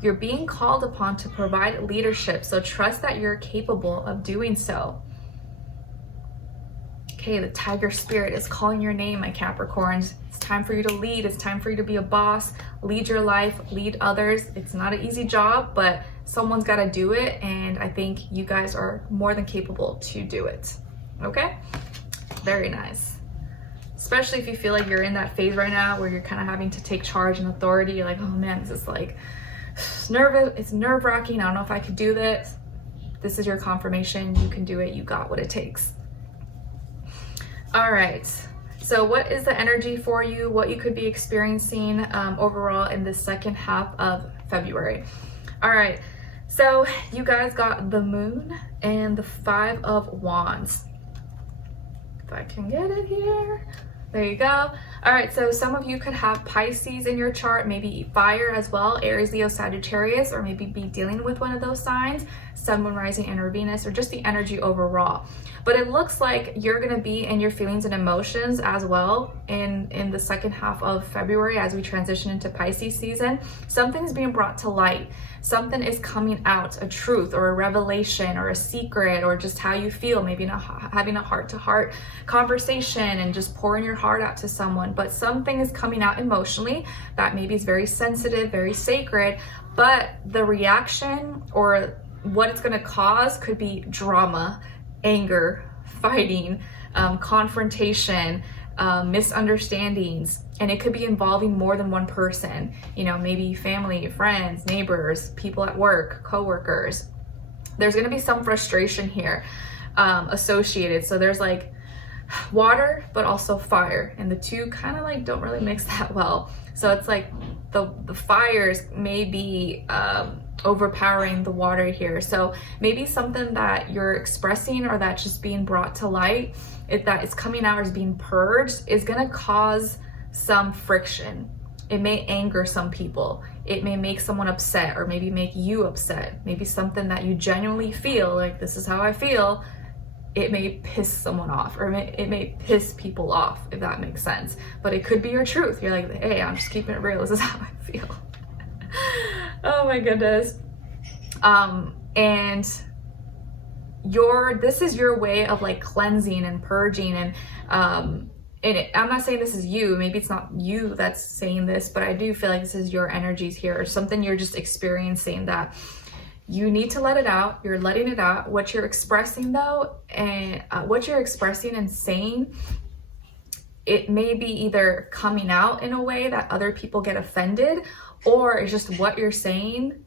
You're being called upon to provide leadership. So trust that you're capable of doing so. Okay, the tiger spirit is calling your name, my Capricorns. It's time for you to lead. It's time for you to be a boss, lead your life, lead others. It's not an easy job, but someone's got to do it. And I think you guys are more than capable to do it. Okay, very nice. Especially if you feel like you're in that phase right now where you're kind of having to take charge and authority. You're like, oh man, this is like nervous. It's nerve-wracking. I don't know if I could do this. This is your confirmation. You can do it. You got what it takes. All right. So what is the energy for you? What you could be experiencing overall in the second half of February? All right. So you guys got the moon and the 5 of Wands. If I can get it here. There you go. All right, so some of you could have Pisces in your chart, maybe fire as well, Aries, Leo, Sagittarius, or maybe be dealing with one of those signs, Sun, Moon, Rising, and or Venus, or just the energy overall. But it looks like you're gonna be in your feelings and emotions as well in the second half of February as we transition into Pisces season. Something's being brought to light. Something is coming out, a truth or a revelation or a secret or just how you feel, maybe not having a heart-to-heart conversation and just pouring your heart out to someone. But something is coming out emotionally that maybe is very sensitive, very sacred, but the reaction or what it's going to cause could be drama, anger, fighting, confrontation, misunderstandings, and it could be involving more than one person, you know, maybe family, friends, neighbors, people at work, co-workers. There's going to be some frustration here associated. So there's like water, but also fire, and the two kind of like don't really mix that well. So it's like the fires may be overpowering the water here. So maybe something that you're expressing or that's just being brought to light, if that is coming out or is being purged, is going to cause some friction. It may anger some people. It may make someone upset, or maybe make you upset. Maybe something that you genuinely feel like, this is how I feel. It may piss someone off, or it may piss people off, if that makes sense. But it could be your truth. You're like, hey, I'm just keeping it real. This is how I feel. Oh my goodness. And this is your way of like cleansing and purging, and I'm not saying this is you, maybe it's not you that's saying this, but I do feel like this is your energies here, or something you're just experiencing that you need to let it out. You're letting it out. What you're expressing though, and what you're expressing and saying, it may be either coming out in a way that other people get offended, or it's just what you're saying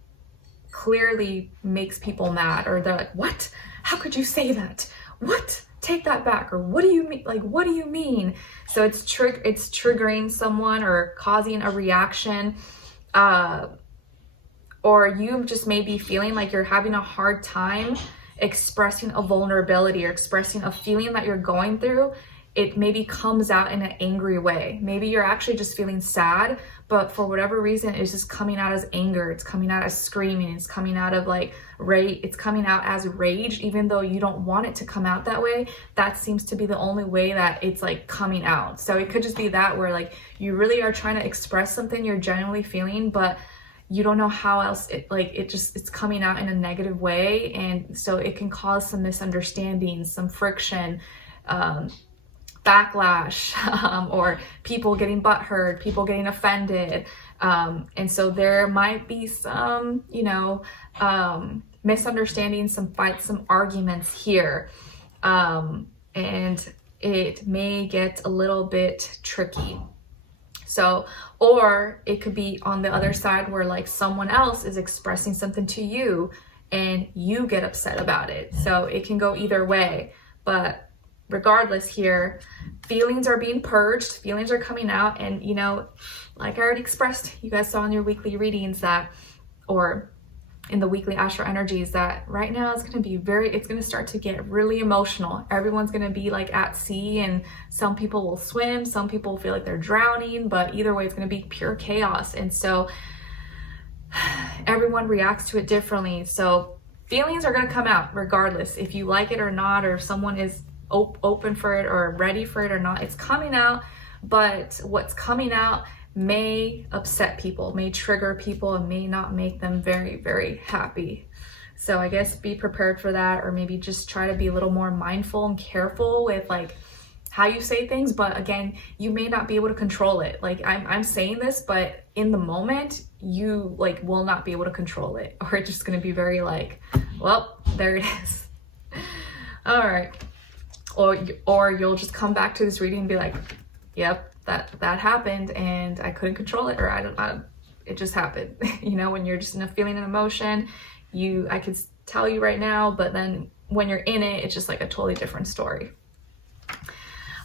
clearly makes people mad, or they're like, what? How could you say that? What? Take that back. Or what do you mean? Like, what do you mean? So it's triggering someone or causing a reaction, or you just may be feeling like you're having a hard time expressing a vulnerability or expressing a feeling that you're going through. It maybe comes out in an angry way. Maybe you're actually just feeling sad, but for whatever reason, it's just coming out as anger. It's coming out as screaming. It's coming out of like rage. It's coming out as rage, even though you don't want it to come out that way. That seems to be the only way that it's like coming out. So it could just be that, where like you really are trying to express something you're genuinely feeling, but you don't know how else it's coming out in a negative way. And so it can cause some misunderstandings, some friction, backlash, or people getting butthurt, people getting offended. And so there might be some, misunderstandings, some fights, some arguments here. And it may get a little bit tricky. So, or it could be on the other side where like someone else is expressing something to you and you get upset about it. So it can go either way, but regardless here, feelings are being purged, feelings are coming out. And like I already expressed, you guys saw in your weekly readings that, or in the weekly astro energies, that right now it's going to be it's going to start to get really emotional. Everyone's going to be like at sea, and some people will swim, some people will feel like they're drowning, but either way it's going to be pure chaos. And so everyone reacts to it differently. So feelings are going to come out regardless if you like it or not, or if someone is open for it or ready for it or not. It's coming out, but what's coming out may upset people, may trigger people, and may not make them very, very happy. So I guess be prepared for that, or maybe just try to be a little more mindful and careful with like how you say things. But again, you may not be able to control it. Like I'm saying this, but in the moment you like will not be able to control it, or it's just going to be very like, well, there it is. All right. Or you'll just come back to this reading and be like, yep, that happened and I couldn't control it, or it just happened. When you're just in a feeling and emotion, I could tell you right now, but then when you're in it, it's just like a totally different story.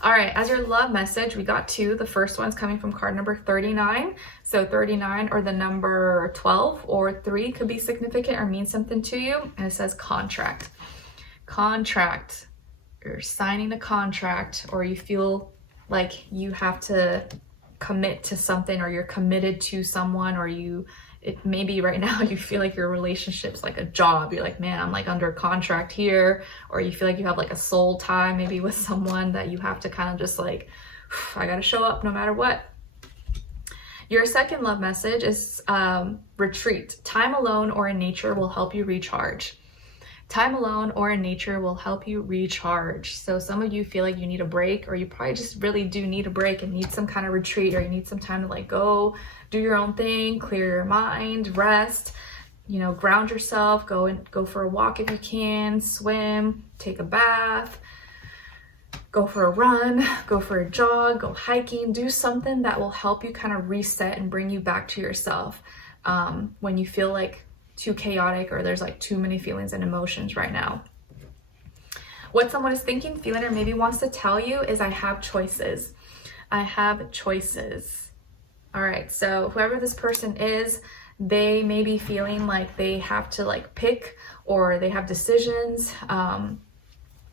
All right, as your love message, we got two. The first one's coming from card number 39. So 39 or the number 12 or 3 could be significant or mean something to you. And it says contract. Contract. You're signing a contract, or you feel like you have to commit to something, or you're committed to someone, or it maybe right now you feel like your relationship's like a job. You're like, man, I'm like under contract here. Or you feel like you have like a soul tie maybe with someone that you have to kind of just like, I gotta show up no matter what. Your second love message is retreat. Time alone or in nature will help you recharge. Time alone or in nature will help you recharge. So some of you feel like you need a break, or you probably just really do need a break and need some kind of retreat, or you need some time to like go do your own thing, clear your mind, rest, ground yourself, go for a walk if you can, swim, take a bath, go for a run, go for a jog, go hiking, do something that will help you kind of reset and bring you back to yourself when you feel like too chaotic, or there's like too many feelings and emotions right now. What someone is thinking, feeling, or maybe wants to tell you is, I have choices. I have choices. All right, so whoever this person is, they may be feeling like they have to like pick, or they have decisions.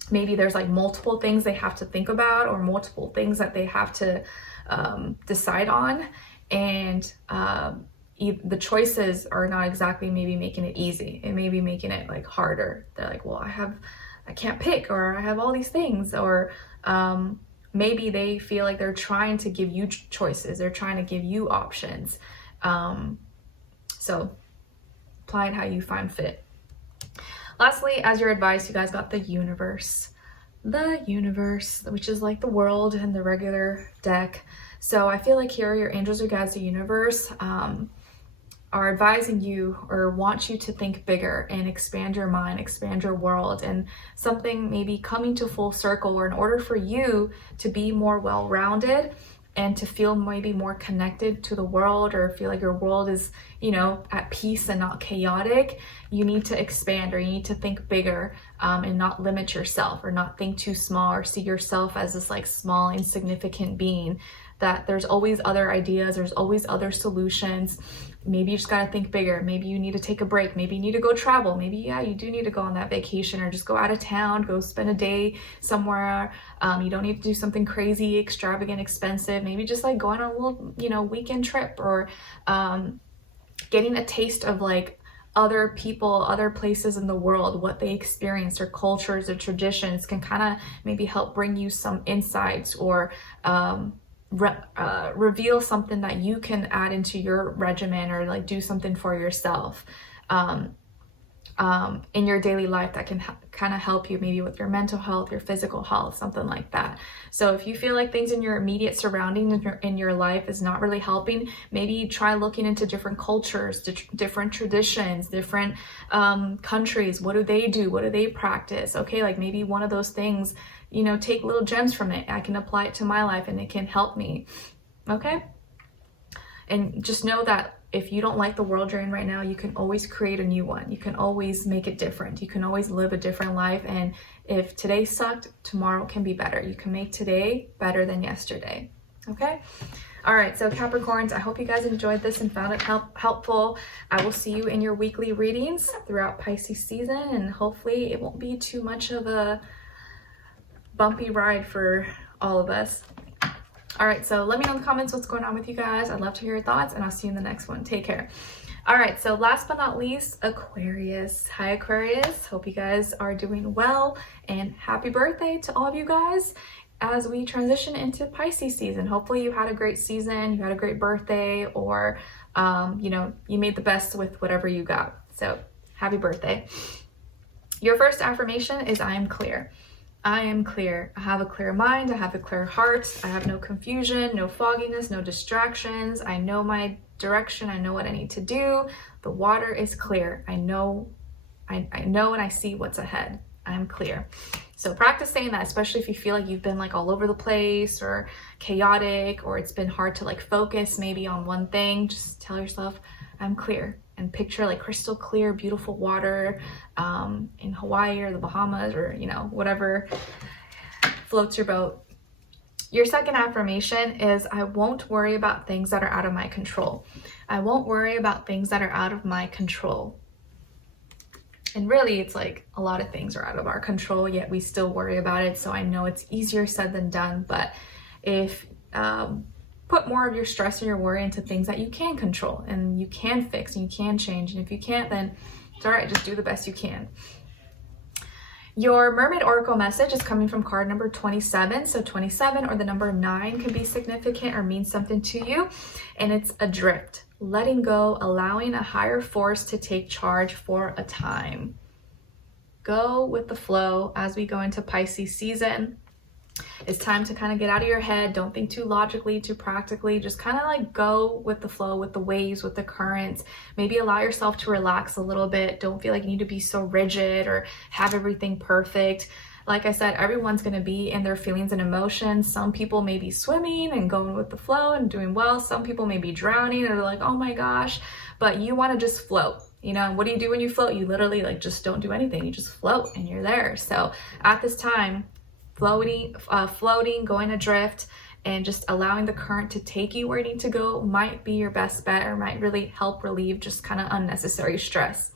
Maybe there's like multiple things they have to think about, or multiple things that they have to decide on. And the choices are not exactly maybe making it easy. It may be making it like harder. They're like, well, I can't pick, or I have all these things, or maybe they feel like they're trying to give you choices. They're trying to give you options. So apply it how you find fit. Lastly, as your advice, you guys got the universe. The universe, which is like the world in the regular deck. So I feel like here your angels or guides, the universe, are advising you or want you to think bigger and expand your mind, expand your world, and something maybe coming to full circle, or in order for you to be more well-rounded and to feel maybe more connected to the world, or feel like your world is, you know, at peace and not chaotic, you need to expand, or you need to think bigger, and not limit yourself, or not think too small, or see yourself as this like small, insignificant being. That there's always other ideas, there's always other solutions. Maybe you just gotta think bigger. Maybe you need to take a break. Maybe you need to go travel. Maybe, yeah, you do need to go on that vacation, or just go out of town, go spend a day somewhere. You don't need to do something crazy, extravagant, expensive. Maybe just like going on a little, you know, weekend trip, or getting a taste of like other people, other places in the world, what they experience, their cultures, their traditions, can kind of maybe help bring you some insights, or reveal something that you can add into your regimen, or like do something for yourself in your daily life that can kind of help you maybe with your mental health, your physical health, something like that. So if you feel like things in your immediate surroundings in your life is not really helping, maybe try looking into different cultures, different traditions, different countries. What do they do? What do they practice? Okay, like maybe one of those things, you know, take little gems from it. I can apply it to my life and it can help me. Okay? And just know that if you don't like the world you're in right now, you can always create a new one. You can always make it different. You can always live a different life. And if today sucked, tomorrow can be better. You can make today better than yesterday. Okay? All right, so Capricorns, I hope you guys enjoyed this and found it helpful. I will see you in your weekly readings throughout Pisces season, and hopefully it won't be too much of a bumpy ride for all of us. All right, so let me know in the comments what's going on with you guys. I'd love to hear your thoughts, and I'll see you in the next one. Take care. All right, so last but not least, Aquarius. Hi, Aquarius. Hope you guys are doing well, and happy birthday to all of you guys as we transition into Pisces season. Hopefully you had a great season, you had a great birthday, or you know, you made the best with whatever you got. So happy birthday. Your first affirmation is, I am clear. I am clear. I have a clear mind. I have a clear heart. I have no confusion, no fogginess, no distractions. I know my direction. I know what I need to do. The water is clear. I know and I see what's ahead. I am clear. So practice saying that, especially if you feel like you've been like all over the place, or chaotic, or it's been hard to like focus maybe on one thing. Just tell yourself, I'm clear. And picture like crystal clear, beautiful water in Hawaii or the Bahamas, or, you know, whatever floats your boat. Your second affirmation is, I won't worry about things that are out of my control. I won't worry about things that are out of my control. And really, it's like a lot of things are out of our control, yet we still worry about it. So I know it's easier said than done, but if put more of your stress and your worry into things that you can control and you can fix and you can change. And if you can't, then it's all right, just do the best you can. Your Mermaid Oracle message is coming from card number 27. So 27 or the number 9 can be significant or mean something to you. And it's adrift, letting go, allowing a higher force to take charge for a time. Go with the flow as we go into Pisces season. It's time to kind of get out of your head. Don't think too logically, too practically. Just kind of like go with the flow, with the waves, with the currents. Maybe allow yourself to relax a little bit. Don't feel like you need to be so rigid or have everything perfect. Like I said, everyone's going to be in their feelings and emotions. Some people may be swimming and going with the flow and doing well. Some people may be drowning and they're like, oh my gosh. But you want to just float. You know, what do you do when you float? You literally like just don't do anything. You just float and you're there. So at this time, floating, going adrift, and just allowing the current to take you where you need to go might be your best bet, or might really help relieve just kind of unnecessary stress.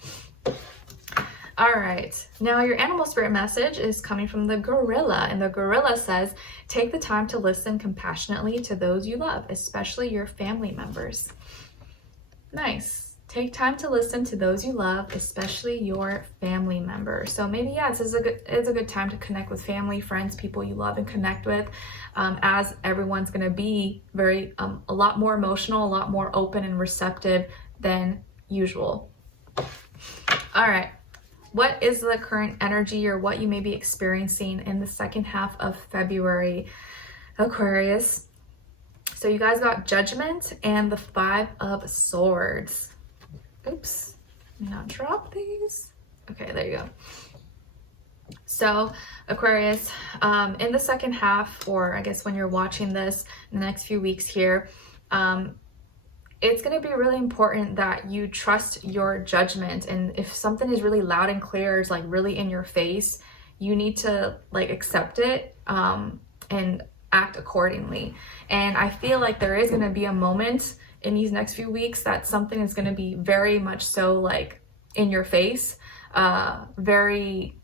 All right, now your animal spirit message is coming from the gorilla, and the gorilla says, take the time to listen compassionately to those you love, especially your family members. Nice. Take time to listen to those you love, especially your family members. So maybe, yeah, it's a good time to connect with family, friends, people you love and connect with, as everyone's going to be very, a lot more emotional, a lot more open and receptive than usual. All right. What is the current energy, or what you may be experiencing in the second half of February, Aquarius? So you guys got Judgment and the 5 of Swords. Oops, let me not drop these. Okay, there you go. So Aquarius, in the second half, or I guess when you're watching this in the next few weeks here, it's going to be really important that you trust your judgment. And if something is really loud and clear, is like really in your face, you need to like accept it and act accordingly. And I feel like there is going to be a moment in these next few weeks that something is going to be very much so like in your face, very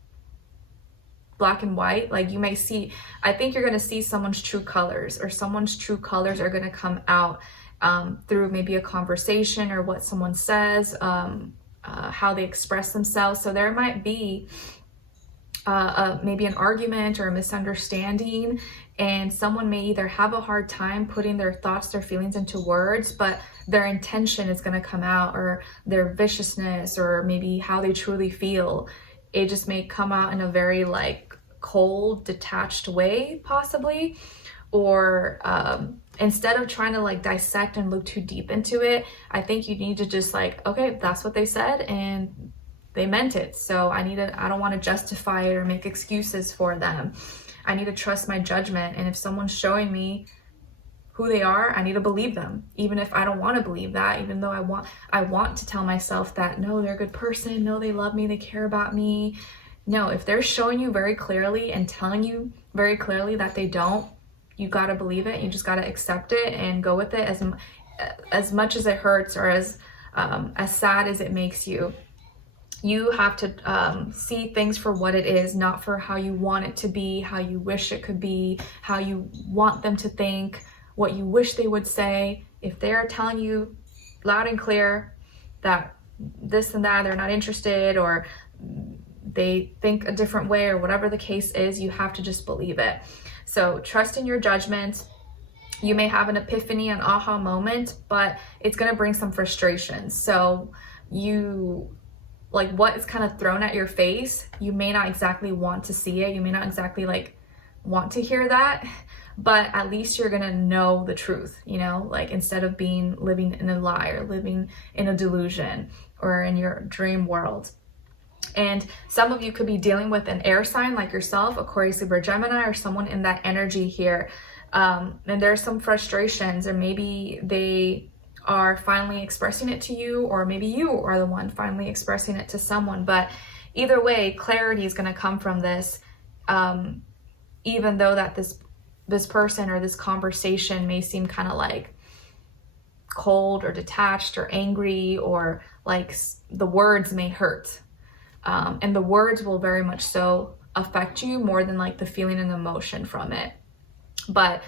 black and white. Like you may see, I think you're going to see someone's true colors, or someone's true colors are going to come out through maybe a conversation, or what someone says, how they express themselves. So there might be maybe an argument or a misunderstanding, and someone may either have a hard time putting their thoughts, their feelings into words, but their intention is going to come out, or their viciousness, or maybe how they truly feel. It just may come out in a very like cold, detached way, possibly. Or instead of trying to like dissect and look too deep into it, I think you need to just like, okay, that's what they said and they meant it. So I don't want to justify it or make excuses for them. I need to trust my judgment. And if someone's showing me who they are, I need to believe them, even if I don't want to believe that, even though I want to tell myself that, no, they're a good person. No, they love me. They care about me. No, if they're showing you very clearly and telling you very clearly that they don't, you got to believe it. You just got to accept it and go with it, as much as it hurts, or as sad as it makes you. You have to see things for what it is, not for how you want it to be, how you wish it could be, how you want them to think, what you wish they would say. If they're telling you loud and clear that this and that, they're not interested, or they think a different way, or whatever the case is, you have to just believe it. So trust in your judgment. You may have an epiphany, an aha moment, but it's going to bring some frustration. So like what is kind of thrown at your face, you may not exactly want to see it. You may not exactly like want to hear that, but at least you're going to know the truth, you know, like instead of living in a lie, or living in a delusion, or in your dream world. And some of you could be dealing with an air sign like yourself, Aquarius, Libra, Gemini, or someone in that energy here. And there's some frustrations, or maybe they are finally expressing it to you, or maybe you are the one finally expressing it to someone. But either way, clarity is going to come from this, even though that this person or this conversation may seem kind of like cold or detached or angry, or like the words may hurt. And the words will very much so affect you more than like the feeling and emotion from it. But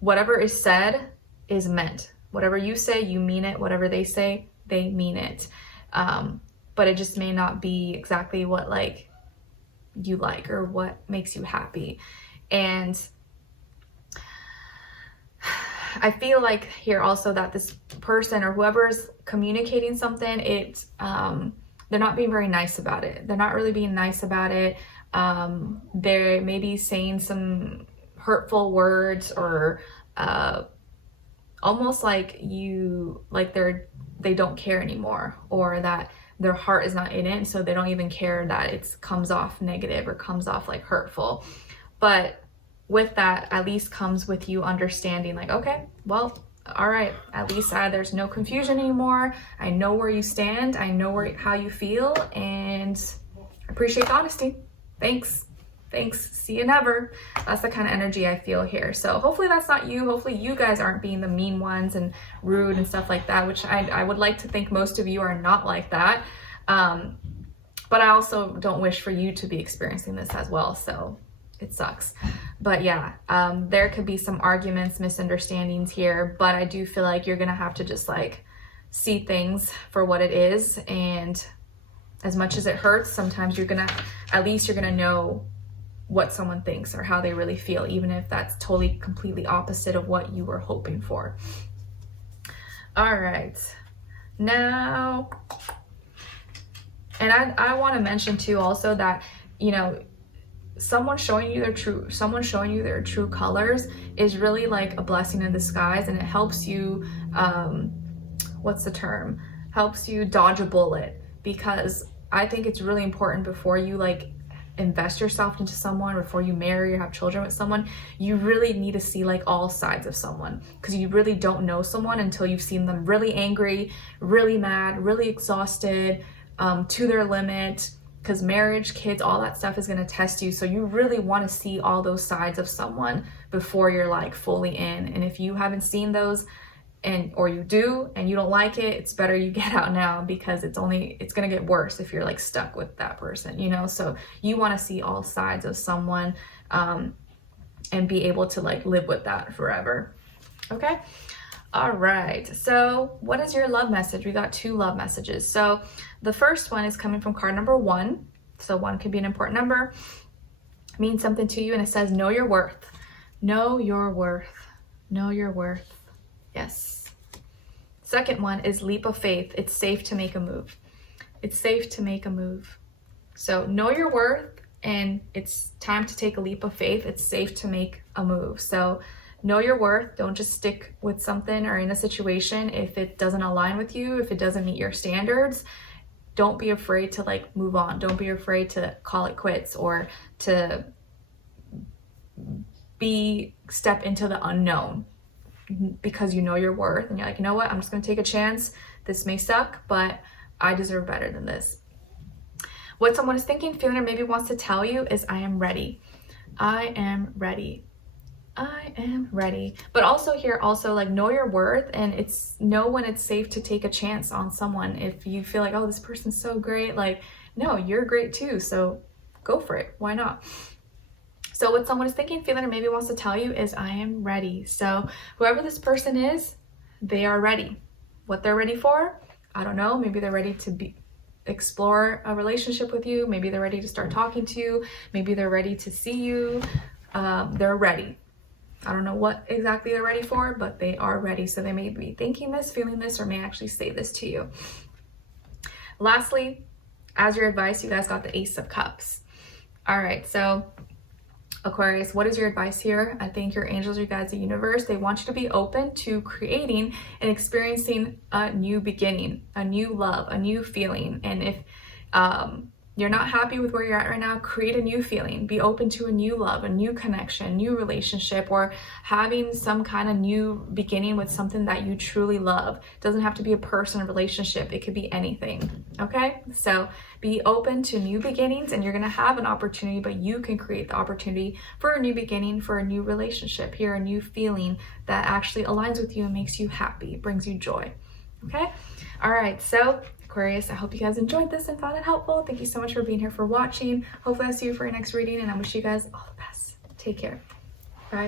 whatever is said is meant. Whatever you say, you mean it. Whatever they say, they mean it. But it just may not be exactly what like you like, or what makes you happy. And I feel like here also that this person, or whoever is communicating something, they're not being very nice about it. They're not really being nice about it. They may be saying some hurtful words, or almost like they don't care anymore, or that their heart is not in it, so they don't even care that it comes off negative or comes off like hurtful. But with that, at least comes with you understanding like, okay, well, all right, at least there's no confusion anymore. I know where you stand. I know how you feel, and I appreciate the honesty. Thanks. See you never. That's the kind of energy I feel here. So hopefully that's not you. Hopefully you guys aren't being the mean ones and rude and stuff like that, which I would like to think most of you are not like that. But I also don't wish for you to be experiencing this as well. So it sucks. But yeah, there could be some arguments, misunderstandings here, but I do feel like you're going to have to just like see things for what it is. And as much as it hurts, sometimes at least you're going to know what someone thinks or how they really feel, even if that's totally, completely opposite of what you were hoping for. All right. Now, and I want to mention too also that, you know, someone showing you their true colors is really like a blessing in disguise, and it helps you, what's the term? Helps you dodge a bullet, because I think it's really important before you like invest yourself into someone, before you marry or have children with someone, you really need to see like all sides of someone, because you really don't know someone until you've seen them really angry, really mad, really exhausted, to their limit, because marriage, kids, all that stuff is going to test you. So you really want to see all those sides of someone before you're like fully in. And if you haven't seen those, or you do and you don't like it, it's better you get out now, because it's going to get worse if you're like stuck with that person, you know? So you want to see all sides of someone, and be able to like live with that forever. Okay. All right. So what is your love message? We got 2 love messages. So the first one is coming from card number 1. So 1 could be an important number, means something to you. And it says, know your worth. Know your worth. Know your worth. Yes. Second one is leap of faith. It's safe to make a move. It's safe to make a move. So know your worth, and it's time to take a leap of faith. It's safe to make a move. So know your worth. Don't just stick with something or in a situation if it doesn't align with you, if it doesn't meet your standards. Don't be afraid to like move on. Don't be afraid to call it quits, or to step into the unknown, because you know your worth and you're like, you know what, I'm just going to take a chance. This may suck, but I deserve better than this. What someone is thinking, feeling, or maybe wants to tell you is, I am ready. I am ready. I am ready. But also here, also like know your worth, and know when it's safe to take a chance on someone. If you feel like, oh, this person's so great, like, no, you're great too. So go for it. Why not? So what someone is thinking, feeling, or maybe wants to tell you is, I am ready. So whoever this person is, they are ready. What they're ready for, I don't know. Maybe they're ready to explore a relationship with you. Maybe they're ready to start talking to you. Maybe they're ready to see you. They're ready. I don't know what exactly they're ready for, but they are ready. So they may be thinking this, feeling this, or may actually say this to you. Lastly, as your advice, you guys got the Ace of Cups. All right, so Aquarius, what is your advice here? I think your angels, your guides, the universe, they want you to be open to creating and experiencing a new beginning, a new love, a new feeling. And if you're not happy with where you're at right now, create a new feeling. Be open to a new love, a new connection, new relationship, or having some kind of new beginning with something that you truly love. It doesn't have to be a person or relationship. It could be anything. Okay? So be open to new beginnings, and you're going to have an opportunity, but you can create the opportunity for a new beginning, for a new relationship, here, a new feeling that actually aligns with you and makes you happy, brings you joy. Okay? All right. So Aquarius, I hope you guys enjoyed this and found it helpful. Thank you so much for being here, for watching. Hopefully I'll see you for your next reading, and I wish you guys all the best. Take care.